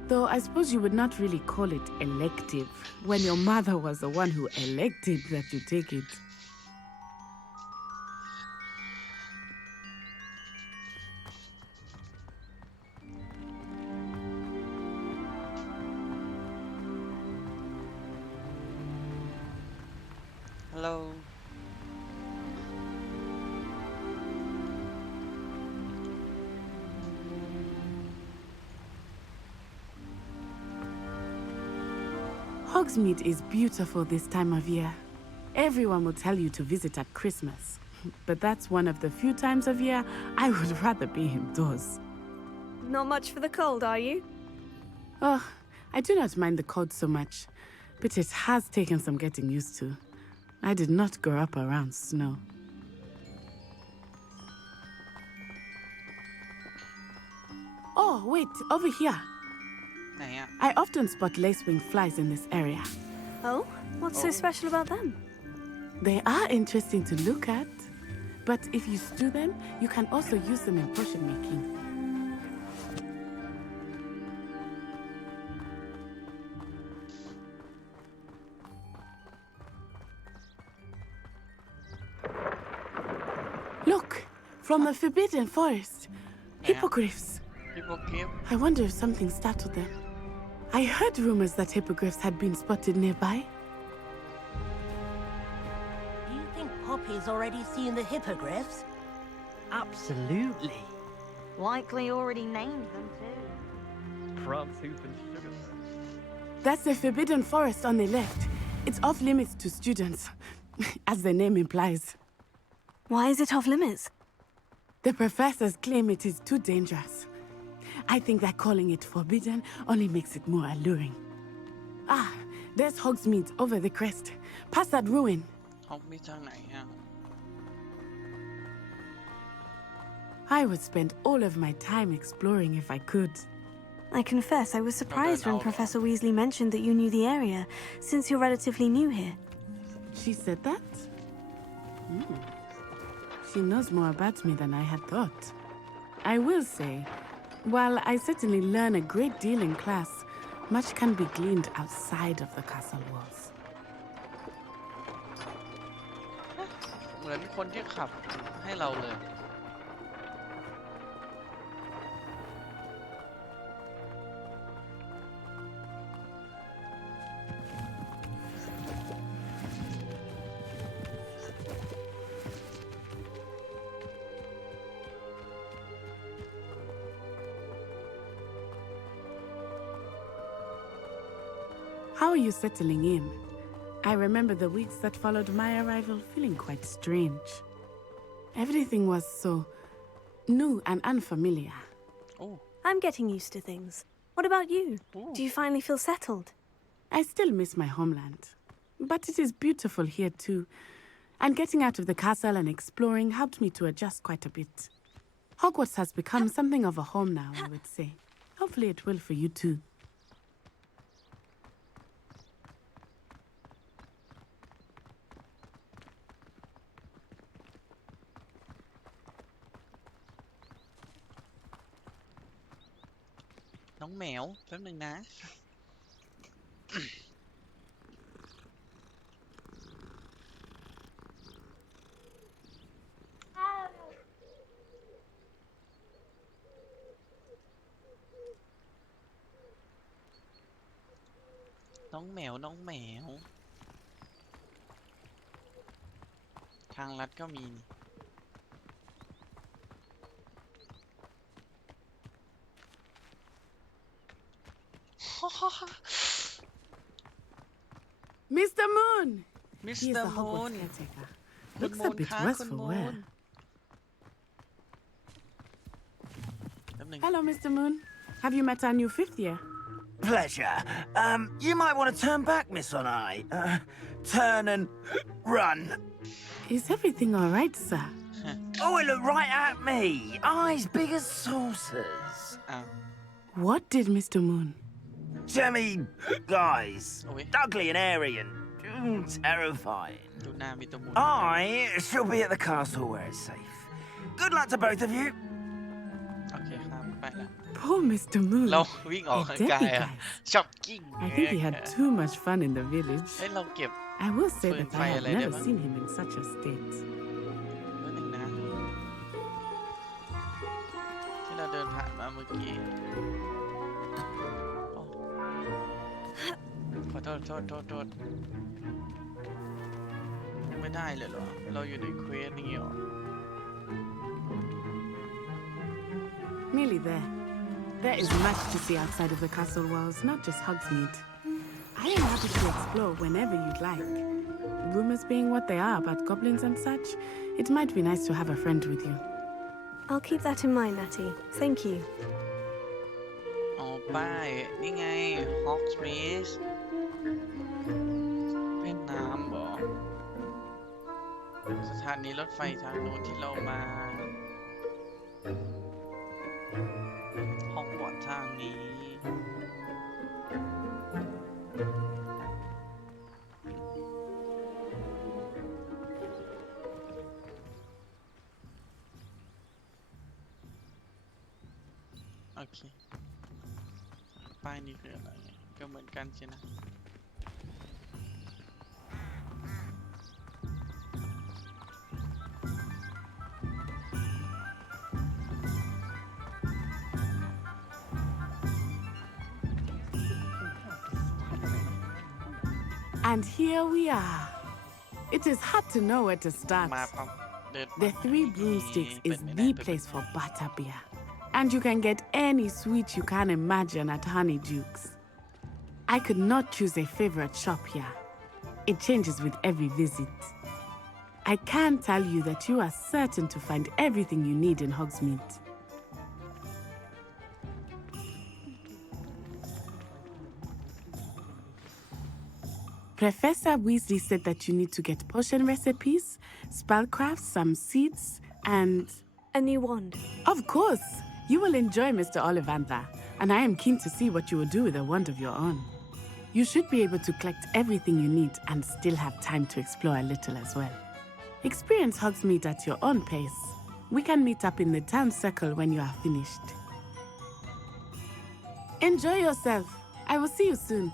Though I suppose you would not really call it elective when your mother was the one who elected that you take it. Hello. Hogsmeade is beautiful this time of year. Everyone will tell you to visit at Christmas. But that's one of the few times of year I would rather be indoors. Not much for the cold, are you? Oh, I do not mind the cold so much, but it has taken some getting used to. I did not grow up around snow. Oh, wait, over here. I often spot lacewing flies in this area. Oh? What's so special about them? They are interesting to look at, but if you stew them, you can also use them in potion making. Look, from the Forbidden Forest. Hippogriffs. Hippogriff? I wonder if something startled them. I heard rumors that hippogriffs had been spotted nearby. Do you think Poppy's already seen the hippogriffs? Absolutely. Likely already named them too. Crab soup and sugar. That's the Forbidden Forest on the left. It's off limits to students, as the name implies. Why is it off limits? The professors claim it is too dangerous. I think that calling it forbidden only makes it more alluring. Ah, there's Hogsmeade over the crest. Past that ruin. Hogsmeade ทางไหนอะ I would spend all of my time exploring if I could. I confess I was surprised when Professor Weasley mentioned that you knew the area, since you're relatively new here. She said that? She knows more about me than I had thought. I will say, while I certainly learn a great deal in class, much can be gleaned outside of the castle walls. เหมือนคนที่ขับให้เราเลย How are you settling in? I remember the weeks that followed my arrival feeling quite strange. Everything was so new and unfamiliar. Oh. I'm getting used to things. What about you? Do you finally feel settled? I still miss my homeland, but it is beautiful here too. And getting out of the castle and exploring helped me to adjust quite a bit. Hogwarts has become something of a home now, I would say. Hopefully it will for you too. น้องแมวแป๊บนึงนะ น้องแมวน้องแมวทางลัดก็มีMr. Moon! Mr. He is the Hogwarts Moon. caretaker. คุณ Looks มู a น bit ค่ะ worse คุณ for มูน wear. แป๊บนึง Hello, Mr. Moon. Have you met our new fifth year? Pleasure. You might want to turn back, Miss Onai. Turn and run. Is everything all right, sir? Oh, it looked right at me. Eyes big as saucers. What did Mr. Moon? Jemmy guys. Ugly and airy and terrifying. ดูหน้ามีตัวมูน I shall be at the castle where it's safe. Good luck to both of you. โอเคครับไปละ Poor Mr. Moon. เราวิ่งออก A กำลังกาย deadly อะ guy. ช็อกกิ้ง I think he had too much fun in the village. เฮ้ยเราเก็บ I will say ฟืน that ไฟ I อะไร have ได้ never บ้าง seen him in such a state. แป๊บนึงนะที่เราเดินผ่านมาเมื่อกี้โอ้ขอโทษไม่ได้เลยเหรอเราอยู่ในเควสนี่เหรอ Nearly there. There is much to see outside of the castle walls, not just Hogsmeade. I am happy to explore whenever you'd like. Rumors being what they are about goblins and such, it might be nice to have a friend with you. I'll keep that in mind, Natty. Thank you. อ๋อป้ายนี่ไง Hogsmeade เป็นน้ำเหรอสถานีรถไฟทางโน้นที่เรามาห้องบอดทางนี้โอเคป้ายนี้คืออะไรก็เหมือนกันใช่ไหม And here we are. It is hard to know where to start. มาปั๊บเดิน The Three Broomsticks is the place for butterbeer. And you can get any sweet you can imagine at Honeyduke's. I could not choose a favorite shop here. It changes with every visit. I can tell you that you are certain to find everything you need in Hogsmeade. Professor Weasley said that you need to get potion recipes, spellcrafts, some seeds, and... A new wand. Of course! You will enjoy Mr. Ollivander, and I am keen to see what you will do with a wand of your own. You should be able to collect everything you need and still have time to explore a little as well. Experience Hogsmeade at your own pace. We can meet up in the town circle when you are finished. Enjoy yourself. I will see you soon.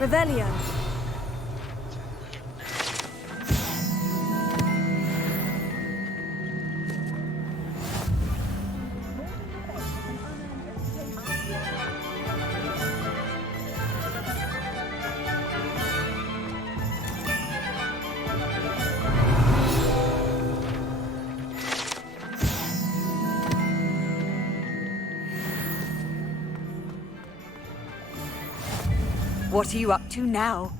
Revelio. What are you up to now?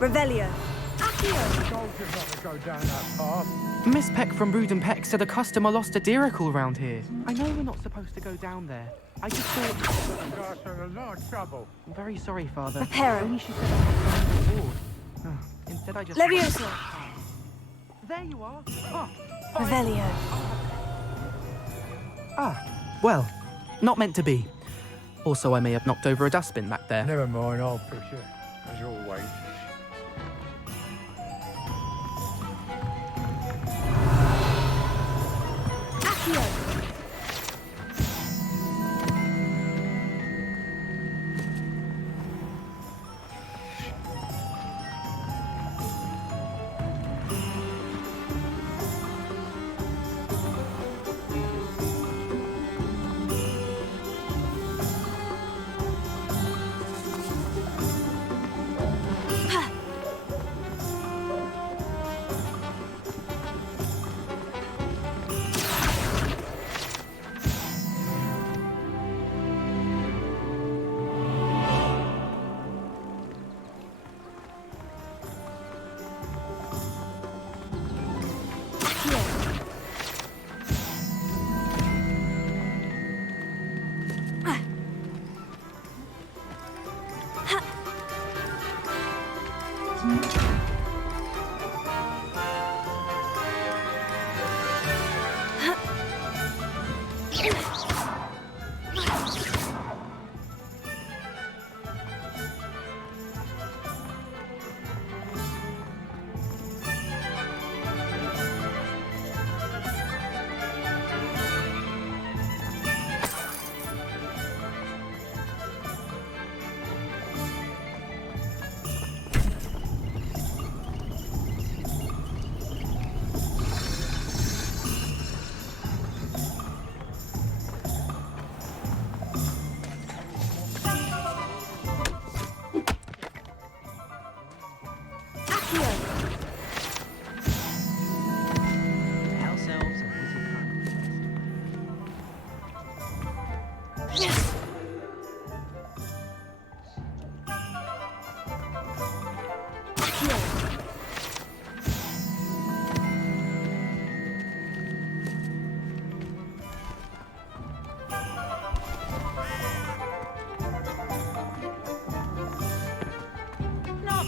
Revelio. Miss Peck from Brood and Peck said a customer lost a diricle round here. I know we're not supposed to go down there. I just thought... You're in a lot of trouble. I'm very sorry, Father. Reparo. Only she said I had to reward. Instead I just... Levioso. There you are. Oh, Revelio. Well, not meant to be. Also, I may have knocked over a dustbin back there. Never mind, I'll push it, as always.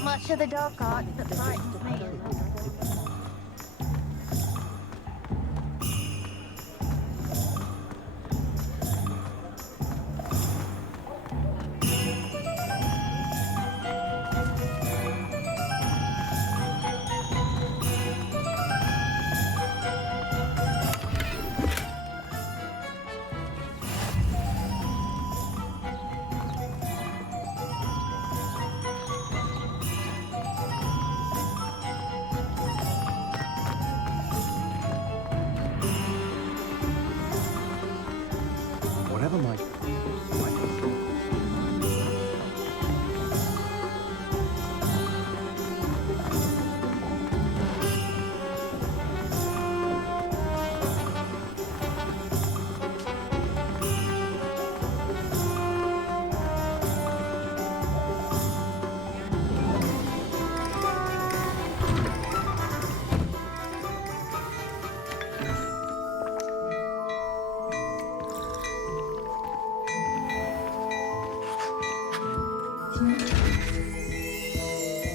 Much of the dark art that frightens me. Whatever my...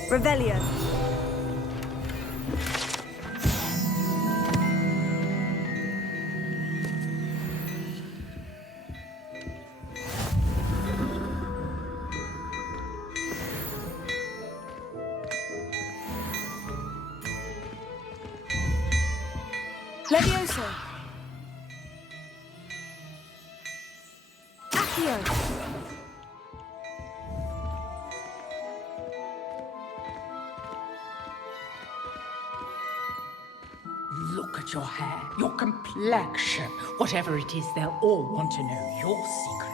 Revelio. Levioso. Accio. Look at your hair, your complexion. Whatever it is, they'll all want to know your secrets.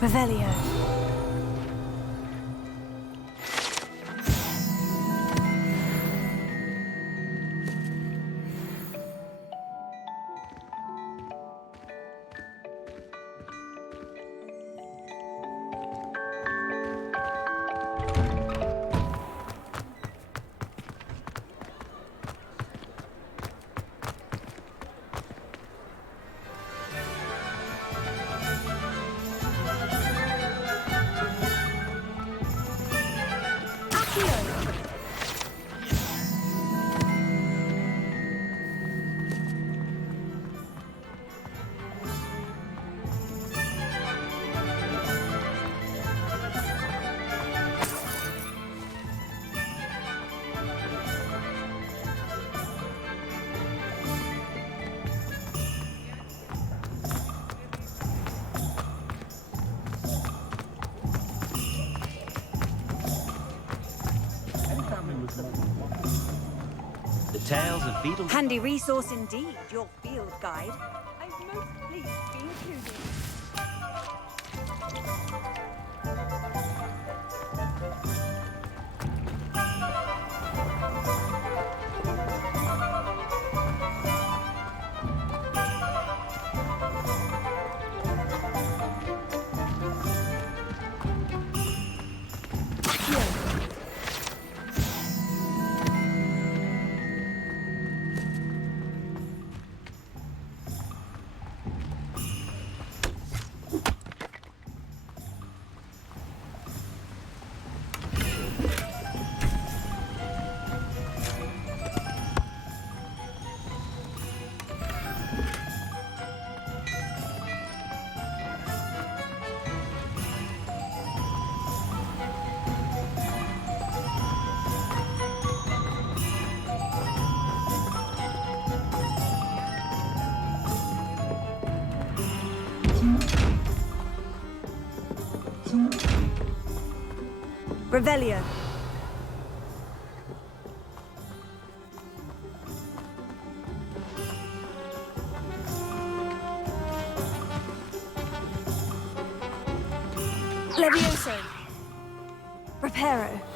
Revelio. Tales of beetles. Handy resource indeed, your field guide. I'm most pleased to be included. Revelio. Levioso. Reparo.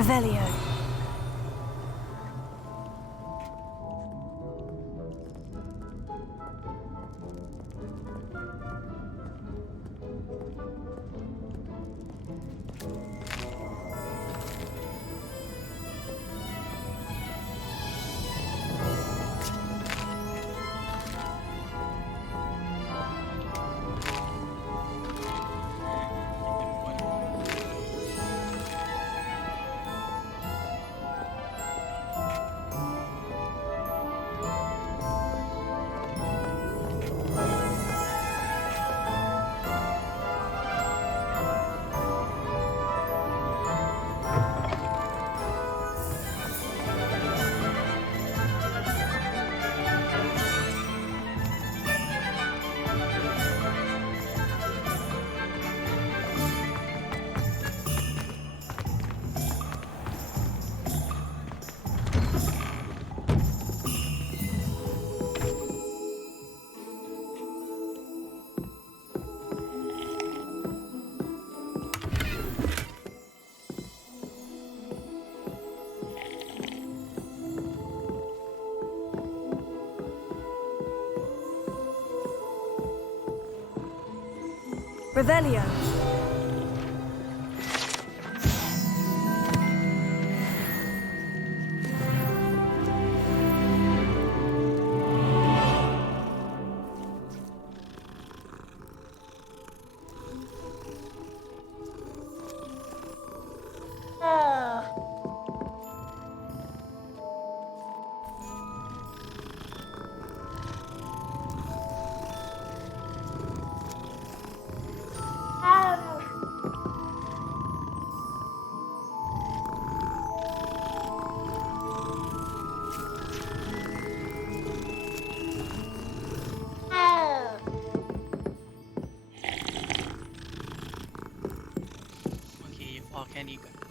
Revelio. Revelio. Okay, พอแค่นี้ก่อน